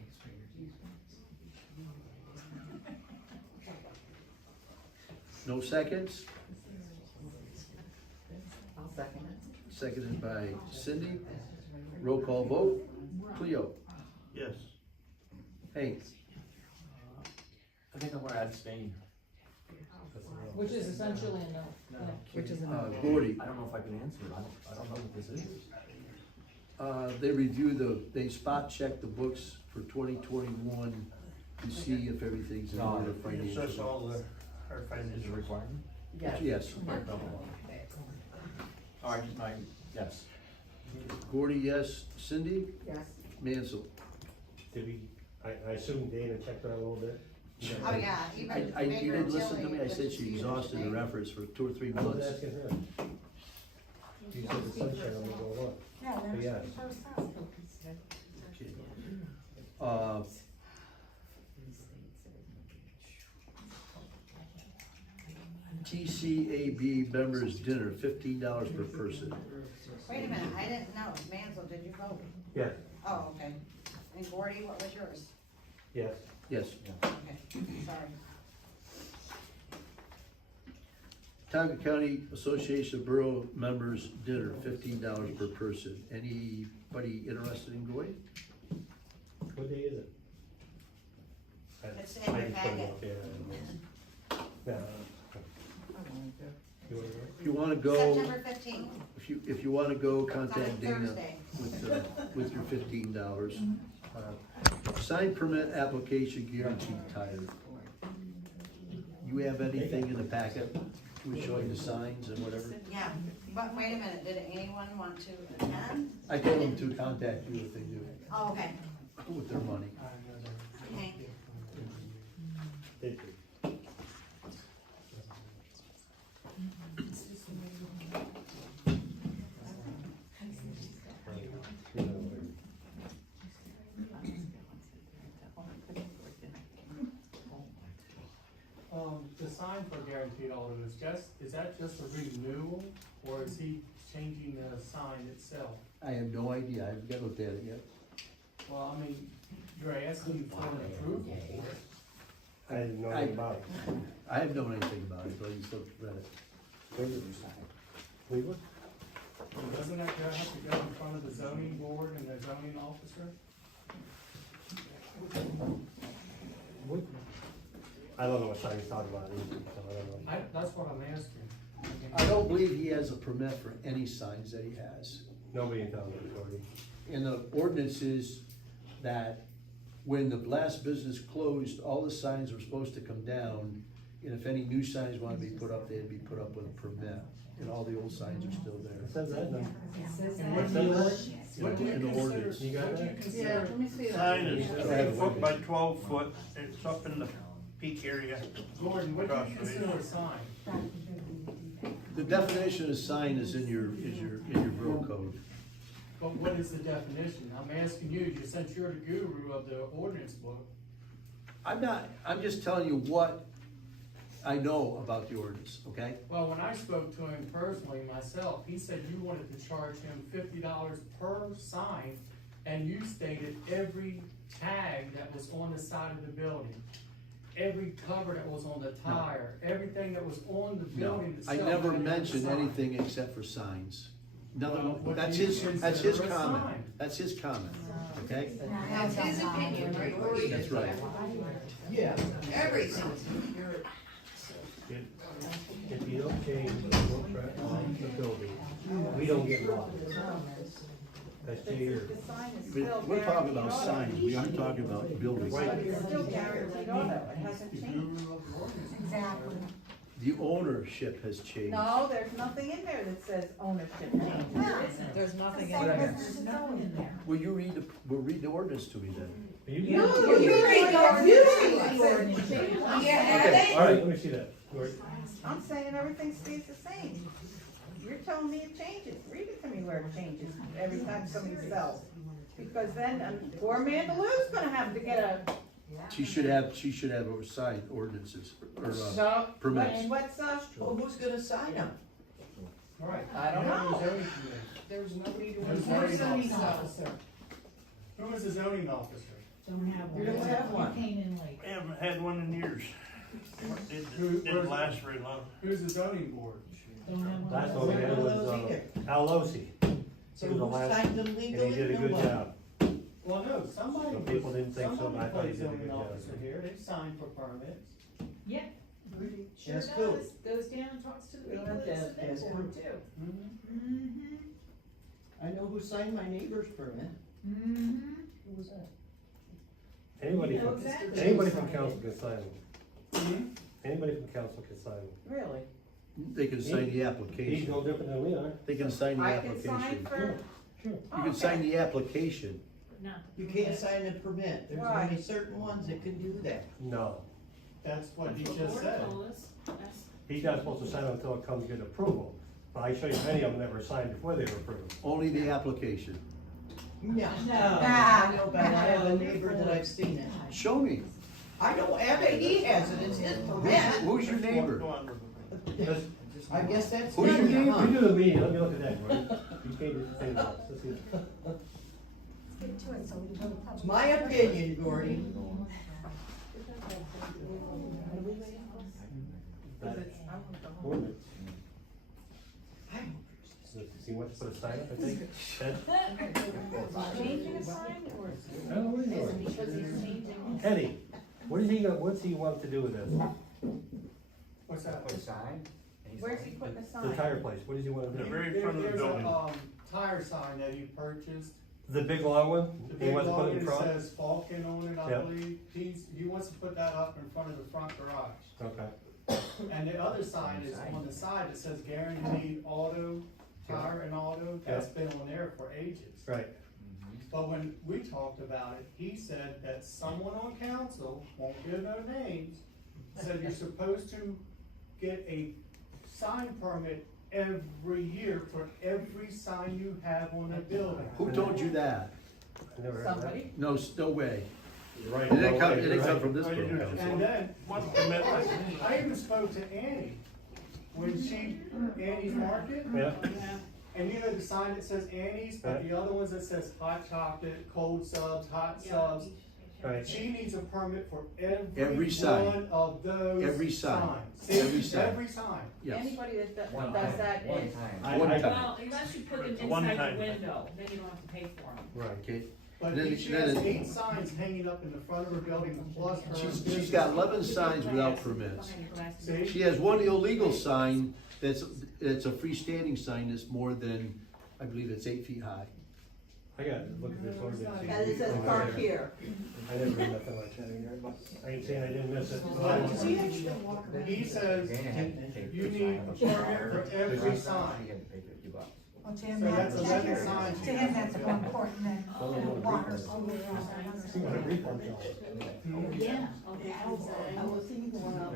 No seconds? I'll second it. Seconded by Cindy. Roll call vote. Cleo. Yes. Hank. I think I'm gonna abstain. Which is essentially a no. No. Yeah. Which is a Gordy. I don't know if I can answer it, I don't know what this is. They review they spot check the books for 2021 to see if everything's in order Assess financially. all our Is it a financial. requirement? Yes. Alright, yes. Gordy, yes. Cindy? Yes. Mansell? Did we, I assume Dana checked out a little bit? Oh, yeah, even You Baker didn't listen to Tilly, me, I which said is she huge, exhausted her they- efforts for 2 or 3 I was months. asking her. She said the sunshine will go up. Yeah, But there's yes. the first house. TCAB members dinner, $15 per person. Wait a minute, I didn't know. Mansell, did you vote? Yeah, Oh, okay. And Gordy, what was yours? yes. Yes. Okay, sorry. Tonka County Association of Borough Members dinner, $15 per person. Anybody interested in going? What day is it? It's in your I just put it packet. up there. No. You wanna go? If you wanna go, September 15th. if you wanna go, contact Dana Thursday. with your $15. Sign permit application guaranteed tire. You have anything in the packet with showing the signs and whatever? Yeah, but wait a minute, did anyone want to attend? I told them to contact you if they do, Oh, okay, with their money. okay. The sign for guaranteed auto is that just a renewal, or is he changing the sign itself? I have no idea, I haven't looked at it yet. Well, I mean, you're asking for an approval for it. I didn't know anything about it. I have known anything about it, so I just looked at it. Cleveland? Doesn't that have to go in front of the zoning board and the zoning officer? I don't know what sign he's talking about either, so I don't know. That's what I'm asking. I don't believe he has a permit for any signs that he has. Nobody in town knows, Gordy. And the ordinance is that when the last business closed, all the signs were supposed to come down, and if any new signs want to be put up, they'd be put up with a permit, and all the old signs are still there. It says that, no? And what do you In the consider, ordinance. You got what do you that? consider? Yeah, let me see that. Sign is 8 foot by 12 foot, it's up in the peak area. Gordon, what do you consider a sign? The definition of sign is in your borough code. But what is the definition? I'm asking you, since you're the guru of the ordinance book. I'm just telling you what I know about the ordinance, okay? Well, when I spoke to him personally myself, he said you wanted to charge him $50 per sign, and you stated every tag that was on the side of the building, every cover that was on the tire, everything that was on the No, building I itself. never had a mentioned sign. anything except for signs. Well, what That's do you his consider a comment. sign? That's his comment, okay? That's his opinion, right? That's right. Yeah. Everything. If you don't change the footprint of the building, we don't get lost. That's J.R. But we're talking about signs, we aren't talking about buildings. It's still guaranteed auto, it hasn't changed. Exactly. The ownership has changed. No, there's nothing in there that says ownership change. There's nothing Same in there. as the zone in there. Will you read the ordinance to me then? You read the ordinance. Okay, all right, let me see that. Gordy. I'm saying everything stays the same. You're telling me it changes. Read it to me where it changes every time somebody sells. Because then, poor Mandalou's gonna have to get a, She should have signed ordinances, or So, permits. what's well, who's gonna sign them? Right. I don't know. Zoning committee. There's nobody to There's enforce zoning them. officer. Who is the zoning officer? Don't have one. You don't have one. You came in late. We haven't had one in years. Who- Didn't last very long. Who's the zoning board? Don't have one. Last one we had was, Al Losi. So He was the who last, signed them and legally? he did a good Nobody. job. Well, no, somebody. Some people didn't think so, but I thought he Somebody did a plays good zoning job. officer here, they signed for permits. Yeah. Sure That's does. cool. Goes down and talks to the We don't people have that to submit ask to him. them too. Mm-hmm. I know who signed my neighbor's permit. Mm-hmm. Who was that? Anybody You know from, exactly anybody who from signed council it. can sign them. Anybody from council can sign them. Really? They can sign the He's application. no different than we are. They can sign the I can sign application. for, You can sign the application. No. You can't sign a permit. There's Why? only certain ones that can do that. No, That's what he That's just what said. Gordon told us. That's- he's not supposed to sign them until it comes to get approval. But I show you many of them that were signed before they were approved. Only the application. No. No. I know, but I have a neighbor that I've seen it. Show me. I don't have it, he has it, it's his permit. Who's your neighbor? Go on. Just- I guess that's. Who's your good, neighbor? huh? We do the meeting, let me look at that, Gordon. You can't do the thing else. Let's see. Get to it so we can go to public. It's my opinion, Gordy. Ordinance. He wants to put a sign up, I think. Changing a sign or? I don't know. Because he's changing. Eddie, where what's he want to do with this? What's that? Put a sign. Where's he putting the sign? The tire place, what does he want to The do? very front of the building. There's a, tire sign that he purchased. The big long one? The He big wants to put one it in that front? says Falcon on it, I Yep. believe. He wants to put that up in front of the front garage. Okay. And the other sign is on the side that says guaranteed auto, tire and auto. That's been on there for ages. Right. But when we talked about it, he said that someone on council, won't give no names, said you're supposed to get a sign permit every year for every sign you have on a building. Who told you that? I never heard that. Somebody? No, no way. Right. It didn't come, no, it didn't right. come from this Right, you borough. do. And then, One permit. I even spoke to Annie, when Annie's Market. Yeah. And you know the sign that says Annie's, but the other ones that says hot chocolate, cold subs, hot subs. Right. She needs a permit for Every every sign. one of those Every sign. signs. See, Every sign. Every sign. Yes. Anybody that One does time, that one is. time. One time. Well, unless you put them One inside time. the window, then you don't have to pay for them. Right. Okay. But Then- she then has it- 8 signs hanging up in the front of her building plus her. She's business got sign. 11 signs without permits. Behind your glass. See? She has one illegal sign that's a freestanding sign that's more than, I believe it's 8 feet high. I got to look at this ordinance. And it says park here. I never read nothing like that in here, but I ain't saying I didn't miss it. He says Dana had to take you the need sign a up. permit for every He sign. had to pay $50. Well, to So him, that's that's, 11 to signs. him, that's more important than water. You want a refund job. Yeah.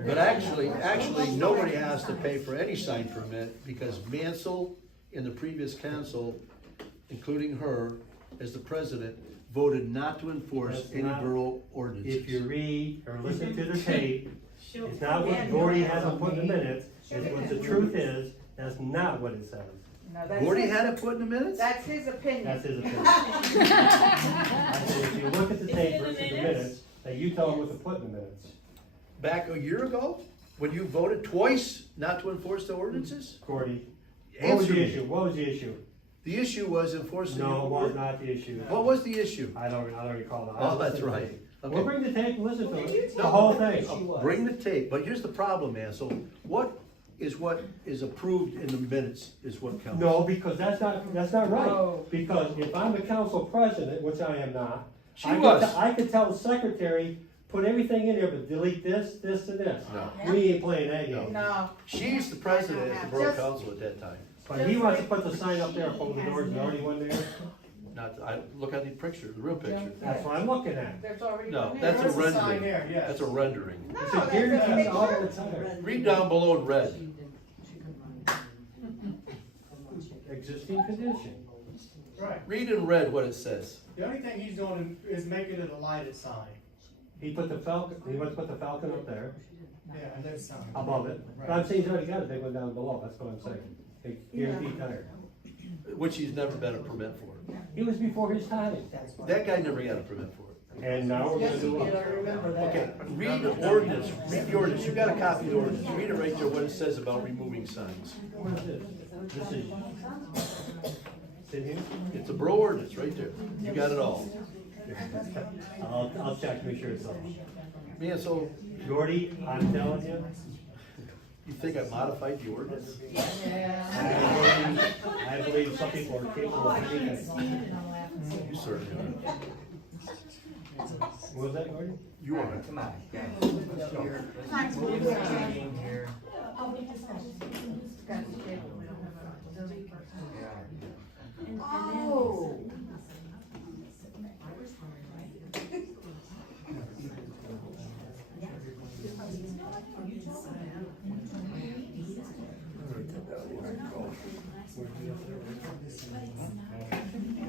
But actually, nobody has to pay for any sign permit because Mansell in the previous council, including her as the president, voted not to enforce That's any not- borough ordinances. If you read or listen to the tape, it's not what Gordy has to put in the minutes, it's what the truth is, that's not what it says. No, that's Gordy his- had it put in the minutes? That's his opinion. That's his opinion. I said, if you look at the Is it tape in the versus the minutes? minutes, that you tell them what to put in the minutes. Back a year ago, when you voted twice not to enforce the ordinances? Gordy, what was Answer the me. issue? What was the issue? The issue was enforcing. No, it the was not the issue. What was the issue? I don't recall that. Oh, that's right. Okay. We'll bring the tape and listen to Well, then you it, the tell whole them what the thing. issue was. Bring the tape, but here's the problem, Ansel. What is approved in the minutes is what counts. No, because that's not No. right. Because if I'm the council president, which I am not, She I could was. I could tell the secretary, put everything in there, but delete this, this, and this. No. We ain't playing that game. No. She's the president of the borough Just- council at that time. But he wants to put the sign up there over the doors, there already one there. Not, look at the picture, the real picture. That's what I'm looking at. There's already No, one there. that's a There's a sign rendering. there, yes. That's a rendering. No, It's that's a guaranteed a auto picture. tire. Read down below in red. Existing condition. Right. Read in red what it says. The only thing he's doing is making it a lighted sign. He put the Falcon, he wants to put the Falcon up there, Yeah, and there's sign. above it. But I'm saying he's already got a big one down below, that's what I'm saying. A guaranteed tire. Which he's never got a permit for. He was before his time. That guy never got a permit for it. And now we're gonna Yes, he do did, I what? remember that. Okay, read the ordinance, read the ordinance. You got a copy of the ordinance. Read it right there, what it says about removing signs. What is this? This is. It's in here? It's a borough ordinance right there. You got it all. I'll check, make sure it's all. Man, so Gordy, I'm telling you, you think I modified the ordinance? I believe some people are capable of anything. You certainly are. What was that, Gordy? You are. Come on. Here. Oh.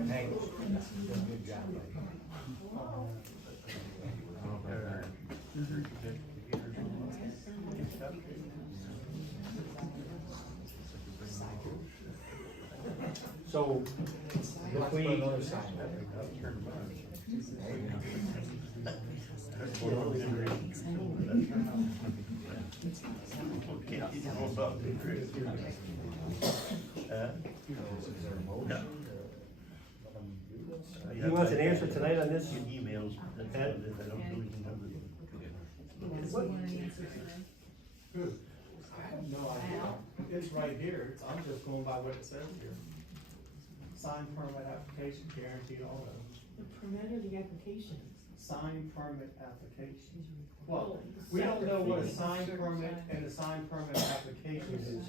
Hey, good job. So, if we, Another sign. Can't keep them all up. he wants an answer tonight on this? Emails, I don't do anything. Who? I have no idea. It's right here. I'm just going by what it says here. Signed permit application guaranteed all of them. The permit or the application? Signed permit application. Well, we don't know what a signed permit and a signed permit application is.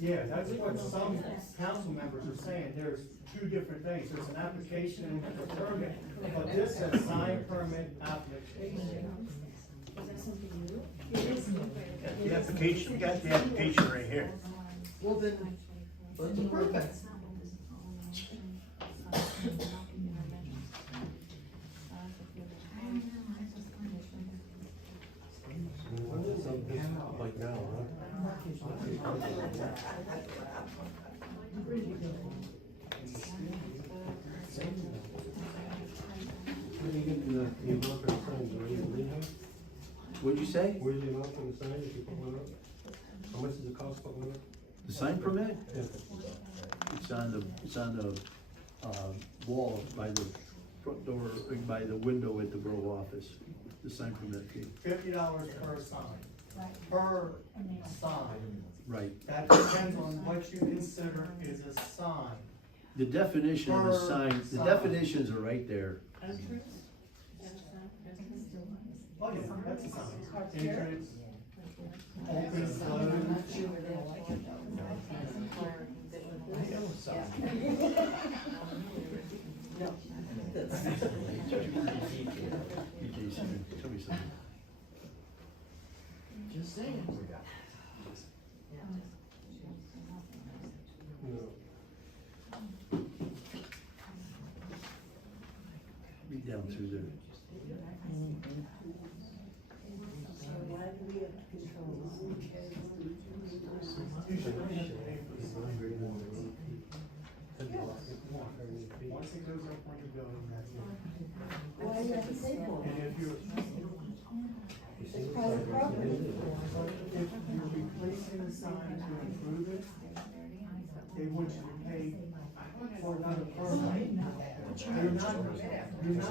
Yeah, that's what some council members are saying. There's two different things. There's an application and a permit. But this says signed permit application. Is that something new? The application, we got the application right here. Well, then, let's approve it. Like now, Where do you get the amount for the signs? Are you leaving? What'd you say? Where's the amount for the sign if you put one up? How much does it cost to put one up? The sign permit? Yeah. It's on the wall by the front door, by the window at the borough office, the sign permit fee. $50 per sign. Per sign. Right. That depends on what you consider is a sign. The definition of a Per sign, the sign. definitions are right there. Entrance? Oh, yeah, that's a sign. Entrance, open, closed. Tell me something. Just saying. Read down through there. Once it goes up on your building, that's it. Why do you have to pay for And it? if you're, It's private property. if you're replacing the sign to improve it, they want you to pay for another permit. You're not putting a new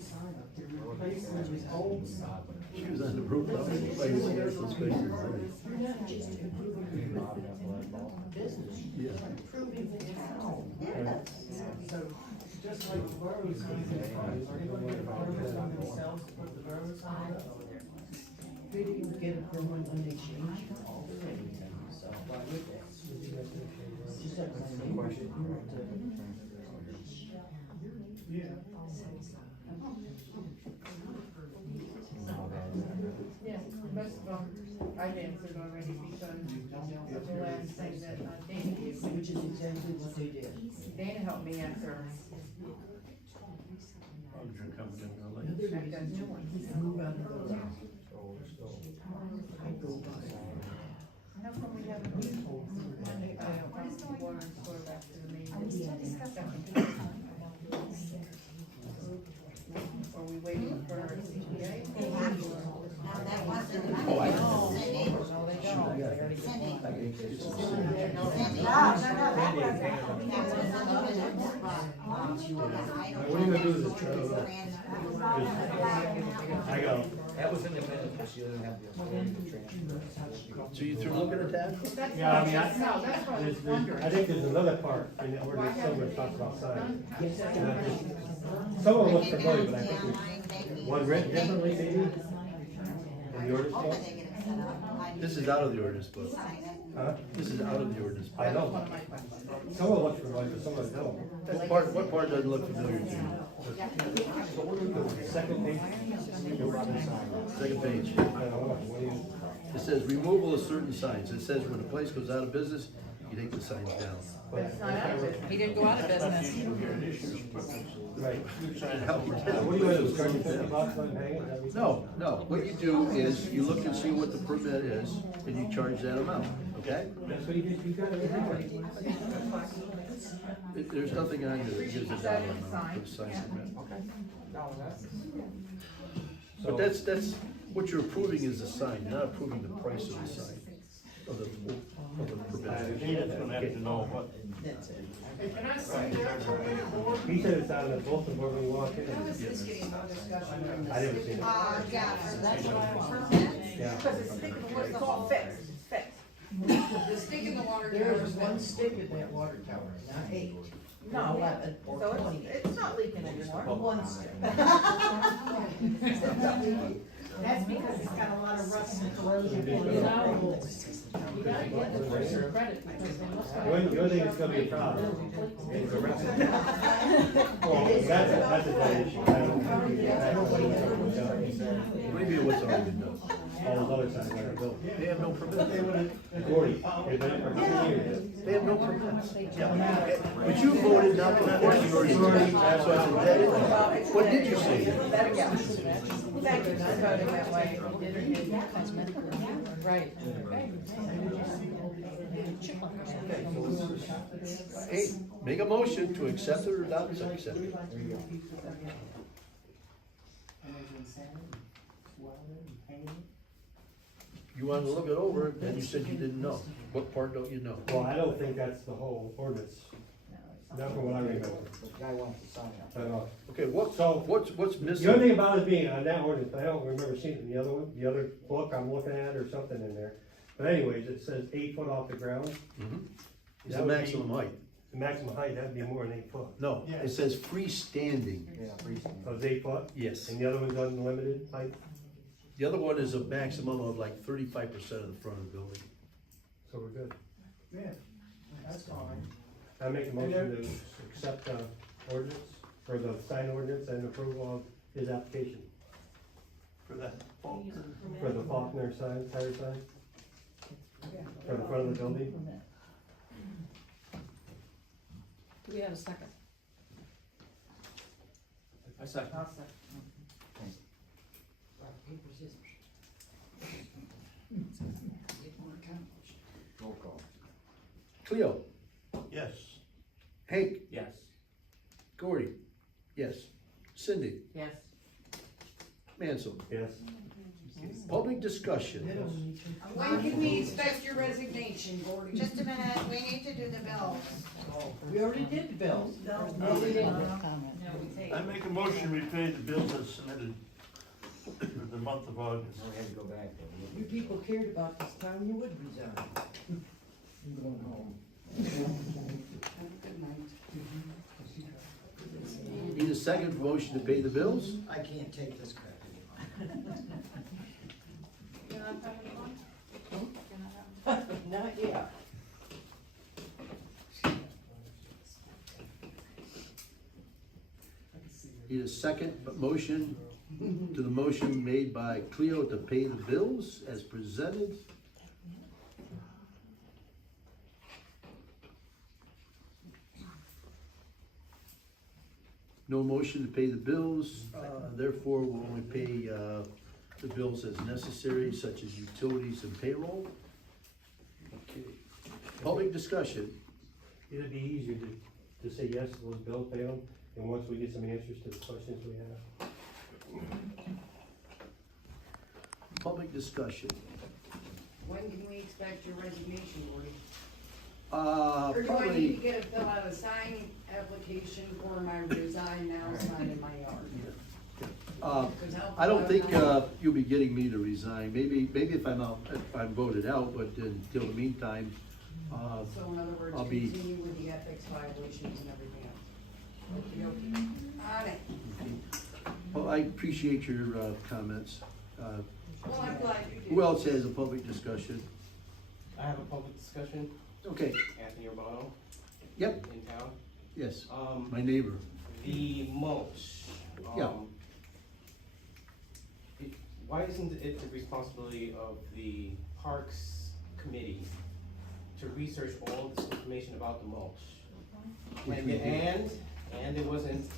sign up, you're replacing the old sign. She was on the roof, I was playing with those spaces. You're not just improving the business, Yeah. you're improving the town. So, just like the borough signs, are you gonna get a permit on themselves to put the borough sign up? They didn't get a permit when they changed all the everything, so why would they? Just like my neighbors, Yeah. Yeah, most of them I've answered already because of the last thing that Dana gave me. which is exactly what they did. Dana helped me answer. I'll drink up again, I'll let The you. other reason is move out of those. I go by. How come we haven't moved money, water and sewer back to the main? Are we waiting for our CPA? That wasn't. Oh, I know. Cindy. No, they don't. I got it. Cindy. I got it. Cindy. No, That was on the minutes, but, I don't. What are you gonna do with this trailer? I go, that was in the minute, but she doesn't have the authority to transfer. So you through looking at that? That's Yeah, I mean, no, that's what I was wondering. I think there's another part in the ordinance somewhere that talks about signs. Some of them look familiar, but I think there's one written differently maybe? In the ordinance book? This is out of the ordinance book. Huh? This is out of the ordinance book. I know. Some of them look familiar, but some of them don't. What part doesn't look familiar to you? Second page. Second page. I don't know, what do you? It says removal of certain signs. It says when a place goes out of business, you take the signs down. It's not out of it. He didn't go out of business. Right. What What do you do, charge you $50 on hang it? Is that what you- No, what you do is you look and see what the permit is, and you charge that amount, okay? That's what you did, you got it right. There's nothing on here that gives a dollar amount for the sign permit. But that's, what you're approving is the sign, you're not approving the price of the sign, of the permit. Dana's gonna have to know what. Hey, can I see that for a minute, boy? He said it's on the both of them when we walk in. How is this getting more discussion than this? I didn't see it. Yeah, so that's what I want. Yeah. Because it's sticking to what's all fixed, it's fixed. The stick in the water tower There's is one stick in that water tower, not 8. No, 11 or so 20. it's not leaking anymore. One stick. That's because it's got a lot of rust and corrosion. You gotta give the person credit because they must have. The only thing that's gonna be a problem is the rest. Well, that's a dead issue. I don't think Maybe it was already done. all those other sides are built. They have no permit. Gordy, they've been for 2 years. They have no permits. But you voted not to enforce the ordinance. That's why I said that. What did you say? That again. Thank you for voting that way. Right. Hey, make a motion to accept it or not accept it. You wanted to look it over, then you said you didn't know. What part don't you know? Well, I don't think that's the whole ordinance. Not from what I remember. The guy wants to sign up. I don't know. Okay, what's The missing? only thing about it being on that ordinance, I don't remember seeing it in the other one, the other book I'm looking at or something in there. But anyways, it says 8 foot off the ground. Mhm. It's That the would be- maximum height. The maximum height, that'd be more than 8 foot. No, it says freestanding. Yeah, freestanding. So it's 8 foot? Yes. And the other one's unlimited height? The other one is a maximum of like 35% of the front of the building. So we're good. Yeah, that's fine. I make a motion to accept the ordinance, or the sign ordinance and approval of his application. For that. For the Faulkner sign, tire sign? For the front of the building? Do we have a second? I second. Roll call. Cleo, Yes. Hank, Yes. Gordy, yes. Cindy, Yes. Mansell. Yes. Public discussion. When can we expect your resignation, Gordy? Just a minute, we need to do the bills. We already did the bills. No, we didn't. I make a motion, we pay the bills as submitted for the month of August. We had to go back there. If you people cared about this town, you would resign. You're going home. Have a good night. Need a second motion to pay the bills? I can't take this crap anymore. Not yet. Need a second motion to the motion made by Cleo to pay the bills as presented. No motion to pay the bills, therefore we'll only pay the bills as necessary, such as utilities and payroll. Okay. Public discussion. It'd be easier to say yes to those bills, pay them, and once we get some answers to the questions we have. Public discussion. When can we expect your resignation, Gordy? Or do I need to Probably, get a fill out a sign application for my resign now sign in my yard? I don't think, you'll be getting me to resign, maybe if I'm voted out, but until the meantime, So in other words, I'll be- continue with the ethics violations and everything else. Okey-dokey. On it. Well, I appreciate your, comments. Well, I'm glad you did. Who else has a public discussion? I have a public discussion. Okay, Anthony Urbano. Yep. In town. yes, my neighbor. The mulch. Yeah. Why isn't it the responsibility of the Parks Committee to research all this information about the mulch? Which And, we did. and there wasn't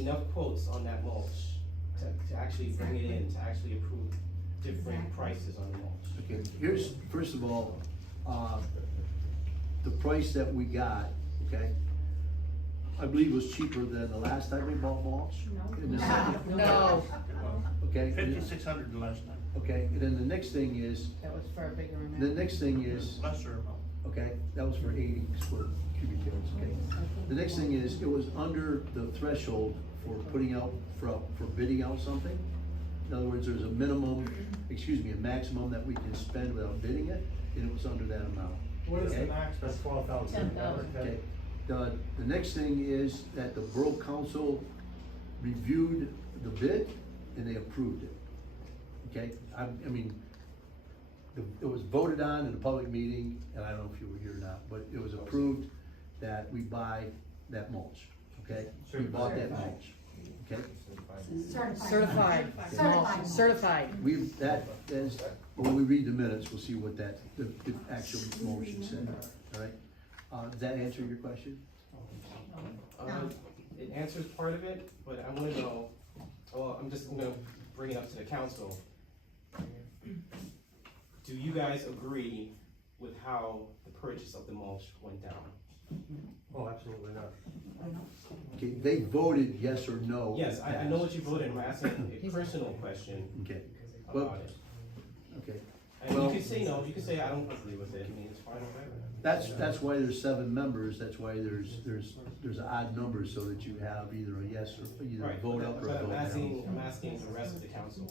enough quotes on that mulch to actually bring it in, to actually approve different prices on the mulch. Okay, here's, first of all, the price that we got, okay? I believe was cheaper than the last time we bought mulch. In the city. No, Okay, 5,600 the last time. okay, and then the next thing is, that was for a bigger the amount. next thing is, Lesser amount. okay, that was for 80 square cubic yards, okay? The next thing is, it was under the threshold for putting out, for bidding out something. In other words, there's a maximum that we can spend without bidding it, and it was under that amount. What is the Okay? max? That's 12,000. 10,000. Okay, the next thing is that the Borough Council reviewed the bid and they approved it. Okay, I mean, it was voted on in a public meeting, and I don't know if you were here or not, but it was approved that we buy that mulch, okay? We bought that mulch, okay? Certified. Certified. That is, when we read the minutes, we'll see what the actual motion said, all right? Does that answer your question? It answers part of it, but I wanna know, well, I'm just gonna bring it up to the council. Do you guys agree with how the purchase of the mulch went down? Oh, absolutely not. Okay, they voted yes or no. Yes, I know what you voted, I'm asking a personal question Okay, well, about it. okay. And Well, you could say no, you could say I don't agree with it, I mean, it's fine, whatever. that's why there's 7 members, that's why there's odd numbers, so that you have either a yes or either a Right, vote up or a but vote down. I'm asking the rest of the council.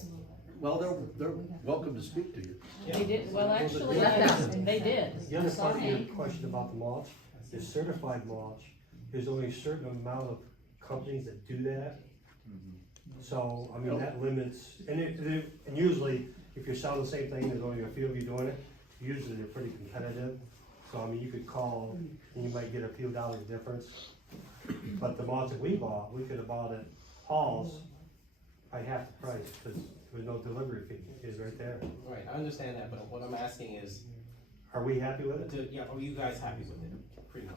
Well, they're welcome to speak to you. They did, well, actually, they did. The other part of your question about the mulch, is certified mulch, there's only a certain amount of companies that do that. So, I mean, that limits, and usually, if you're selling the same thing, there's only a few of you doing it, usually they're pretty competitive. So, I mean, you could call, and you might get a few dollars difference. But the mulch that we bought, we could have bought at Hall's by half the price, because there was no delivery fee, it's right there. Right, I understand that, but what I'm asking is, Are we happy with it? yeah, are you guys happy with it, pretty much?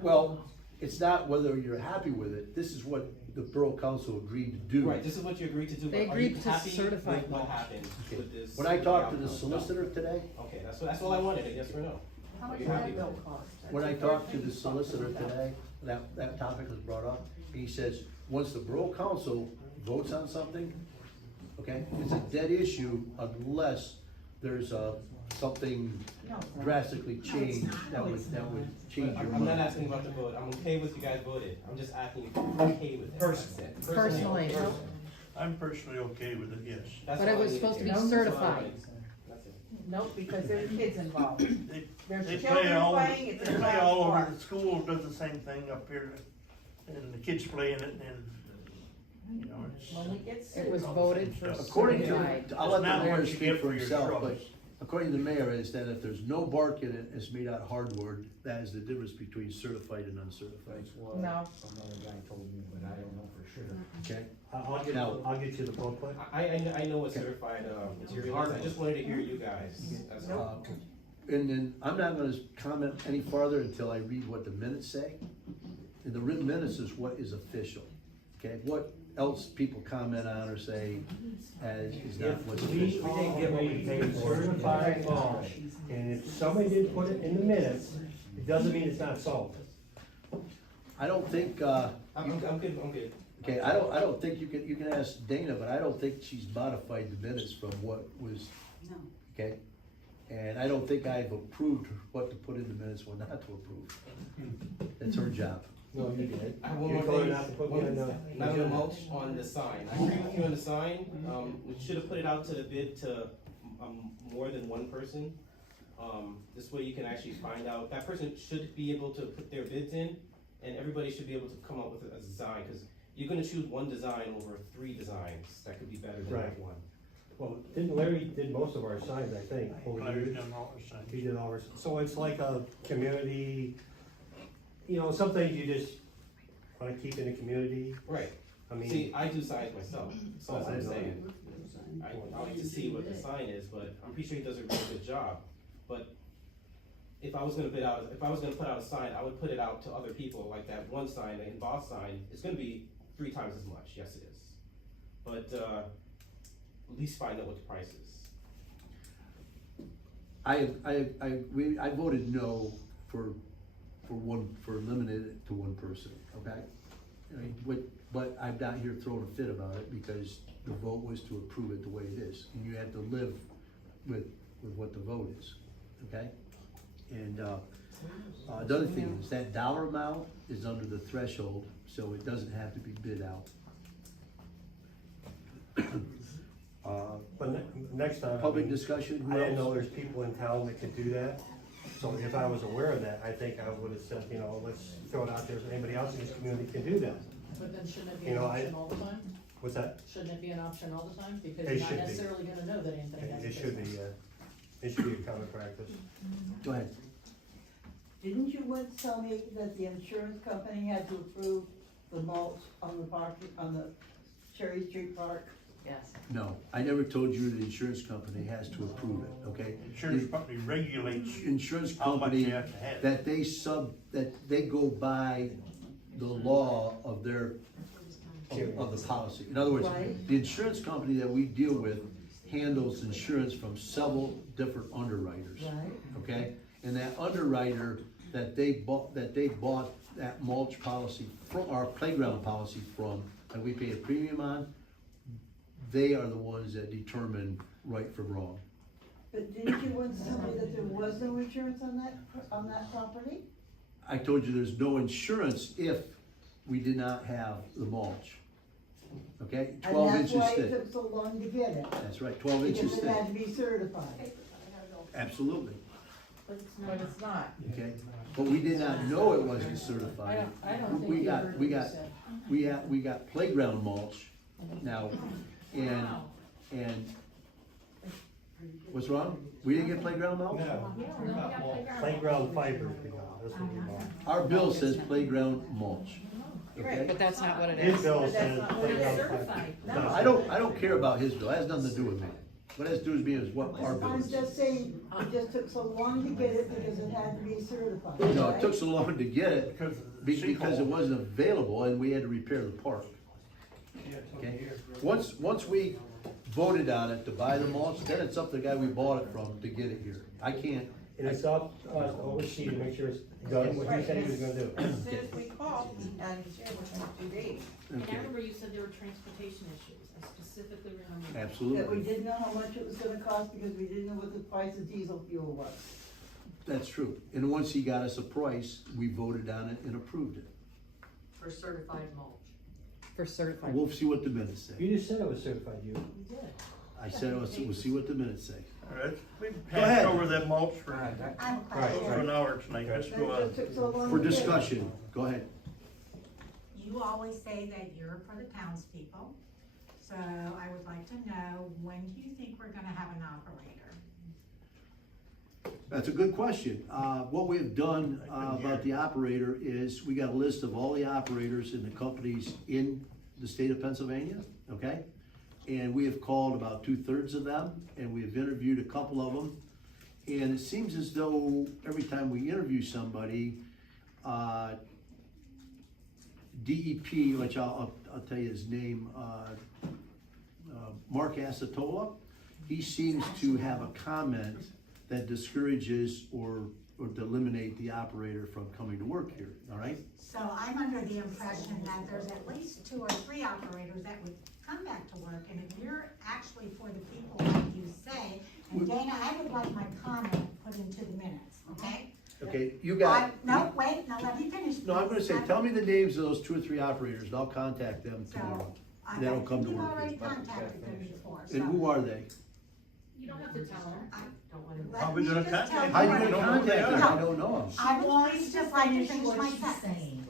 Well, it's not whether you're happy with it, this is what the Borough Council agreed to do. Right, this is what you agreed to do, They but are you agreed to happy certify with what mulch. happened with this? When I talked to outcome? the solicitor today, Okay, that's all I wanted, a yes or no. Are you happy with it? when I talked to the solicitor today, that topic was brought up, and he says, once the Borough Council votes on something, okay, it's a dead issue unless there's something drastically changed that would change your I'm mind. not asking about the vote, I'm okay with you guys voted, I'm just asking if you're okay with it. Personally. I'm personally okay with it, yes. That's But it all I was need supposed to hear. be That's all I certified. need. That's it. Nope, because there's kids involved. There's They children play all, playing, it's a they play class all over, park. the school does the same thing up here, and the kids play in it, and, you know, it's. When we get sued. It was voted for According to, certified. I'll let It's not the mayor what you speak get for for your himself, but shrubs. according to the mayor is that if there's no bark in it, it's made out of hardwood, that is the difference between certified and uncertified. No. Another guy told me, but I don't know for sure. Okay? I'll get you the booklet. I know what certified material is, I just wanted to hear you guys. That's all. And then, I'm not gonna comment any farther until I read what the minutes say. And the written minutes is what is official, okay? What else people comment on or say is not what's We official. didn't get what we paid for certified mulch, and if somebody didn't put it in the minutes, it doesn't mean it's not sold. I don't think, I'm good. okay, I don't think you can ask Dana, but I don't think she's modified the minutes from what was, okay? And I don't think I've approved what to put in the minutes, what not to approve. That's her job. No, you did. I have one You more told her thing. not to put me on the Not on the agenda. mulch, on the sign. I agree with you on the sign. We should have put it out to the bid to, more than one person. This way you can actually find out, that person should be able to put their bids in, and everybody should be able to come up with a design, cause you're gonna choose one design over 3 designs that could be better than that Right. one. Well, Larry did most of our signs, I think, over the Larry's years. done all the signs. He did all ours. So it's like a community, you know, some things you just wanna keep in the community. Right. I mean. See, I do signs myself, so that's what I I'm know. saying. I like to see what the sign is, but I'm pretty sure he does a really good job. But if I was gonna put out a sign, I would put it out to other people, like that one sign, the embossed sign, it's gonna be 3 times as much, yes it is. But, at least find out what the price is. I voted no for limiting it to one person, okay? I mean, but I'm not here throwing a fit about it because the vote was to approve it the way it is. And you have to live with what the vote is, okay? And, Another thing is that dollar amount is under the threshold, so it doesn't have to be bid out. But next time. Public discussion, who I didn't else? know there's people in town that could do that. So if I was aware of that, I think I would have said, let's throw it out there, if anybody else in this community can do that. But then shouldn't it be You an know, option all the time? What's that? Shouldn't it be an option all the time? Because It you're should not be. necessarily gonna know that Anthony has a It should be, business. it should be a common practice. Go ahead. Didn't you once tell me that the insurance company had to approve the mulch on the park, on the Cherry Street Park? Yes. No, I never told you the insurance company has to approve it, okay? Insurance company regulates Insurance how much company, you have to have. that they go by the law of their, of the policy. In other words, Right. the insurance company that we deal with handles insurance from several different underwriters. Right. Okay, and that underwriter that they bought that mulch policy from, our playground policy from, and we pay a premium on, they are the ones that determine right from wrong. But didn't you once tell me that there was no insurance on that property? I told you there's no insurance if we did not have the mulch. Okay, 12 inches And that's why it thick. took so long to get it, That's right, 12 inches because it thick. had to be certified. Absolutely, But it's But it's not. okay? But we did not know it wasn't certified. I don't think We you got, heard we what you got, said. we got playground mulch now, and, what's wrong? We didn't get playground mulch? Playground fibers, that's what we bought. Our bill says playground mulch, okay? But that's not what it His is. bill But that's says not what it's playground certified. fibers. No, I don't care about his bill, it has nothing to do with me. What it has to do with me is what our bill I'm is. just saying, it just took so long to get it because it had to be certified, No, it right? took so long to get it Because of the because it sinkhole. wasn't available and we had to repair the park. Okay? Once we voted on it to buy the mulch, then it's up to the guy we bought it from to get it here. I can't, And it's up to us to oversee to make sure it's done what he said he was gonna do. As soon as we call, and share within 2 days. And I okay, remember you said there were transportation issues, I specifically remember. that. That we absolutely, didn't know how much it was gonna cost because we didn't know what the price of diesel fuel was. that's true. And once he got us a price, we voted on it and approved it. For certified mulch. For certified. We'll see what the minutes say. You just said it was certified, you. You did. I said, we'll see what the minutes say. All right, we've ahead. passed over that mulch for I have a Right, question. an hour tonight, let's That go on. just took so long For to get it. discussion, go ahead. You always say that you're for the townspeople, so I would like to know, when do you think we're gonna have an operator? That's a good question. What we have done about the operator is, we got a list of all the operators and the companies in the state of Pennsylvania, okay? And we have called about 2/3 of them, and we have interviewed a couple of them. And it seems as though every time we interview somebody, DEP, which I'll tell you his name, Mark Acetola, he seems to have a comment that discourages or to eliminate the operator from coming to work here, all right? So I'm under the impression that there's at least 2 or 3 operators that would come back to work, and if you're actually for the people like you say, and Dana, I would like my comment put into the minutes, okay? Okay, you got. No, wait, no, let me finish. No, I'm gonna say, please. tell me the names of those 2 or 3 operators, and I'll contact them tomorrow. I That'll think come to you've work. already contacted them before, so. And who are they? You don't have to tell them. How are we gonna contact them? How are you gonna We don't know contact who they them? are. I don't know them. I would please just like to finish my she's sentence. saying.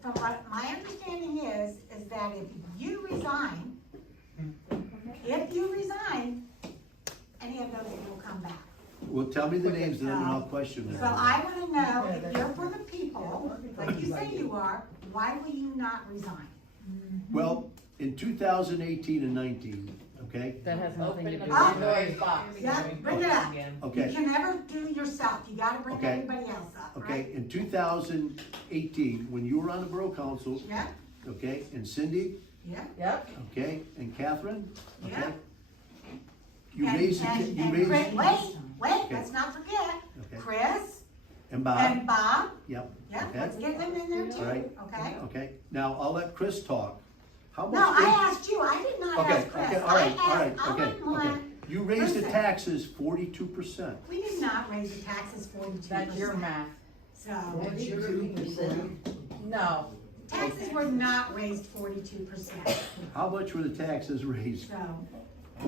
From what my understanding is that if you resign, any of those will come back. Well, tell me the names and then I'll question them. So I wanna know, if you're for the people, like you say you are, why will you not resign? Well, in 2018 and 19, okay? That has nothing to do with Open it. Pandora's box. Yeah, bring it up. You Okay, can never do yourself, you gotta bring Okay. everybody else up, right? okay, in 2018, when you were on the Borough Council, Yeah, okay, and Cindy, yeah, Yep. okay, and Catherine, okay? yeah. You And- raised, and- you and raised, Chris- Wait, Okay. let's not forget, okay, Chris and Bob, and Bob, yep, yeah, Okay. let's get them in there All right. too, okay? okay. Now, I'll let Chris talk. How much? No, I did- asked you, I did not Okay, ask Chris. okay, all right, all right, I okay, wouldn't want- okay. You raised the Listen. taxes 42%. We did not raise the taxes 42%. That's your math. So, 42%. No. taxes were not raised 42%, How much were the taxes raised? so.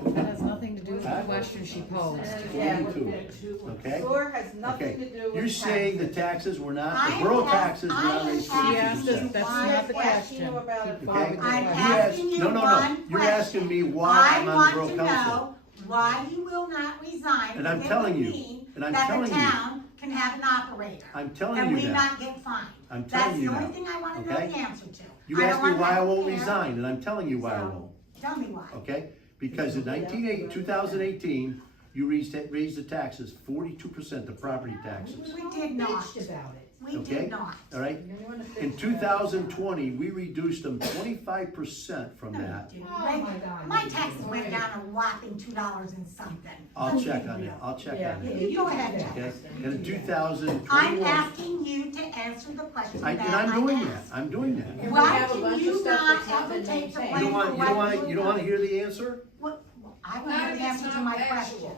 That has nothing to do with the question she posed. 22, okay? Sewer has nothing to Okay, do with. you're saying the taxes. taxes were not, I the am borough ask- taxes were I not am raised asking 42%. you That's why- not the Asking question. you about Keep it. forward with the I'm question. asking you No, one you're asking me why I'm on the borough I want council. to know why you will not resign. And I'm if it telling would you, mean and I'm that telling the you. town can have an operator. I'm telling And you we that. not get fined. I'm telling you That's the that. only thing I wanna know Okay? the answer to. You I don't asked me wanna why I have won't to care. resign, and I'm telling you why I So, won't, Tell me why. okay? Because in 2018, you raised the taxes 42%, the property taxes, We did not. We okay? did not. All right? In 2020, we reduced them 25% from that. My taxes went down a whopping $2 and something. I'll check on that, I'll check on that, You go ahead, okay? Jeff. And in 2021. I'm asking you to answer the question that And I'm doing that, asked. I'm doing that. And we Why have a can bunch you of stuff not that's not ever been take the maintained. blame for what You don't wanna hear the answer? What, I want to know the answer to my question.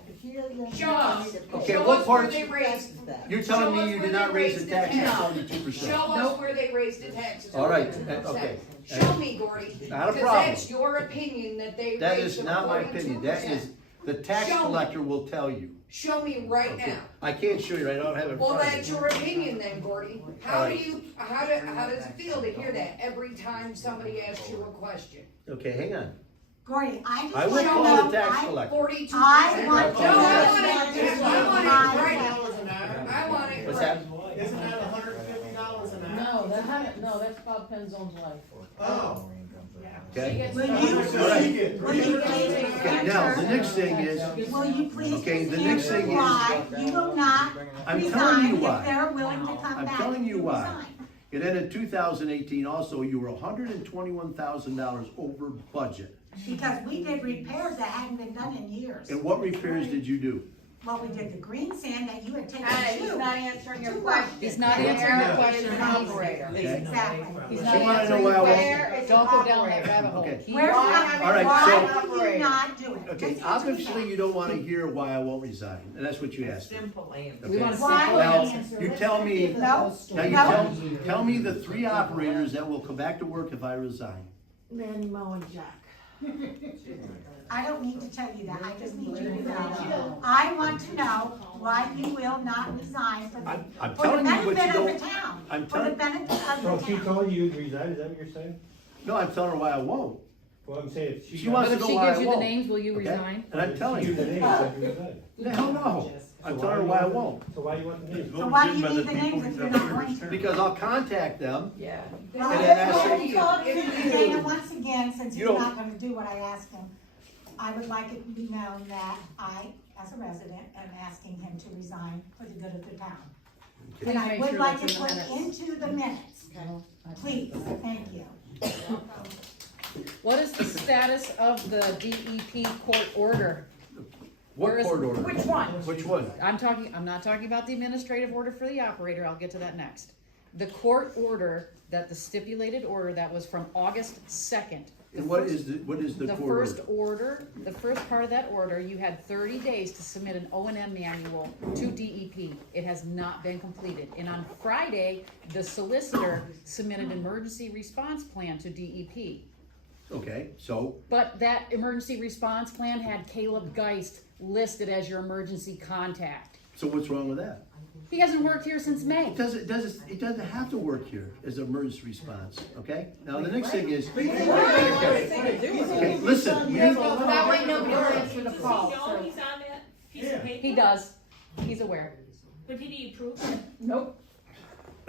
Show us. Okay, Show what us where parts- they raised. You're telling Show me us you where did not they raise raised the taxes taxes. 42%? Show us where they raised the taxes. All right, 42%. okay. Show me, Gordy. Not a Cause problem. that's your opinion that they That raised is them not my 42%. opinion, that is, the tax Show me. collector will tell you. Show me right Okay. now. I can't show you, I don't have it in Well, front of that's me. your opinion then, Gordy. All How do right. you, how does it feel to hear that every time somebody asks you a question? Okay, hang on. Gordy, I just I will want to call know. the tax I- collector. 42%. I want to No, know. I want it, I want it right now. $150 an hour. I want it What's right. that? Isn't that $150 an hour? That's Bob Penzone's wife. Oh. Okay? Will you All right. will you please Okay, now, the next thing answer, is, will you please Okay, the just next answer thing is- why you will not I'm telling you resign why. if they're willing to come I'm back telling and you why. resign? And then in 2018 also, you were $121,000 over budget. Because we did repairs that hadn't been done in years. And what repairs did you do? Well, we did the green sand that you had taken He's to. not answering your Two question. He's not answering your Where question. is an operator? Okay. Exactly. He's You not wanna know answering why I your won't- question. Where is Don't an go down that operator? rabbit hole. Okay. He- Where's Why the, haven't- All right, why so- will you not do it? Okay, Just answer obviously that. you don't wanna hear why I won't resign, and that's what you asked me. Simple answer. We want a Why simple would Now, you answer. you tell me, No, now you no. tell me the 3 operators that will come back to work if I resign. Manny, Mo, and Jack. I don't need to tell you that, I just need you to know. I want to know why you will not resign for I'm the, for the telling you, but you benefit of the don't, town. I'm For the telling, benefit So of if she the town. told you you'd resign, is that what you're saying? no, I'm telling her why I won't. Well, I'm saying if she. She wants But to if know she why I gives you the won't. names, will you Okay? resign? And I'm telling Give the you, names, I'd resign. hell no, I'm telling her why I won't. So why you want the names? So why do you need the names if you're not going to? Because I'll contact them, Yeah. Well, And then ask if them- you talk to Dana once again, since he's You don't- not gonna do what I asked him, I would like it to be known that I, as a resident, am asking him to resign for the good of the town. Please And I make would sure like that's it in the put minutes. into the minutes, please, thank you. What is the status of the DEP court order? what Where is- court order? Which one? Which one? I'm not talking about the administrative order for the operator, I'll get to that next. The court order, that the stipulated order that was from August 2nd. And what is the The court first order? order, the first part of that order, you had 30 days to submit an O&M manual to DEP. It has not been completed. And on Friday, the solicitor submitted an emergency response plan to DEP. Okay, so, But that emergency response plan had Caleb Geist listed as your emergency contact. so what's wrong with that? He hasn't worked here since May. It doesn't have to work here as an emergency response, okay? Now, the next thing is, okay, listen, we need, That way nobody will answer the call. Does he know he's on that piece of paper? He does. He's aware. But did he approve it? Nope.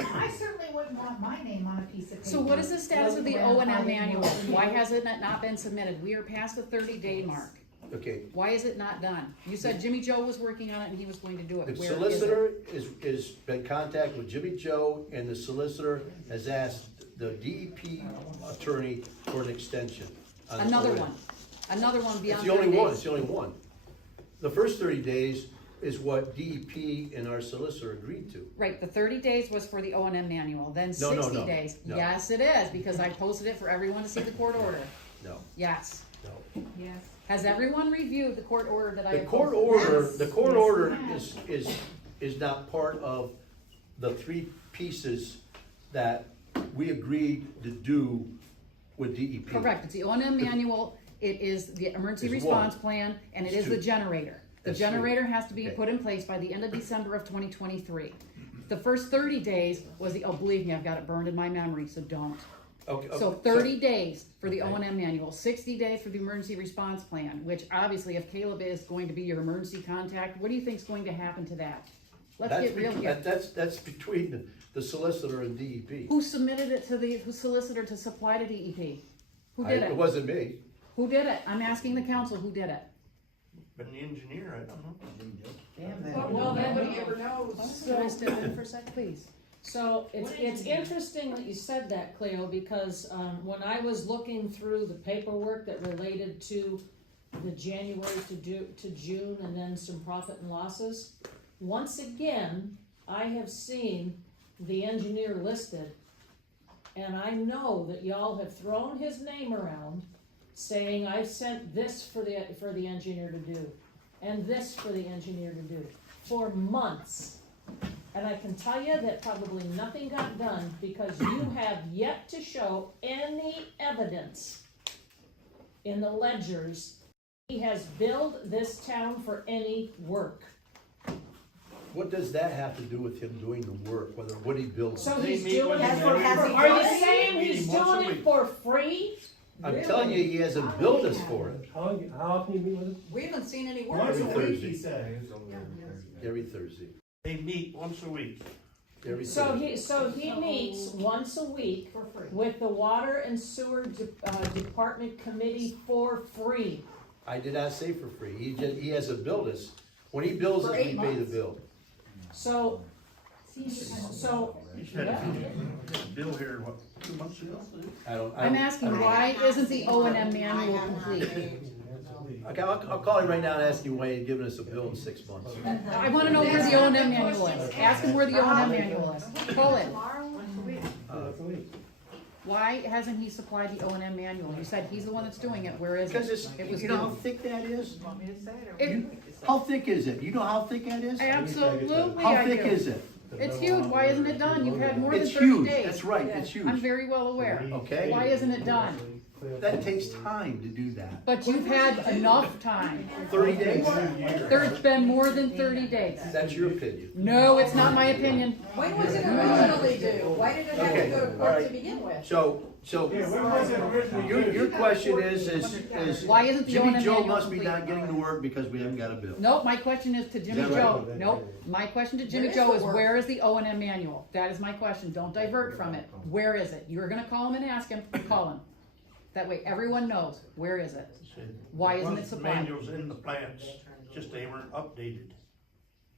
I certainly wouldn't want my name on a piece of paper. So what is the status of the O&M manual? Why has it not been submitted? We are past the 30-day mark. okay, Why is it not done? You said Jimmy Joe was working on it and he was going to do it. the Where is it? solicitor is been in contact with Jimmy Joe, and the solicitor has asked the DEP attorney for an extension. on the Another O&M. one. Another one It's beyond the only 30 one, days. it's the only one. The first 30 days is what DEP and our solicitor agreed to. Right, the 30 days was for the O&M manual, then No, 60 no, no, days. no. Yes, it is, because I posted it for everyone to see the court order. No, Yes. no. Yes. Has everyone reviewed the court order that I The have court posted? order, Yes. the court Yes. order is not part of the three pieces that we agreed to do with DEP. Correct, it's the O&M manual, it is the emergency It's one. response plan, and it It's is the two. generator. The That's generator three. has to be Okay. put in place by the end of December of 2023. The first 30 days was oh, believe me, I've got it burned in my memory, so don't. Okay, So okay, 30 days for the Okay. O&M manual, 60 days for the emergency response plan, which obviously if Caleb is going to be your emergency contact, what do you think's going to happen to that? Let's That's get real between- here. That's between the solicitor and DEP. Who submitted it to the solicitor to supply to DEP? Who did It it? wasn't me. Who did it? I'm asking the council, who did it? Been the engineer, I don't know. Damn Well, that, that would- nobody ever knows. Can I step in for a sec, please? So it's interesting that you said that, Cleo, because when I was looking through the paperwork that related to the January to June and then some profit and losses, once again, I have seen the engineer listed, and I know that y'all have thrown his name around saying, I've sent this for the engineer to do, and this for the engineer to do, for months. And I can tell you that probably nothing got done because you have yet to show any evidence in the ledgers he has billed this town for any work. What does that have to do with him doing the work, whether what he builds? So They he's meet doing with it him for, every- are you Meeting saying he's once a doing it week. for free? I'm telling you, he hasn't billed us for it. How often you meet with him? We haven't seen any work. Once a Every week, he Thursday. said. Every Thursday. They meet once a week. Every So Thursday. he meets once a week For free. with the Water and Sewer Department Committee for free. I did not say for free. He hasn't billed us. When he bills For us, we 8 pay the months. bill. So, He had a bill here, what, 2 months ago? I'm asking, why isn't the O&M manual complete? Okay, I'll call him right now and ask him why he's giving us a bill in 6 months. I wanna know where the O&M manual is. Ask him where the O&M manual is. Call it. Why hasn't he supplied the O&M manual? You said he's the one that's doing it. Where is Because it? It was you know how due. thick that is? Want me to say it or? It- How thick is it? You know how thick that is? Absolutely How I thick do. is it? It's huge. Why isn't it done? You've had more than It's 30 huge. days. That's right, it's I'm huge. very well aware. Okay? Why isn't it done? That takes time to do that. But you've had enough time. 30 days. There's been more than 30 days. That's your opinion. No, it's not my opinion. When was it originally due? Why did it have Okay, to go to all court right. to begin with? So, Yeah, when was it originally? your question is Why isn't the Jimmy O&M Joe manual must be complete? not getting to work because we haven't got a bill. Nope, my question is to Jimmy Is that Joe. right? Nope, my question to Jimmy Where is Joe the is work? where is the O&M manual? That is my question. Don't divert from it. Where is it? You're gonna call him and ask him, call him. That way everyone knows, where is it? Why isn't it supplied? Manuals in the plants, just they weren't updated.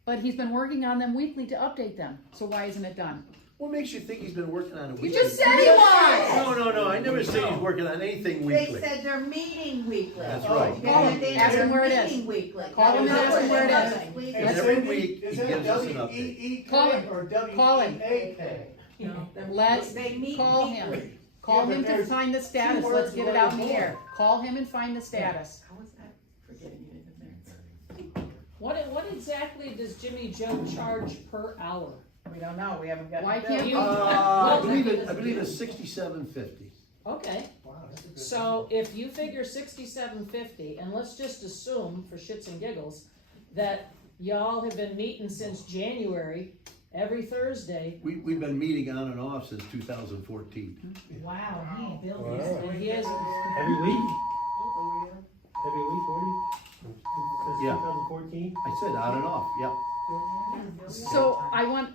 But he's been working on them weekly to update them, so why isn't it done? What makes you think he's been working on it You weekly? just said he was! No, I never said he's working on anything They weekly. said they're meeting weekly. That's right. Okay, Call him. they- Ask him they're where it is. meeting weekly. Call him and ask him where it is. Please. And every week, he gives us an update. WEEK Call him. or Call him. WEAK? Let's They meet call him. weekly. Call Yeah, him but to there's find the status. two Let's words get it out in the going air. Call him and find the status. How was that forgetting you in advance? what exactly does Jimmy Joe charge per hour? We don't know, we haven't got. Why the can't bill. you- I believe it's 67.50. Okay, Wow, that's a good. so if you figure 67.50, and let's just assume for shits and giggles that y'all have been meeting since January, every Thursday, We've been meeting on and off since 2014. wow, he ain't built Wow. this, and he hasn't. Every week? Every week, 40? Since Yeah. 2014? I said on and off, yeah. So I want,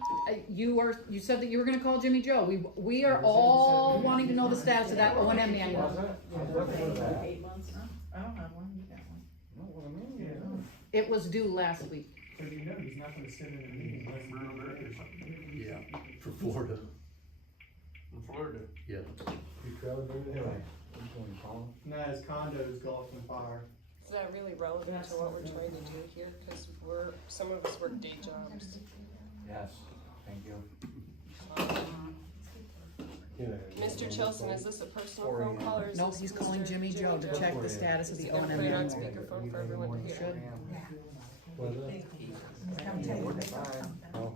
you said that you were gonna call Jimmy Joe. We are all wanting to know the status of that O&M manual. 8 months, huh? I don't have one, you got one. It was due last week. Cause you know he's not gonna sit in a meeting unless he's doing it or something. Yeah, for Florida, In Florida. yeah. You traveled over there? Nah, his condo is gone from fire. Is that really relevant to what we're trying to do here? Because some of us work day jobs. Yes, thank you. You know, Mr. Chilson, is this a personal phone call or is No, this he's calling Mr. Jimmy Joe to check the status of the O&M Gonna put it on manual. speakerphone for everyone to hear. What's that? Come take it. Oh.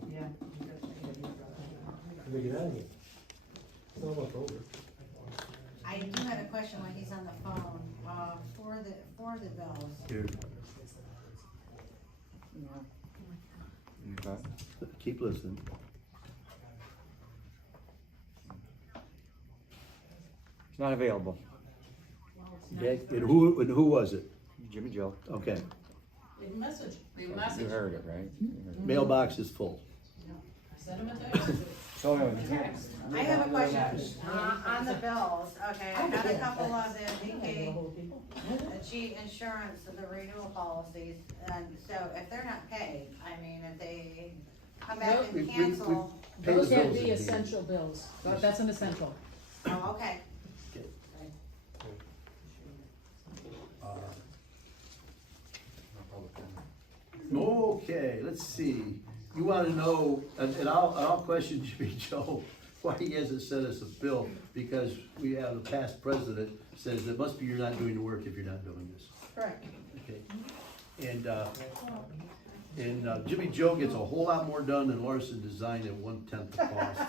Let me get out of here. It's almost over. I do have a question while he's on the phone, for the bills. Here, keep listening. It's not available. Okay, and who was it? Jimmy Joe. Okay, Leave a message. Leave a You message. heard it, right? mailbox is full. Send him a text. So, I have a question, on the bills, okay, I got a couple of the VK, the insurance, the renewal policies, and so if they're not paid, I mean, if they come back We- and we- cancel, Pay the Those would bills be if needed. essential bills. That's an essential. oh, okay. Okay, let's see. You wanna know, and I'll question Jimmy Joe, why he hasn't sent us a bill, because we have a past president says it must be you're not doing the work if you're not doing this. Correct. Okay. And Jimmy Joe gets a whole lot more done than Larson Design at 1/10 the cost.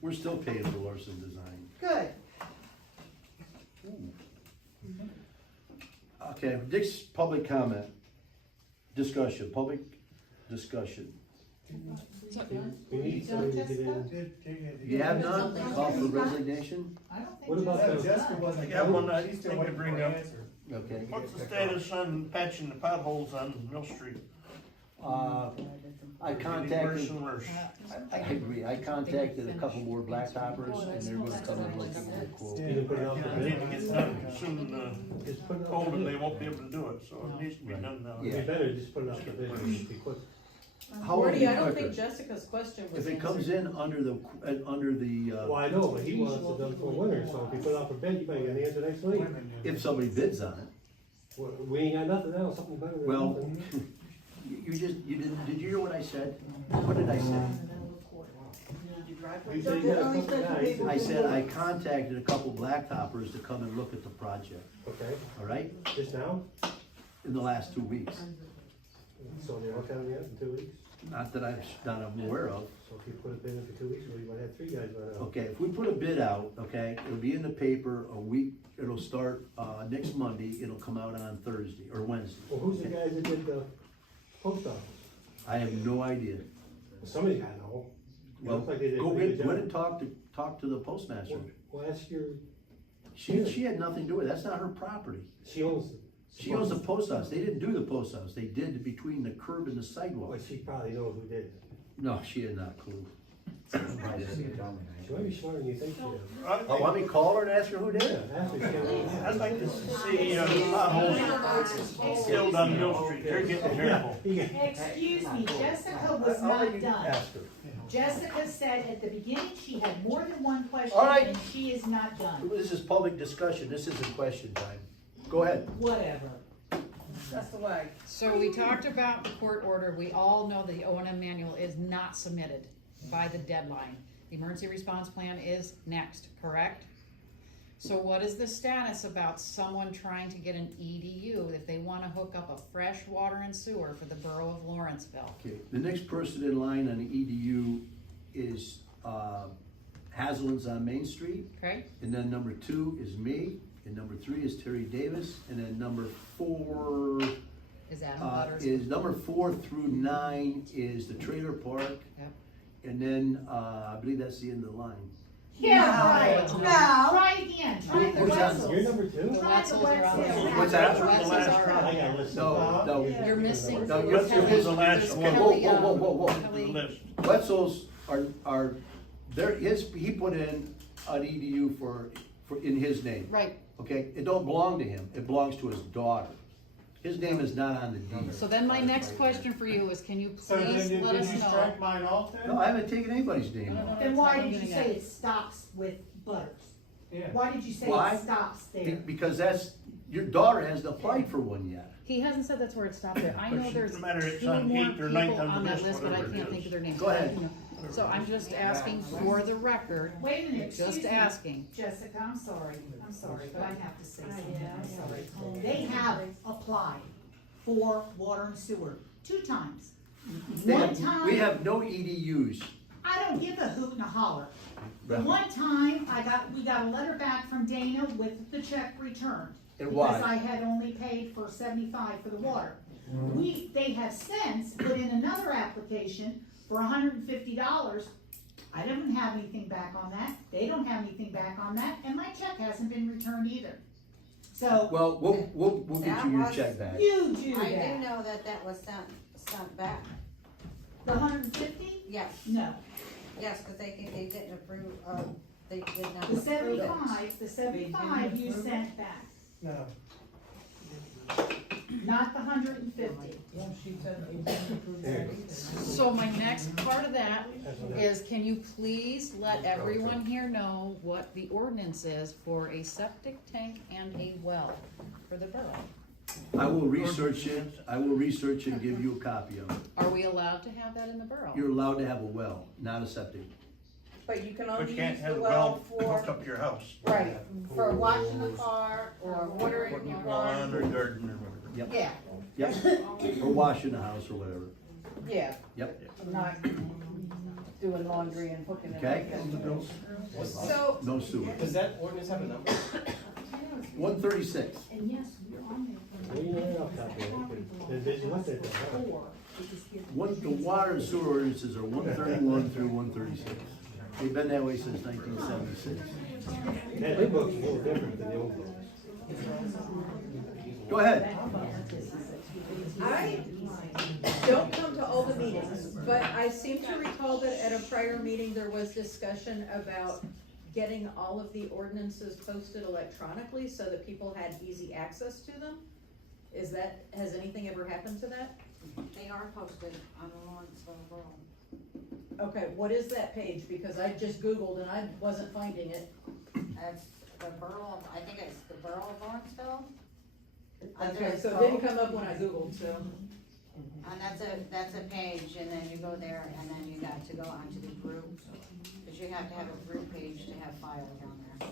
We're still paying for Larson Design. Good. Okay, Dick's public comment, discussion, public discussion. We need somebody to get in. You have none, call for resignation? What about the? Jessica wasn't. I got one thing to bring up. Okay. What's the status on patching the potholes on Mill Street? I Getting contacted, worse and worse. I agree, I contacted a couple more blacktoppers and they're gonna come and look at the quote. You can put it out for It needs to bid. get done soon, Just put it out cold for and bid. they won't be able to do it, so it needs to be done now. Yeah. You better just put it out for bid, it should be quick. How will it Gordy, be I don't quicker? think Jessica's question was If it comes answered. in under the, Well, I know, but he wants it done for winter, so if you put it out for bid, you better get an answer next week. if somebody bids on it. Well, we ain't got nothing else, something better than Well, nothing. did you hear what I said? What did I say? You said you got a couple guys. I said I contacted a couple blacktoppers to come and look at the project, Okay, all right? just now? In the last 2 weeks. So they're looking at it in 2 weeks? Not that I'm aware of. So if you put a bid in for 2 weeks, we might have 3 guys run out. Okay, if we put a bid out, okay, it'll be in the paper a week, it'll start, next Monday, it'll come out on Thursday or Wednesday. Well, who's the guys that did the post office? I have no idea. Somebody's gotta know. It Well, looks like they did a go pretty in, good go in job. and talk to the postmaster. Well, ask your, She had nothing to do with it, that's not her property. she owns it. She owns the post office, they didn't do the post office, they did between the curb and the Well, sidewalk. she probably knows who did it. No, she had not a clue. She might be smarter than you think she is. Oh, want me to call her and ask her who did Yeah, it? ask her, she can. I'd like to see, potholes still down Mill Street, they're getting terrible. Excuse me, Jessica was I'll let not you done. ask her. Jessica said at the beginning she had more than one question All right. and she is not done. This is public discussion, this isn't question time. Go ahead. Whatever. That's the way. So we talked about the court order, we all know the O&M manual is not submitted by the deadline. The emergency response plan is next, correct? So what is the status about someone trying to get an EDU if they wanna hook up a fresh water and sewer for the borough of Lawrenceville? Okay, the next person in line on the EDU is, Haselin's on Main Street. Okay, And then number 2 is me, and number 3 is Terry Davis, and then number 4, is that butters? is number 4 through 9 is the trailer park. Yep. And then, I believe that's the end of the line. Yeah, right. No. Try again. Try the Who's on? Wetzels. You're number 2? The Wetzels are on. What's that? Wetzels are I on. got a list. No. You're missing. No, you're Wetzel's the last there's one. Kelly, Whoa. Kelly- The list. Wetzel's are, he put in an EDU for, in his name. Right, Okay, it don't belong to him, it belongs to his daughter. His name is not on the deed. so then my next question for you is, can you So then please did let us you know? strike mine off then? No, I haven't taken anybody's name No, no, off. no. Then why That's did not you gonna say get- it stops with Butters? Yeah. Why did you say Why? it stops there? Because that's, your daughter hasn't applied for one yet. He hasn't said that's where it stopped there. I But know she- there's no matter it's 2 on more 8th or people 9th on the on that list, list, but I whatever it can't is. think of their names. Go ahead. So I'm just asking for the record, Wait a minute, excuse just me. asking. Jessica, I'm sorry, but I have to say something, I'm sorry. They have applied for water and sewer 2 times. One time. We have no EDUs. I don't give a hoot and a holler. The Right. one time we got a letter back from Dana with the check returned. And why? Because I had only paid for 75 for the water. They have since put in another application for $150. I don't have anything back on that. They don't have anything back on that, and my check hasn't been returned either. So. Well, we'll get you your check back. You do I that. do know that was sent back. The 150? Yes. No. Yes, cause they didn't approve, they did not The approve it. 75 you sent back, No. not the 150. So my next part of that is, can you please let everyone here know what the ordinance is for a septic tank and a well for the borough? I will research it, and give you a copy of it. Are we allowed to have that in the borough? You're allowed to have a well, not a septic. But you can But only you can't use have the a well well hooked for, up to your house. right, for washing the car or watering Putting your lawn or garden. garden or whatever. Yep. Yeah, Yep, or washing the house or whatever. yeah, Yep, not doing laundry and hooking it okay? up. So, No sewer. Does that ordinance have a number? 136. And yes, we're on there. Did you look at that? The water and sewer ordinances are 131 through 136. They've been that way since 1976. That new book's a little different than the old book. Go ahead. I don't come to all the meetings, but I seem to recall that at a prior meeting, there was discussion about getting all of the ordinances posted electronically so that people had easy access to them. Has anything ever happened to that? They are posted on the Lawrenceville Borough. Okay, what is that page? Because I just Googled and I wasn't finding it. That's the Borough, I think it's the Borough of Lawrenceville. Okay, so it didn't come up when I Googled, so. And that's a page, and then you go there, and then you got to go onto the group, because you have to have a group page to have files on there.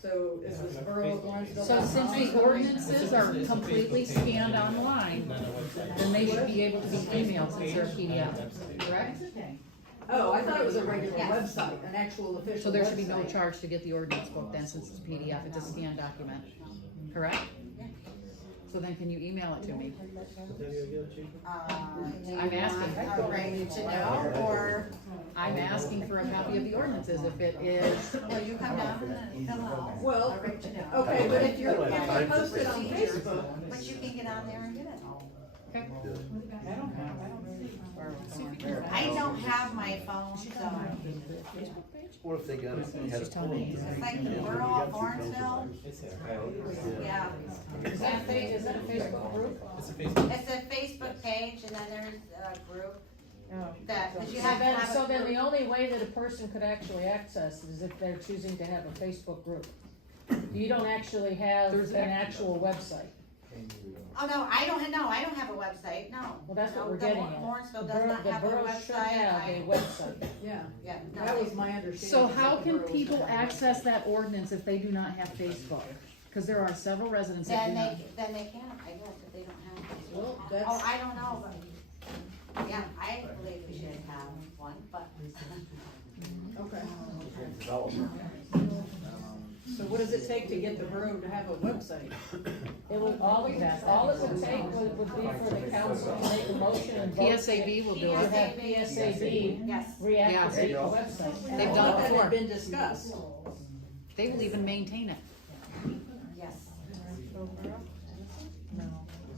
So is this Borough of Lawrenceville? So since the ordinances are completely scanned online, then they should be able to be emailed since they're PDF, correct? Oh, I thought it was a regular website, an actual official website. So there should be no charge to get the ordinance book then, since it's PDF, it's a scanned document, correct? So then can you email it to me? I'm asking. Are ready to know, or? I'm asking for a copy of the ordinances, if it is. Well, you come down and fill out. Well, I'll write you down. okay, but if you're posted on Facebook. But you can get on there and get it. Okay. I don't have my phone, so. What if they got it? It's like the Borough of Lawrenceville. Yeah. Is that a Facebook group? It's a Facebook. It's a Facebook page, and then there's a group Oh. that, but you have to have a So then the group. only way that a person could actually access it is if they're choosing to have a Facebook group. You don't actually have an actual website. Oh, no, I don't have a website, no. Well, that's what No, we're the getting at. Lawrenceville The does borough- not have a The borough website. should have a website. Yeah, Yeah, no, that was my understanding. So is how that the can borough was people gonna have it. access that ordinance if they do not have Facebook? Cause there are several residents that do Then not. they can't, I guess, if they don't have. Well, Oh, that's, I don't know, but, yeah, I believe we should have one, but. okay. So what does it take to get the borough to have a website? It would, all it would take would be for the council to make a motion and vote. PSAB will do To it. have PSAB Yes. reactivate the website. They've I done thought it that before. had been discussed. They will even maintain it. Yes.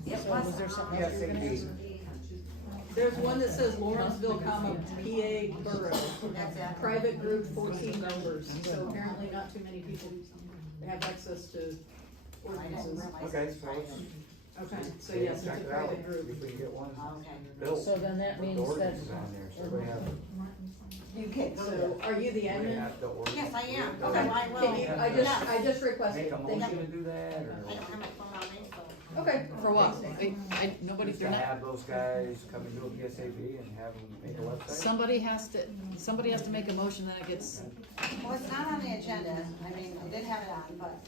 Yep. So Was there something else you were gonna ask? There's one that says Lawrenceville, PA Borough. That's it. Private group, 14 members, so apparently not too many people have access to ordinances. Okay, so let's Okay, so yes, it's a check it out, private group. if we can get one Okay. built. So then that with means the that- ordinances on there, so everybody has it. Okay, so are you the admin? Have the ordinance. Yes, I am. Okay. Okay, I will. Can you, I just requested. Make a Thank motion you. to do that, or? I don't have my phone on me, so. Okay. For what? Nobody, Just they're to not, have those guys come and do a PSAB and have them make a website? somebody has to make a motion that it gets, Well, it's not on the agenda, I mean, I did have it on, but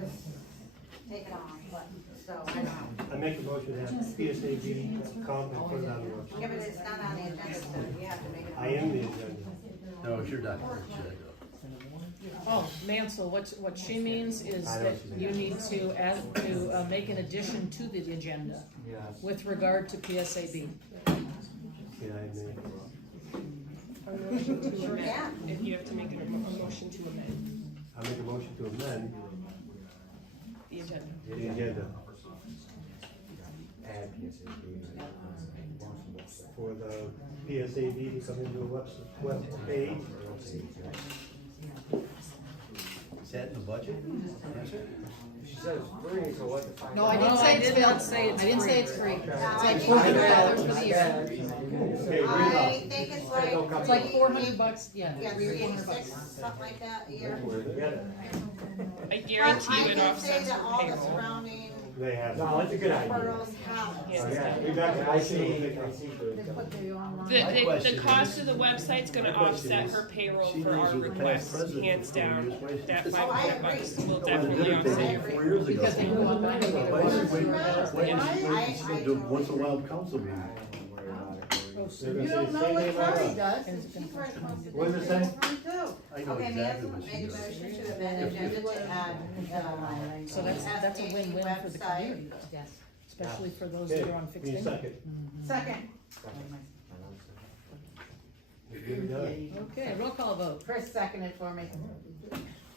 let's take it on, but so I don't know. I make a motion to have PSAB come and put it on the website. Yeah, but it's not on the agenda, so you have to make it. I am the agenda. No, you're not on the agenda. Oh, Mansell, what she means is that you need to add, to make an addition to the agenda with regard to PSAB. Yeah, I mean, A motion to amend, if you have to make a motion to amend I make a motion to amend the agenda. the agenda Add PSAB. for the PSAB to come into a web page. Is that in the budget? She says free, so what the? No, I didn't say it's free. I didn't say it's free. It's like $400 for the year. I think it's like. It's like $400, yeah. Yeah, $300 or $400. 386, something like that a year. I guarantee you it But I offsets did say that her all the payroll. surrounding They have. No, that's a good idea. boroughs have it. Yes. We got the I see, motion. I see. They put the online. The cost of the website's gonna offset her payroll She for knows our who's the past requests, president hands for 4 down. years. That Oh, I $500 agree. will That was a definitely different offset thing your 4 years ago. Because they move on back. Why is it wait, Yeah. wait, do once a while council meeting? You don't know what Charlie does. What does it say? I know Okay, exactly Mansell, what she make a does. motion to amend agenda to add, So that's a win-win for the community, Yes. especially for those that are on fixed Need a income. second. Second, You give it up. Okay, roll call vote. Chris seconded for me.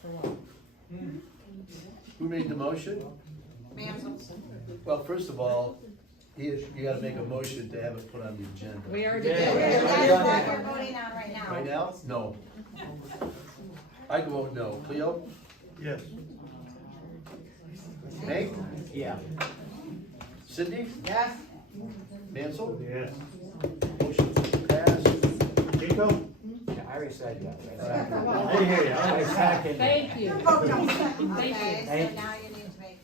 For what? Who made the motion? Mansell. Well, first of all, you gotta make a motion to have it put on the agenda. We already That's did. what we're voting on right now. Right now? No. I vote no. Cleo? Yes. Hank? Yeah. Cindy? Yes. Mansell? Yes. Motion passed. Chico? Yeah, I already said yes. I didn't hear you. I second. Thank you. Okay, so Thank you. now you need to make.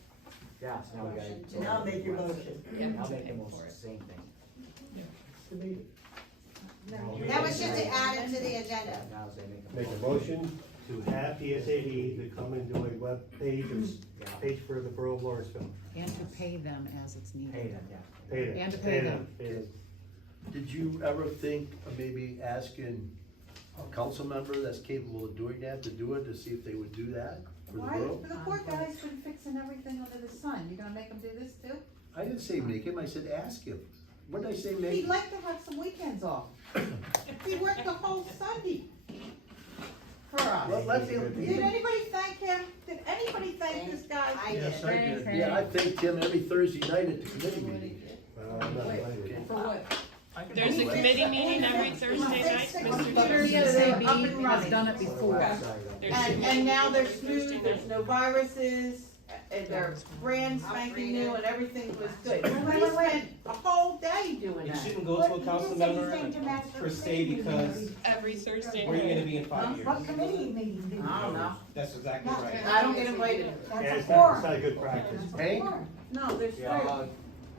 Yeah, so now we gotta. Now make your motion. I'll make the motion, same thing. That was just to add it to the agenda. Now say make a Make a motion to have PSAB to come and do a web page or page for the Borough of Lawrenceville. And to pay them as it's needed. Pay them, yeah. Pay them. And to pay them. Pay them. Did you ever think of maybe asking a council member that's capable of doing that to do it, to see if they would do that for the Why, borough? the poor guy's been fixing everything under the sun, you gonna make him do this too? I didn't say make him, I said ask him. What did I say, He'd make? like to have some weekends off. He worked the whole Sunday for us. Well, let him. Did anybody thank him? Did anybody thank this guy? I Yes, did. I did. Yeah, I thanked him every Thursday night at the committee meeting. I'm not invited. For what? There's a committee meeting every Thursday night, Mr. But Chair. PSAB has done it before. And now they're smooth, there's no viruses, and they're brand spanking new and everything was good. We spent a whole day doing It that. shouldn't go to a council member per se because Every Thursday where are you night. gonna be in 5 years? What committee meeting did you? I don't know. That's exactly right. I don't get invited. Yeah, That's a it's not forum. good practice. Hank, No, there's three.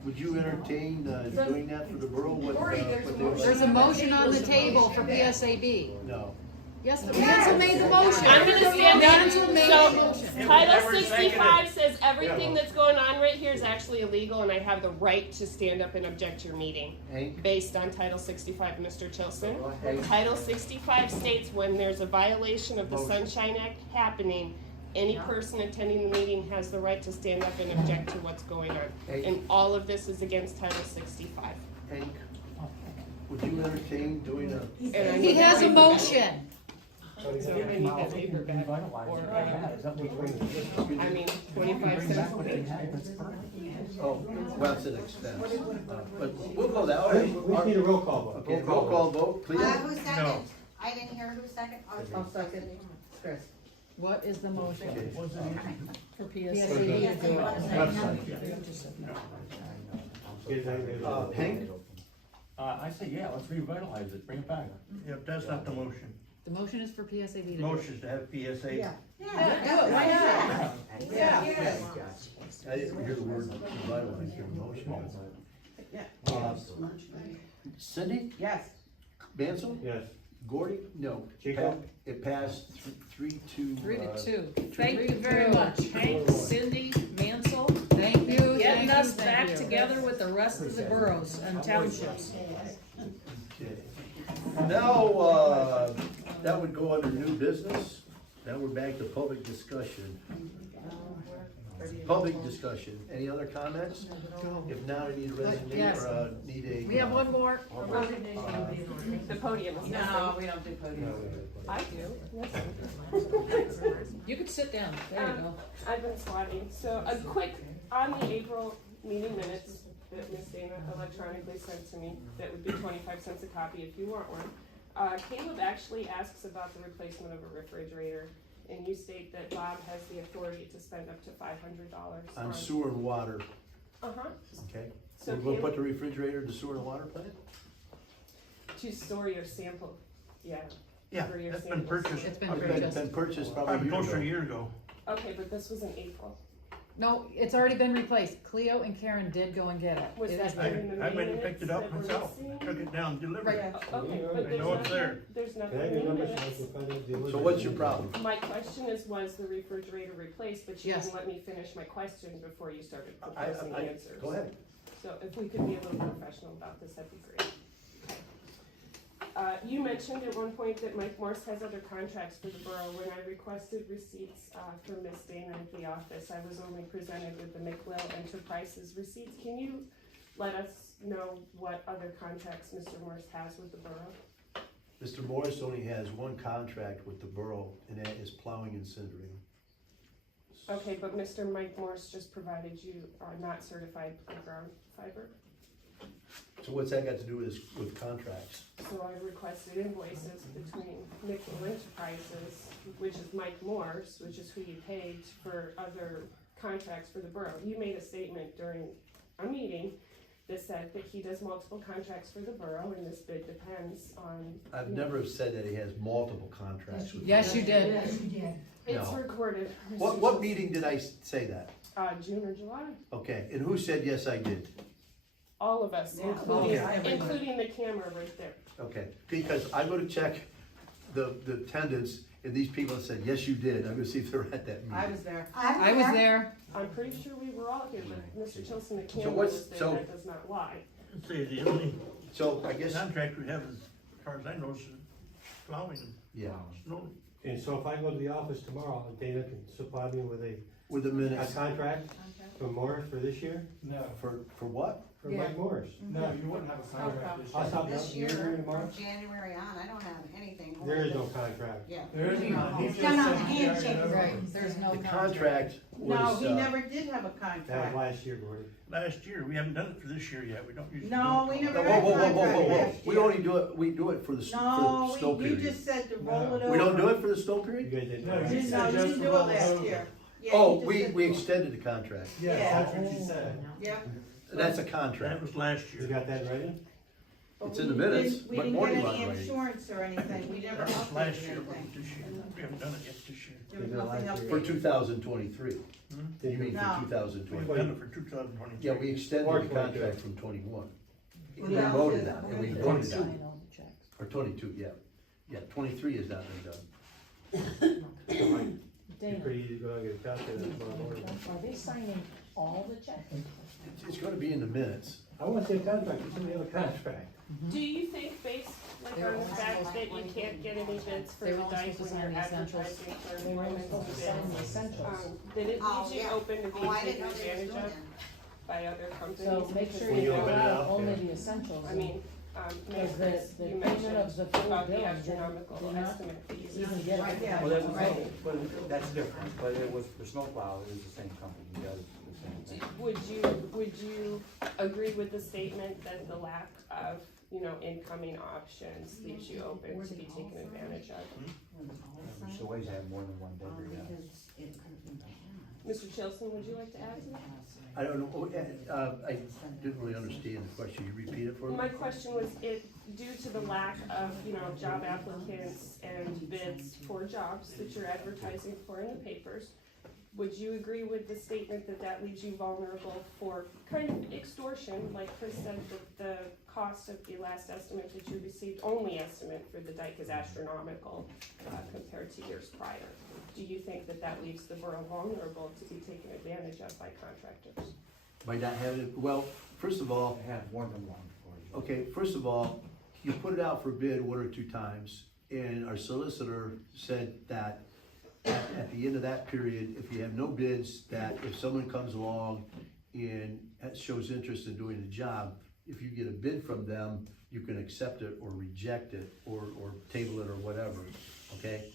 would you entertain doing that for the borough? What they would There's a like? motion on the table for PSAB. No. Yes, the Mansell made the motion. I'm gonna stand Mansell up. made So, the motion. Title 65 says everything that's going on right here is actually illegal, and I have the right to stand up and object to your meeting. Hank? Based on Title 65, Mr. Chilson. Go ahead. Title 65 states when there's a violation of the Sunshine Act happening, any person attending the meeting has the right to stand up and object to what's going on. Hey. And all of this is against Title 65. Hank, would you entertain doing a? And I He need has a paper. motion. So I need that paper back, or, I mean, 25 cents a page. Oh, well, it's an expense. But we'll go that way. We just need a roll call vote. Okay, roll call vote, Cleo? Who seconded? I didn't hear who seconded. I'll second. Chris. What is the motion for PSAB. PSAB? Hank? I say, yeah, let's revitalize it, bring it back. Yep, that's not the motion. The motion is for PSAB to do. Motion is to have PSA. Yeah. Yeah, do it, why not? Yeah. I didn't hear the word revitalize your motion. Yeah. Cindy? Yes. Mansell? Yes. Gordy? No. Chico? It passed 3-2. 3-2. Thank you very much. Hank, Cindy, Mansell, Thank you, getting Thank us you, back thank you. together with the rest of the boroughs and townships. Okay. Now, that would go under new business. Now we're back to public discussion. Public discussion. Any other comments? If not, I need a resignation Yes. or need a. We have one more. The podium is No, we don't do podiums. I do. You could sit down, there you go. I've been swatting. So a quick, on the April meeting minutes that Ms. Dana electronically sent to me, that would be 25 cents a copy if you want one. Caleb actually asks about the replacement of a refrigerator, and you state that Bob has the authority to spend up to $500 On sewer and water, Uh-huh. okay? So We're gonna Caleb- put the refrigerator in the sewer and water plant? To store your sample, yeah. Yeah, for your that's been samples. purchased. It's been It's purchased. been purchased probably Close to a a year year ago. ago. Okay, but this was in April. No, it's already been replaced. Cleo and Karen did go and get it. Was It that has I, been- the I went and picked it up minutes that we're myself, missing? took it down, delivered Right. it. Okay, but I there's know it's nothing, there. there's Can I nothing have in your the number so I minutes. can find out the order? So what's your problem? My question is, was the refrigerator replaced, but you Yes. didn't let me finish my question before you started I- proposing answers. Go ahead. So if we could be a little professional about this, that'd be great. You mentioned at one point that Mike Morse has other contracts for the borough. When I requested receipts from Ms. Dana at the office, I was only presented with the McWill Enterprises receipts. Can you let us know what other contracts Mr. Morse has with the borough? Mr. Morris only has one contract with the borough, and that is plowing and cindering. Okay, but Mr. Mike Morse just provided you not certified playground fiber. So what's that got to do with contracts? So I requested invoices between McWill Enterprises, which is Mike Morse, which is who you paid for other contracts for the borough. You made a statement during a meeting that said that he does multiple contracts for the borough, and this bid depends on. I've never said that he has multiple contracts with. Yes, you did. Yes, you did. It's No. recorded. What meeting did I say that? June or July. Okay, and who said yes, I did? All of us, including the camera right there. Okay, because I'm gonna check the attendance, and these people have said, yes, you did. I'm gonna see if they're at that meeting. I was there. I was there. I'm pretty sure we were all here, but Mr. Chilson, the So camera what's- was there, so- that does not lie. Let's see, the only So I guess, contract we have, as far as I know, is plowing and yeah, snow. And so if I go to the office tomorrow, Dana can supply me with a with the minutes, contract from Morris for this year? No, for what? For Mike Morris? no, you wouldn't have a contract this I'll year. stop This down year, here from tomorrow. January on, I don't have anything. There is no contract. Yeah. There is none. He It's just done on said the he already handshake. knows. Right, there's no The contract. contract No, was, he never did have a That was contract. last year, Gordy. Last year, we haven't done it for this year yet, we don't usually. No, do it. we never whoa, had whoa, a whoa, whoa, contract whoa, whoa, last we year. only do it, we do it for the, for No, the snow you period. just said to roll it over. We don't do it for the snow You period? guys didn't. No, You you didn't, said no, you just didn't to do it roll last over. year. Yeah, Oh, you we just said- extended the contract. Yes, Yeah. that's what you said. Yep. That's a That contract. was last You year. got that right? It's in the minutes, We but didn't more get than any one, right? insurance or anything, we never That was updated last year, but anything. this year, we haven't done it yet this year. There was nothing For updated. 2023. You mean No. for 2023? We've done it for 2023. Yeah, we extended Or the 22. contract from 21. We Well, that voted was- on it, and we Yeah. voted on it. Sign all the checks. Or 22, yeah. Yeah, 23 has not been done. It's Dana, pretty easy to go and get a calculator tomorrow morning. are they signing all the checks? It's gonna be in the minutes. I want to see a contract, you send me a contract. Do you think, based like They were on the only fact supposed that to you sign can't get any bids for They the were only dike supposed to when sign you're the essentials. advertising for They were only employment supposed to sign the bids, essentials. that it Oh, leaves you yeah. open to Oh, being I didn't taken know they was advantage doing of that. by other companies? So make because sure they When you you know- open it allow up, only yeah. the essentials. I mean, Because Chris, the you payment mentioned of the full about the bill astronomical did not estimate fees. even get Right, it. yeah. Well, that was, Right. but that's different, but it was for snowplow, it was the same company, he does the same thing. Would you agree with the statement that the lack of, incoming options leaves you open to be taken advantage of? There's always have more than one bidder, yeah. Mr. Chilson, would you like to add to that? I don't know, I didn't really understand the question. You repeat it for me? My question was, due to the lack of, job applicants and bids for jobs that you're advertising for in the papers, would you agree with the statement that that leaves you vulnerable for kind of extortion? Like Chris said, that the cost of the last estimate that you received, only estimate for the dike, is astronomical compared to years prior. Do you think that that leaves the borough vulnerable to be taken advantage of by contractors? By not having it, well, first of all. I have more than one for you. Okay, first of all, you put it out for bid 1 or 2 times, and our solicitor said that at the end of that period, if you have no bids, that if someone comes along and shows interest in doing the job, if you get a bid from them, you can accept it or reject it, or table it or whatever, okay?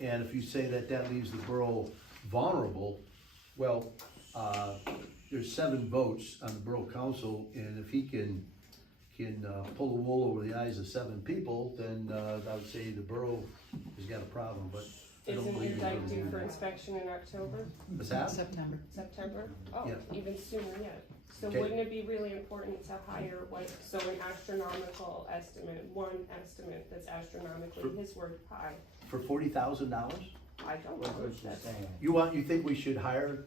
And if you say that that leaves the borough vulnerable, well, there's 7 votes on the borough council, and if he can pull the wool over the eyes of 7 people, then I would say the borough has got a problem, but I don't Isn't believe your he's dike gonna due do for that. inspection in October? What's that? September. September? Oh, Yeah. even sooner yet. So Okay. wouldn't it be really important to hire an astronomical estimate, one estimate that's astronomically, his word high? For $40,000? I don't know. That's- You think we should hire,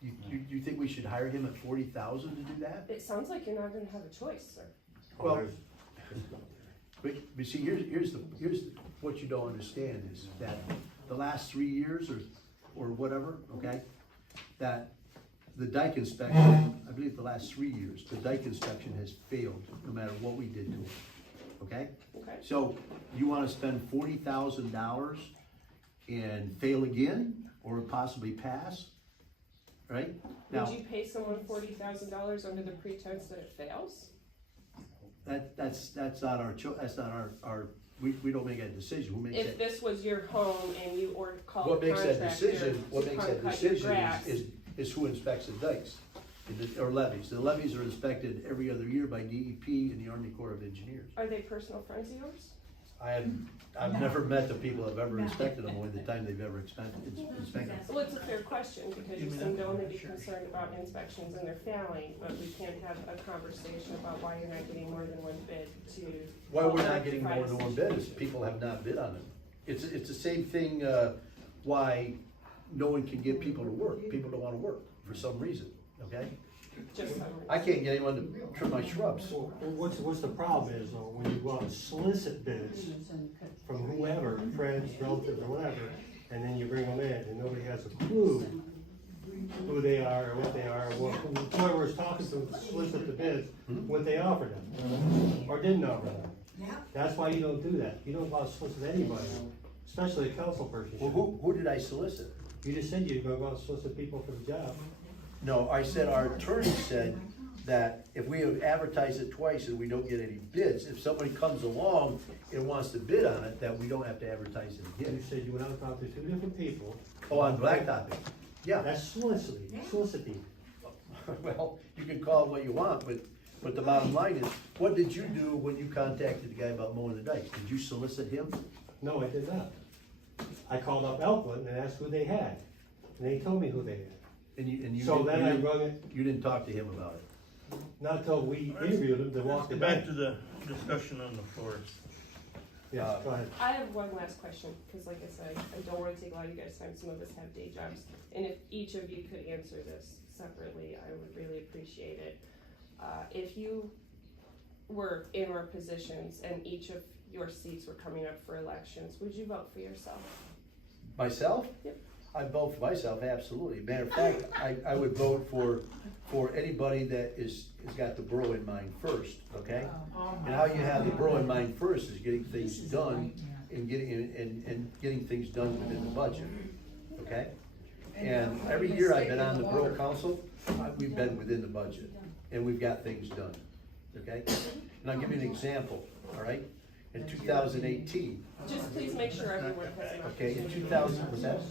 you think we should hire him at 40,000 to do that? It sounds like you're not gonna have a choice, sir. Well, but see, here's what you don't understand is that the last 3 years or whatever, okay, that the dike inspection, I believe the last 3 years, the dike inspection has failed, no matter what we did to it, okay? Okay. So, you wanna spend $40,000 and fail again, or possibly pass, right? Now, Would you pay someone $40,000 under the pretense that it fails? that's not our that's not our, we don't make that decision, who makes If that? this was your home and you called What a makes that contractor decision, what to makes come that cut your decision grass, is who inspects the dikes, or levees. The levees are inspected every other year by DEP and the Army Corps of Engineers. Are they personal friends of yours? I've never met the people that have ever inspected them, only the time they've ever inspected them. Well, it's a fair question, because you seem to only be concerned about inspections and they're failing, but we can't have a conversation about why you're not getting more than one bid to. Why we're not getting more than one bid is people have not bid on it. It's the same thing, why no one can get people to work. People don't wanna work for some reason, okay? Just some I can't get anyone to trim my shrubs. Well, what's the problem is, though, when you go out and solicit bids from whoever, friends, relatives, or whatever, and then you bring them in, and nobody has a clue who they are, or what they are, whoever is talking to them to solicit the bids, what they offered them, or didn't offer them. Yeah. That's why you don't do that. You don't go out and solicit anybody, especially a council person. Well, who did I solicit? You just said you were gonna go out and solicit people for the job. No, I said our attorney said that if we have advertised it twice and we don't get any bids, if somebody comes along and wants to bid on it, that we don't have to advertise it You again. said you went out and talked to 2 different people. Oh, on blacktopping, yeah. That's soliciting. Well, you can call it what you want, but the bottom line is, what did you do when you contacted the guy about mowing the dikes? Did you solicit him? No, I did not. I called up Elkland and asked who they had, and they told me who they had. And you So didn't- then you I didn't- rung it, You didn't talk to him about it? not until we interviewed him to walk the Back back. to the discussion on the floor. Yes, go ahead. I have one last question, because like I said, I don't wanna take a lot of you guys' time, some of us have day jobs. And if each of you could answer this separately, I would really appreciate it. If you were in our positions and each of your seats were coming up for elections, would you vote for yourself? Myself? Yep. I'd vote for myself, absolutely. Matter of fact, I would vote for anybody that has got the borough in mind first, okay? And how you have the borough in mind first is getting things done and getting things done within the budget, okay? And every year I've been on the borough council, we've been within the budget, and we've got things done, okay? And I'll give you an example, all right? In 2018, Just please make sure everyone has an okay, in opportunity.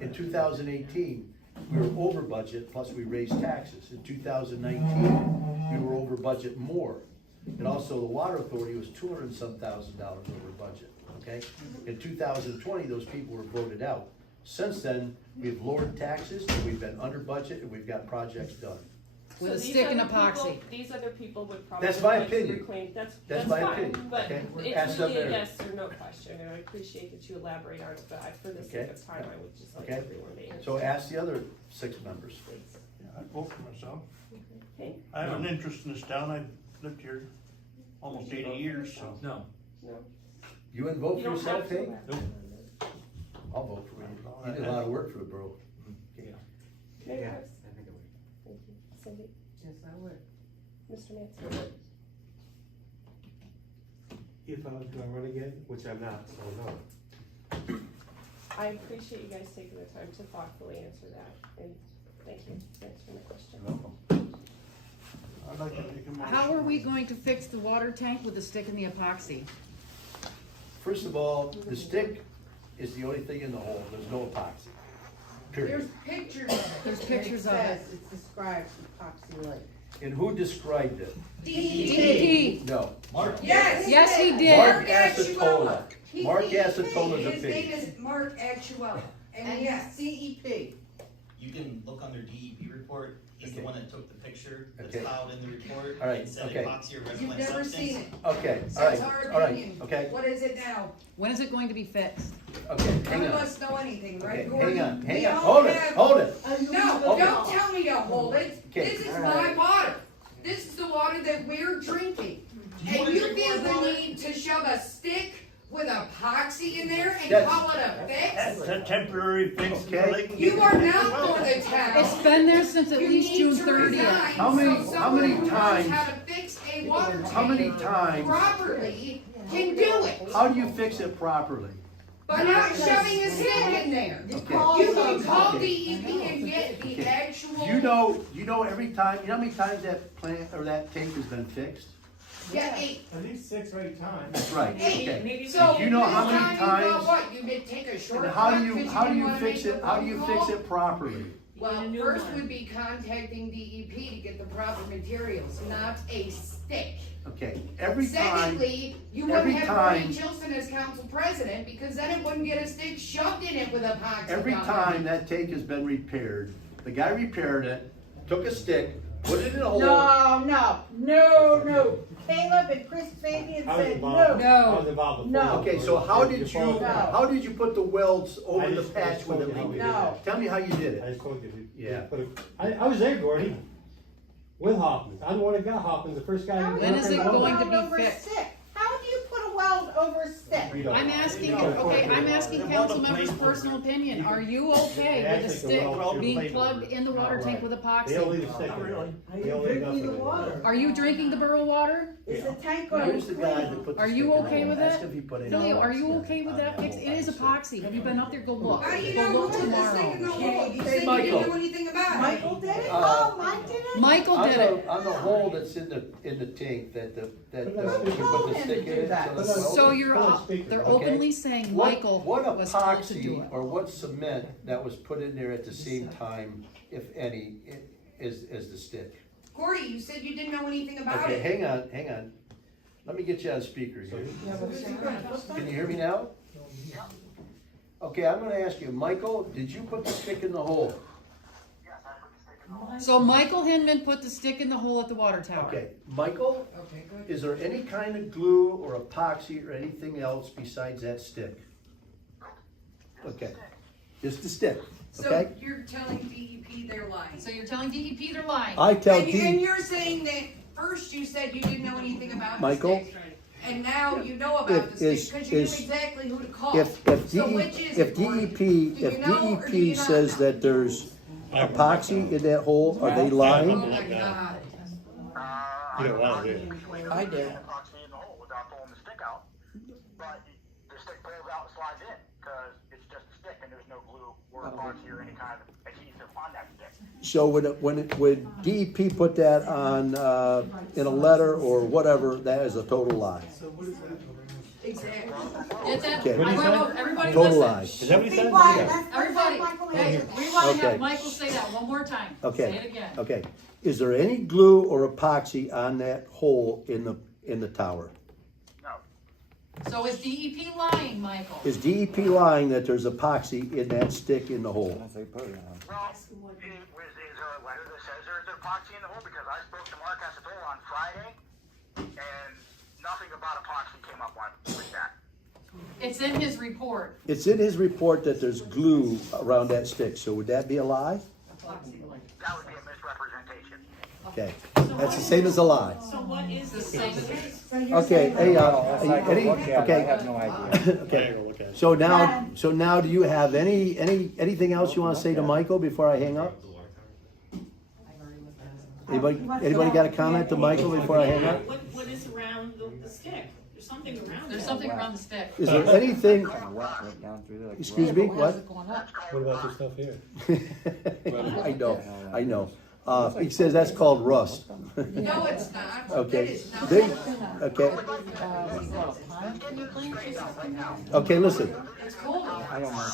in 2018, we were over budget, plus we raised taxes. In 2019, we were over budget more. And also, the water authority was $200 and some thousand over budget, okay? In 2020, those people were voted out. Since then, we've lowered taxes, and we've been under budget, and we've got projects done. With a So these stick and other epoxy. people- These other people would probably. That's my like to opinion. reclaim- That's That's my fine, opinion, but okay? it's Ask really them a there. yes or no question, and I appreciate that you elaborate on it, but for the sake Okay. of time, I would just like Okay, everyone to answer. so ask the other 6 members. Please. I vote for myself. Okay, I have an interest in this town. I've lived here almost 80 years, so. No. no. You wouldn't vote You for don't have yourself, to. Kate? I'll vote for you. You did a lot of work for the borough. Mayor Yeah, Chris? I think it would. Thank you. Cindy? Yes, I would. Mr. Mansell? If I was gonna run again, which I'm not, so no. I appreciate you guys taking the time to thoughtfully answer that, and thank you for answering the question. I'd like to make a motion. How are we going to fix the water tank with the stick and the epoxy? First of all, the stick is the only thing in the hole, there's no epoxy. Period. There's pictures of it. There's pictures of it. It's described epoxy like. And who described it? DEP. No. Yes. Yes, he did. Mark Actuella. Acetola. Mark Acetola's His name opinion. is Mark Actuella, And and yes, yes, CEP. You can look on their DEP report, he's the Okay. one that took the picture, that's Okay. filed in the report, All right, and said okay. epoxy or You've resin-like never substance. seen it. Okay, all That's right, our all right, opinion. okay, What is it now? When is it going to be fixed? okay, None hang of on. us know anything, right, Okay, Gordy? hang on, We hang on, all hold it, have- hold it. No, Okay. don't tell me to hold it. Okay. This is All my right. water. This is the water that we're drinking. you wanna And you drink feel more the water? need to shove a stick with epoxy in there and That's- call it a fix? That's a temporary fix Okay. until they can You get are it. not for the town. It's been there since at You least need June to 30th. resign How many- so how many someone who knows times- how to fix a water How many tank times, properly can do it. how do you fix it properly? By not shoving a stick in there. Okay. You can call Okay. DEP and get the actual. You know every time, you know how many times that plant, or that tank has been fixed? Yeah, 8. At least 6 or 8 times. That's right, Eight. okay. So Do you know how this many time you thought times- what? You could take a And shortcut how do because you, you how do didn't you wanna fix make it, the how do you phone fix call? it properly? Well, first would be contacting DEP to get the proper materials, not a stick. Okay, every time, Secondly, you wouldn't every have Bernie time- Chilson as council president because then it wouldn't get a stick shoved in it with epoxy. every down time that tank has been repaired, the guy repaired it, took a stick, put it in a hole. No. Caleb and Chris Fabian I was said involved, no. I was involved before. No. Okay, so how did you, No. how did you put the welds over I the just patch told with you how we it? did No. it. Tell me how you did I it. just told you. Yeah. I was there, Gordy, with Hoffman. I'm the one that got Hoffman, the first guy. How who do When you is put it a going weld to be over a fixed? stick? How do you put a weld over a stick? We don't I'm know. asking, We don't okay, know. I'm asking The council weld members' plate- personal opinion. Are you okay They with a actually stick can weld being plate plugged over. in the water Not tank right. with They don't leave epoxy? a stick. Not really. Are They you don't leave drinking the nothing. water? Are you drinking the borough water? Is the tank going Where's the guy that put the Are stick you in the okay hole? with Ask it? if he put it Leo, in. are you okay with that fix? It is epoxy. Have you been up there? Go look. How do you Go know who look put the stick in the tomorrow. hole? You Hey, said you Michael. didn't know anything about it. Michael did it? Uh, Oh, Mike did it? Michael On did the, it. on the hole that's in the tank, that you put the stick in it. Put so on- it's So welded? you're, Put on speaker. they're Okay. openly saying What- Michael what was told to do epoxy it. or what cement that was put in there at the same time, if any, is the stick? Gordy, you said you didn't know anything about Okay, it. hang on. Let me get you on speaker here. Can you hear me now? Okay, I'm gonna ask you, Michael, did you put the stick in the hole? So Michael Hinman put the stick in the hole at the water tower. Okay, Michael, Okay, good. is there any kind of glue or epoxy or anything else besides that stick? Okay, just the stick, So okay? you're telling DEP they're lying. So you're telling DEP they're lying. I tell And D, you're saying that first you said you didn't know anything about Michael? the stick. And now you know about the Is- stick because you knew is- exactly who to call. if So which is it, Gordy? Do you know or do you not says know? that there's epoxy in that hole, are they Oh lying? my God. You don't want to do it. I did. Epoxy in the hole without pulling the stick out, but the stick pulls out and slides in, because it's just a stick and there's no glue or epoxy or any kind of adhesive on that stick. So would DEP put that on, in a letter or whatever, that is a total lie? Exactly. Get that? Okay. I went over, everybody Total listen. lie. Is that what he Be said? quiet, Yeah. Everybody, hey, we wanna Okay. have Michael say that one more time. Say it Okay, again. okay. Is there any glue or epoxy on that hole in the tower? No. So is DEP lying, Michael? Is DEP lying that there's epoxy in that stick in the hole? Well, is there a letter that says there's epoxy in the hole? Because I spoke to Mark Acetola on Friday, and nothing about epoxy came up with that. It's in his report. It's in his report that there's glue around that stick, so would that be a lie? That would be a misrepresentation. Okay, that's the same as a lie. So what is the Same same? as- Okay, hey, any, okay, no idea. okay. So now, do you have anything else you wanna say to Michael before I hang up? Anybody got a comment to Michael before I hang up? What is around the stick? There's something around it. There's something around the stick. Is there anything, excuse me, Why is what? it going up? What about this stuff here? I know. He says that's called rust. No, it's not. Okay. It is not. They- okay. Okay, listen. It's cold. I don't know.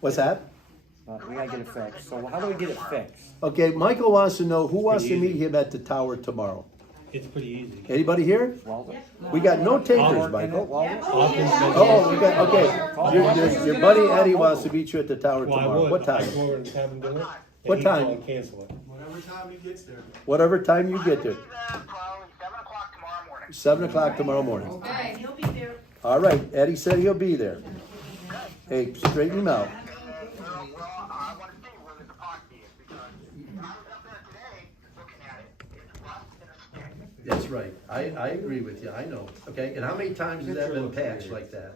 What's that? We gotta get it fixed. So how do we get it fixed? Okay, Michael wants to know who wants to meet him at the tower tomorrow. It's pretty easy. Anybody here? We got no takers, Michael. Oh, we got, okay. Your buddy Eddie wants to meet you at the tower tomorrow. What time? I go over and have him do it. What and he'd time? go and cancel it. Whatever time he gets there. Whatever time you get there. 7 o'clock tomorrow morning. Okay. He'll be there. All right, Eddie said he'll be there. Hey, straighten him out. That's right. I agree with you. I know. Okay, and how many times has that been patched like that?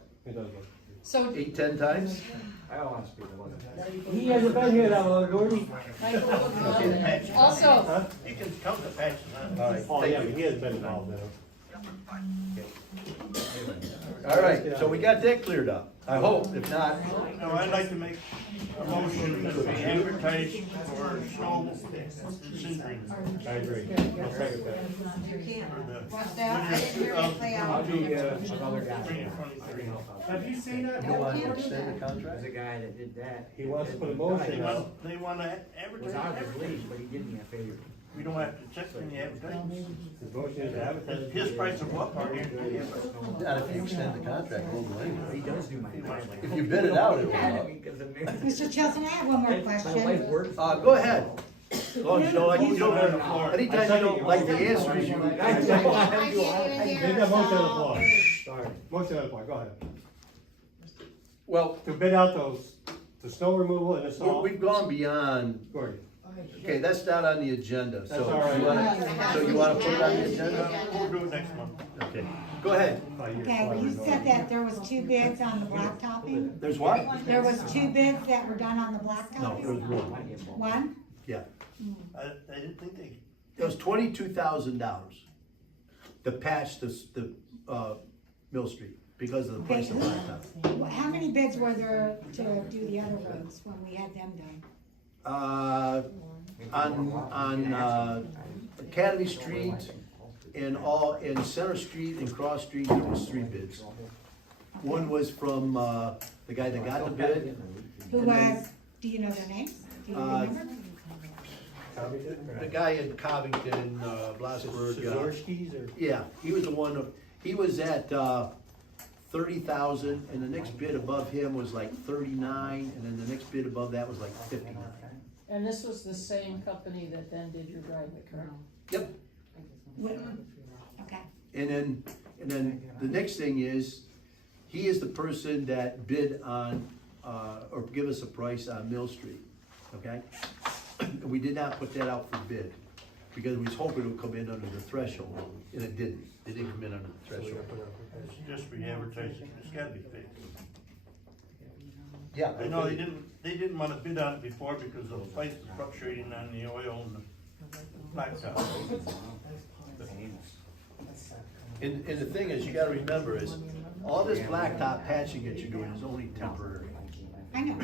So 8, 10 times? I don't want to speak the one. He hasn't been here that long, Gordy. Also, You can come to patch it. All right. Oh, yeah, but he hasn't been involved in it. All right, so we got that cleared up. I hope. If not, No, I'd like to make a motion that we advertise for snow sintering. I agree. I'll second that. What's that? I didn't hear you play I'll out. be another guy. Have you seen that? you want to extend the contract? There's a guy that did that. He wants to put a motion out. They want to It was out of his advertise. league, but he did me a favor. We don't have to check any advertisements. His motion is to advertise. His price of what part here? Not if you extend the contract, it won't go He anywhere. does do my. If you bid it out, it will go up. Mr. Chilton, I have one more question. Go ahead. As long as you don't like, you don't, anytime you don't like the answers, you. There's a motion on the floor. Sorry, motion on the floor, go ahead. Well, To bid out the snow removal and the salt. we've gone beyond, Gordy. okay, that's not on the agenda, so. That's all right. You wanna put it on the agenda? We'll do it next month. Okay, go ahead. Okay, you said that there was 2 bids on the blacktopping? There's what? There was 2 bids that were done on the No, blacktopping? there was one. One? Yeah. I didn't think they. It was $22,000 to patch the Mill Street because of the price of Okay. blacktop. How many bids were there to do the other roads when we had them done? On Academy Street and Center Street and Cross Street, there was 3 bids. One was from, the guy that got the bid. Who And then, was, do you know their names? Do you Uh, remember? The guy in Covington, Blasberg. Zagorski's or? Yeah, he was the one, he was at, 30,000, and the next bid above him was like 39, and then the next bid above that was like 59. And this was the same company that then did your driveway, correct? Yep. Okay. And then the next thing is, he is the person that bid on, or give us a price on Mill Street, okay? We did not put that out for bid, because we was hoping it would come in under the threshold, and it didn't. It didn't come in under the threshold. It's just re-advertising, it's gotta be fixed. Yeah. I know they didn't wanna bid on it before because the price was fluctuating on the oil and the blacktop. And the thing is, you gotta remember is, all this blacktop patching that you're doing is only temporary. I know.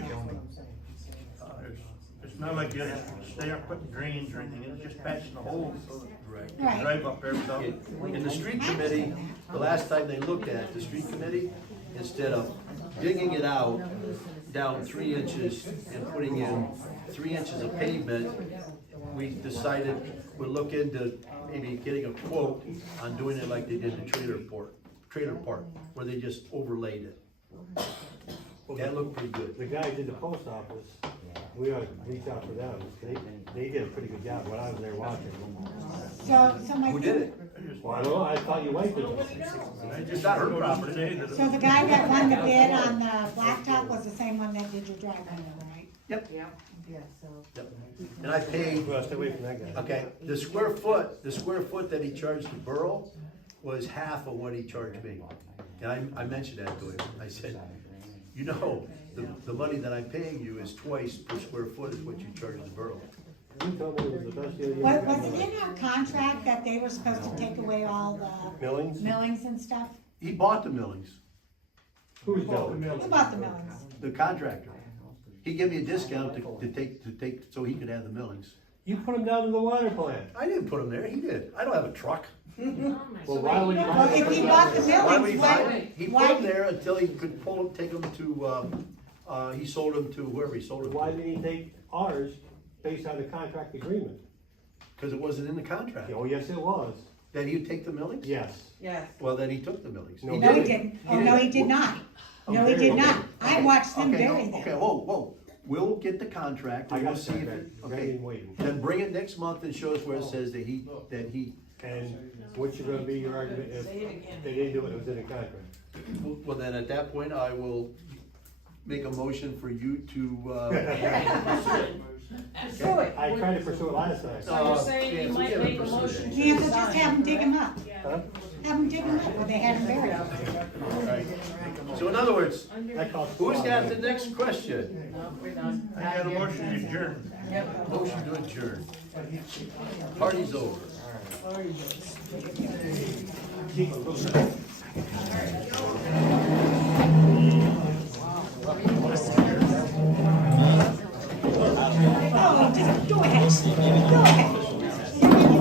It's not like you have to stay up putting drains or anything, it's just patching the holes so that you can Right. drive up there without. In the street committee, the last time they looked at it, the street committee, instead of digging it out down 3 inches and putting in 3 inches of pavement, we decided we'd look into maybe getting a quote on doing it like they did the trailer park, where they just overlaid it. That looked pretty good. The guy who did the post office, we ought to reach out to them. They did a pretty good job when I was there watching. So my. Who did it? Well, I don't know, I thought you liked it. It's not her property. So the guy that won the bid on the blacktop was the same one that did your driveway, right? Yep. Yeah, so. Yep. And I paid, Well, stay away from that guy. okay, the square foot that he charged the borough was half of what he charged me. And I mentioned that to him. I said, you know, the money that I'm paying you is twice per square foot is what you charge the borough. You told me it was the best deal you Was, ever was got. it in our contract that they were supposed to take away all the Millings? millings and stuff? He bought the millings, Who's building? Who bought the millings? the contractor. He gave me a discount to take, so he could have the millings. You put them down to the water plant. I didn't put them there, he did. I don't have a truck. Well, why would you buy Well, if he bought the Why would he millings, buy why, them? He put why, them there until he could take them to, he sold them to whoever he sold them Why to. didn't he take ours based on the contract agreement? Cause it wasn't in the contract. Oh, yes, it was. That he'd take the millings? Yes. Yes. Well, then he took the millings. No, no, he didn't. Oh, no, he did not. No, he did not. I watched them Okay, no, bury them. okay, whoa. We'll get the contract I and we'll got see if that. it, Okay. okay. Waiting. Then bring it next month and show us where it says that he, And what's gonna be your argument if they didn't do it, it was in the contract? well, then at that point, I will make a motion for you to, Do it. I tried to pursue it last time. So you're saying you might make a motion to Yeah, so just resign? have them dig them up. Huh? Have them dig them up where they had them buried. Right. So in other words, That costs who's $12. got the next question? No, we're done. I got a motion to adjourn. Yep. Motion to adjourn. Party's over. Oh, just go ahead. Go ahead.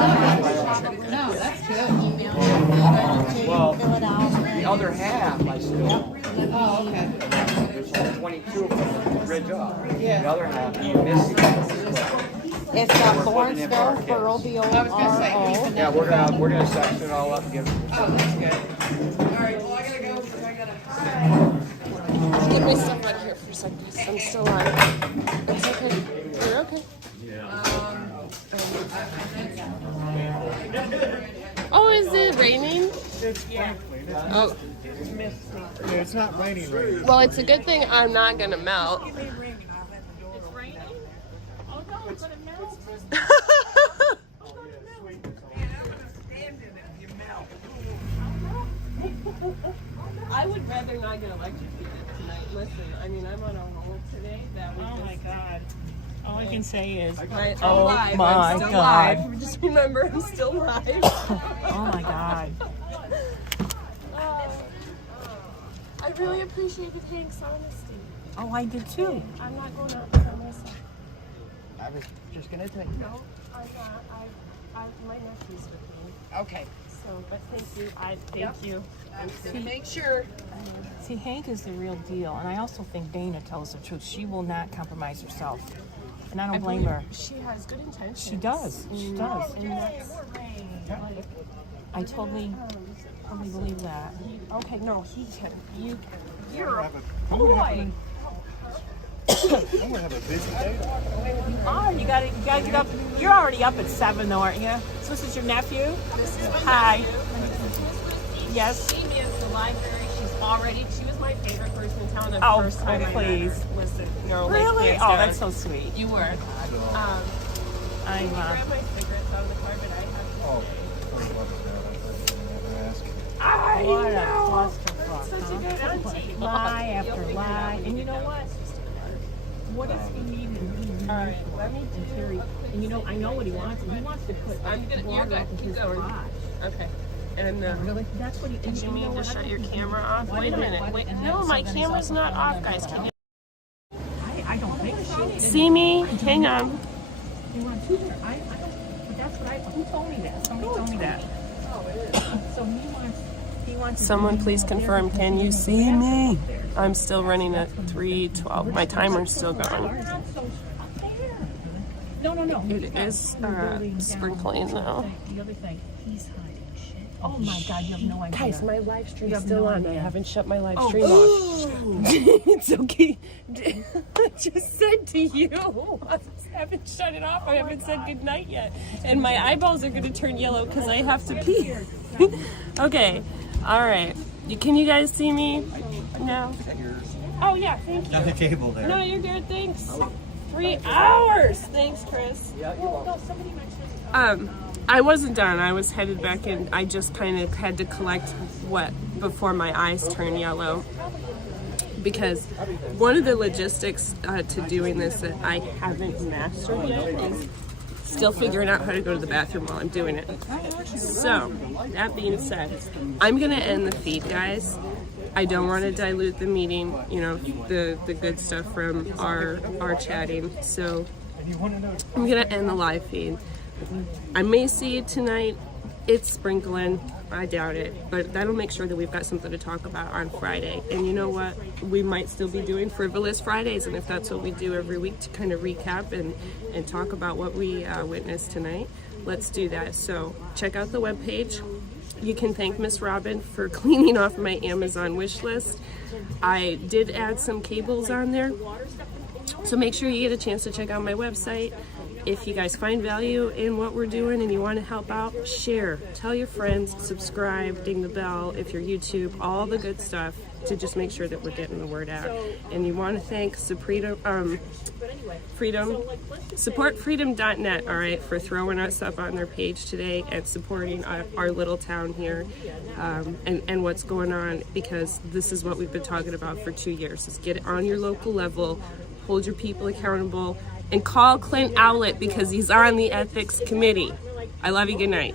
No, that's good. Well, the other half, I still, Oh, okay. there's 22 from the bridge up. Yeah. The other half, you missed. It's Lawrenceville, Borough, I was gonna say. Yeah, we're gonna section it all up and give it. Oh, that's good. All right, well, I gotta go, because I gotta. Get my stuff out here for a second, 'cause I'm still live. It's okay. You're okay. Oh, is it raining? Yeah. Oh. It's not raining right Well, it's a good thing I'm not gonna melt. It's raining? Oh no, it's gonna melt. I would rather not get electrocuted tonight. Listen, I mean, I'm on a roll today that would Oh my just... god. All I can say is, I'm oh live. my I'm still god. live. Just remember, I'm still live. Oh my god. I really appreciated Hank's honesty. Oh, I did too. I'm not going out by myself. I was just gonna take. No, I'm not. My nephew's with me. Okay. So, but thank you. Thank you. I'm gonna make sure. See, Hank is the real deal, and I also think Dana tells the truth. She will not compromise herself, and I don't blame her. She has good intentions. She does. She does. And that's, like, I totally believe that. okay, no, he can. You're a boy. I'm gonna have a busy day. Oh, you gotta get up. You're already up at 7, though, aren't you? So this is your nephew? Hi. Yes. She is the library. She was my favorite person in town the Oh, first time I please. met her. Was the girl Really? next Oh, door. that's so sweet. You were. I'm, Can you grab my cigarettes out of the car, but I have I what a know. clusterfuck, Such a huh? good auntie. Lie You'll after figure it out lie. when And you you know get what? What does he need? All right, let me do. And you know, I know what he wants. He wants to put You're water good. up in Keep his going. garage. Okay. And Really? That's what he. did you know mean to what? shut your camera off? Why Wait a did it- minute. why Wait. did- and No, then my so then camera's it's not also off, on guys. the Can you I don't think so. see me? Hang on. You want to? I don't. But that's what I. Who told me that? Somebody told me that. So he wants. Someone please confirm. Can you see me? I'm still running at 3:12. My timer's still going. No. It is sprinkling now. The other thing, he's hiding shit. Oh my God, you have no idea. Guys, my live stream's have still no on. idea. I haven't shut my live stream off. It's okay. I just said to you, I haven't shut it off. I haven't said goodnight yet. And my eyeballs are gonna turn yellow because I have to pee. Okay, all right. Can you guys see me now? Oh yeah, thank you. Got the cable there. No, you're good, thanks. 3 hours! Thanks, Chris. Yeah, you're welcome. I wasn't done. I was headed back in. I just kind of had to collect what before my eyes turn yellow. Because one of the logistics to doing this that I haven't mastered yet is still figuring out how to go to the bathroom while I'm doing it. So, that being said, I'm going to end the feed, guys. I don't want to dilute the meeting, you know, the good stuff from our chatting. So, I'm going to end the live feed. I may see you tonight. It's sprinkling. I doubt it. But that'll make sure that we've got something to talk about on Friday. And you know what? We might still be doing Frivolous Fridays. And if that's what we do every week to kind of recap and talk about what we witnessed tonight, let's do that. So check out the webpage. You can thank Miss Robin for cleaning off my Amazon wish list. I did add some cables on there. So make sure you get a chance to check out my website. If you guys find value in what we're doing and you want to help out, share, tell your friends, subscribe, ding the bell if you're YouTube, all the good stuff to just make sure that we're getting the word out. And you want to thank supportfreedom.net, all right, for throwing us up on their page today and supporting our little town here and what's going on, because this is what we've been talking about for 2 years, is get it on your local level, hold your people accountable, and call Clint Owlett because he's on the ethics committee. I love you. Good night.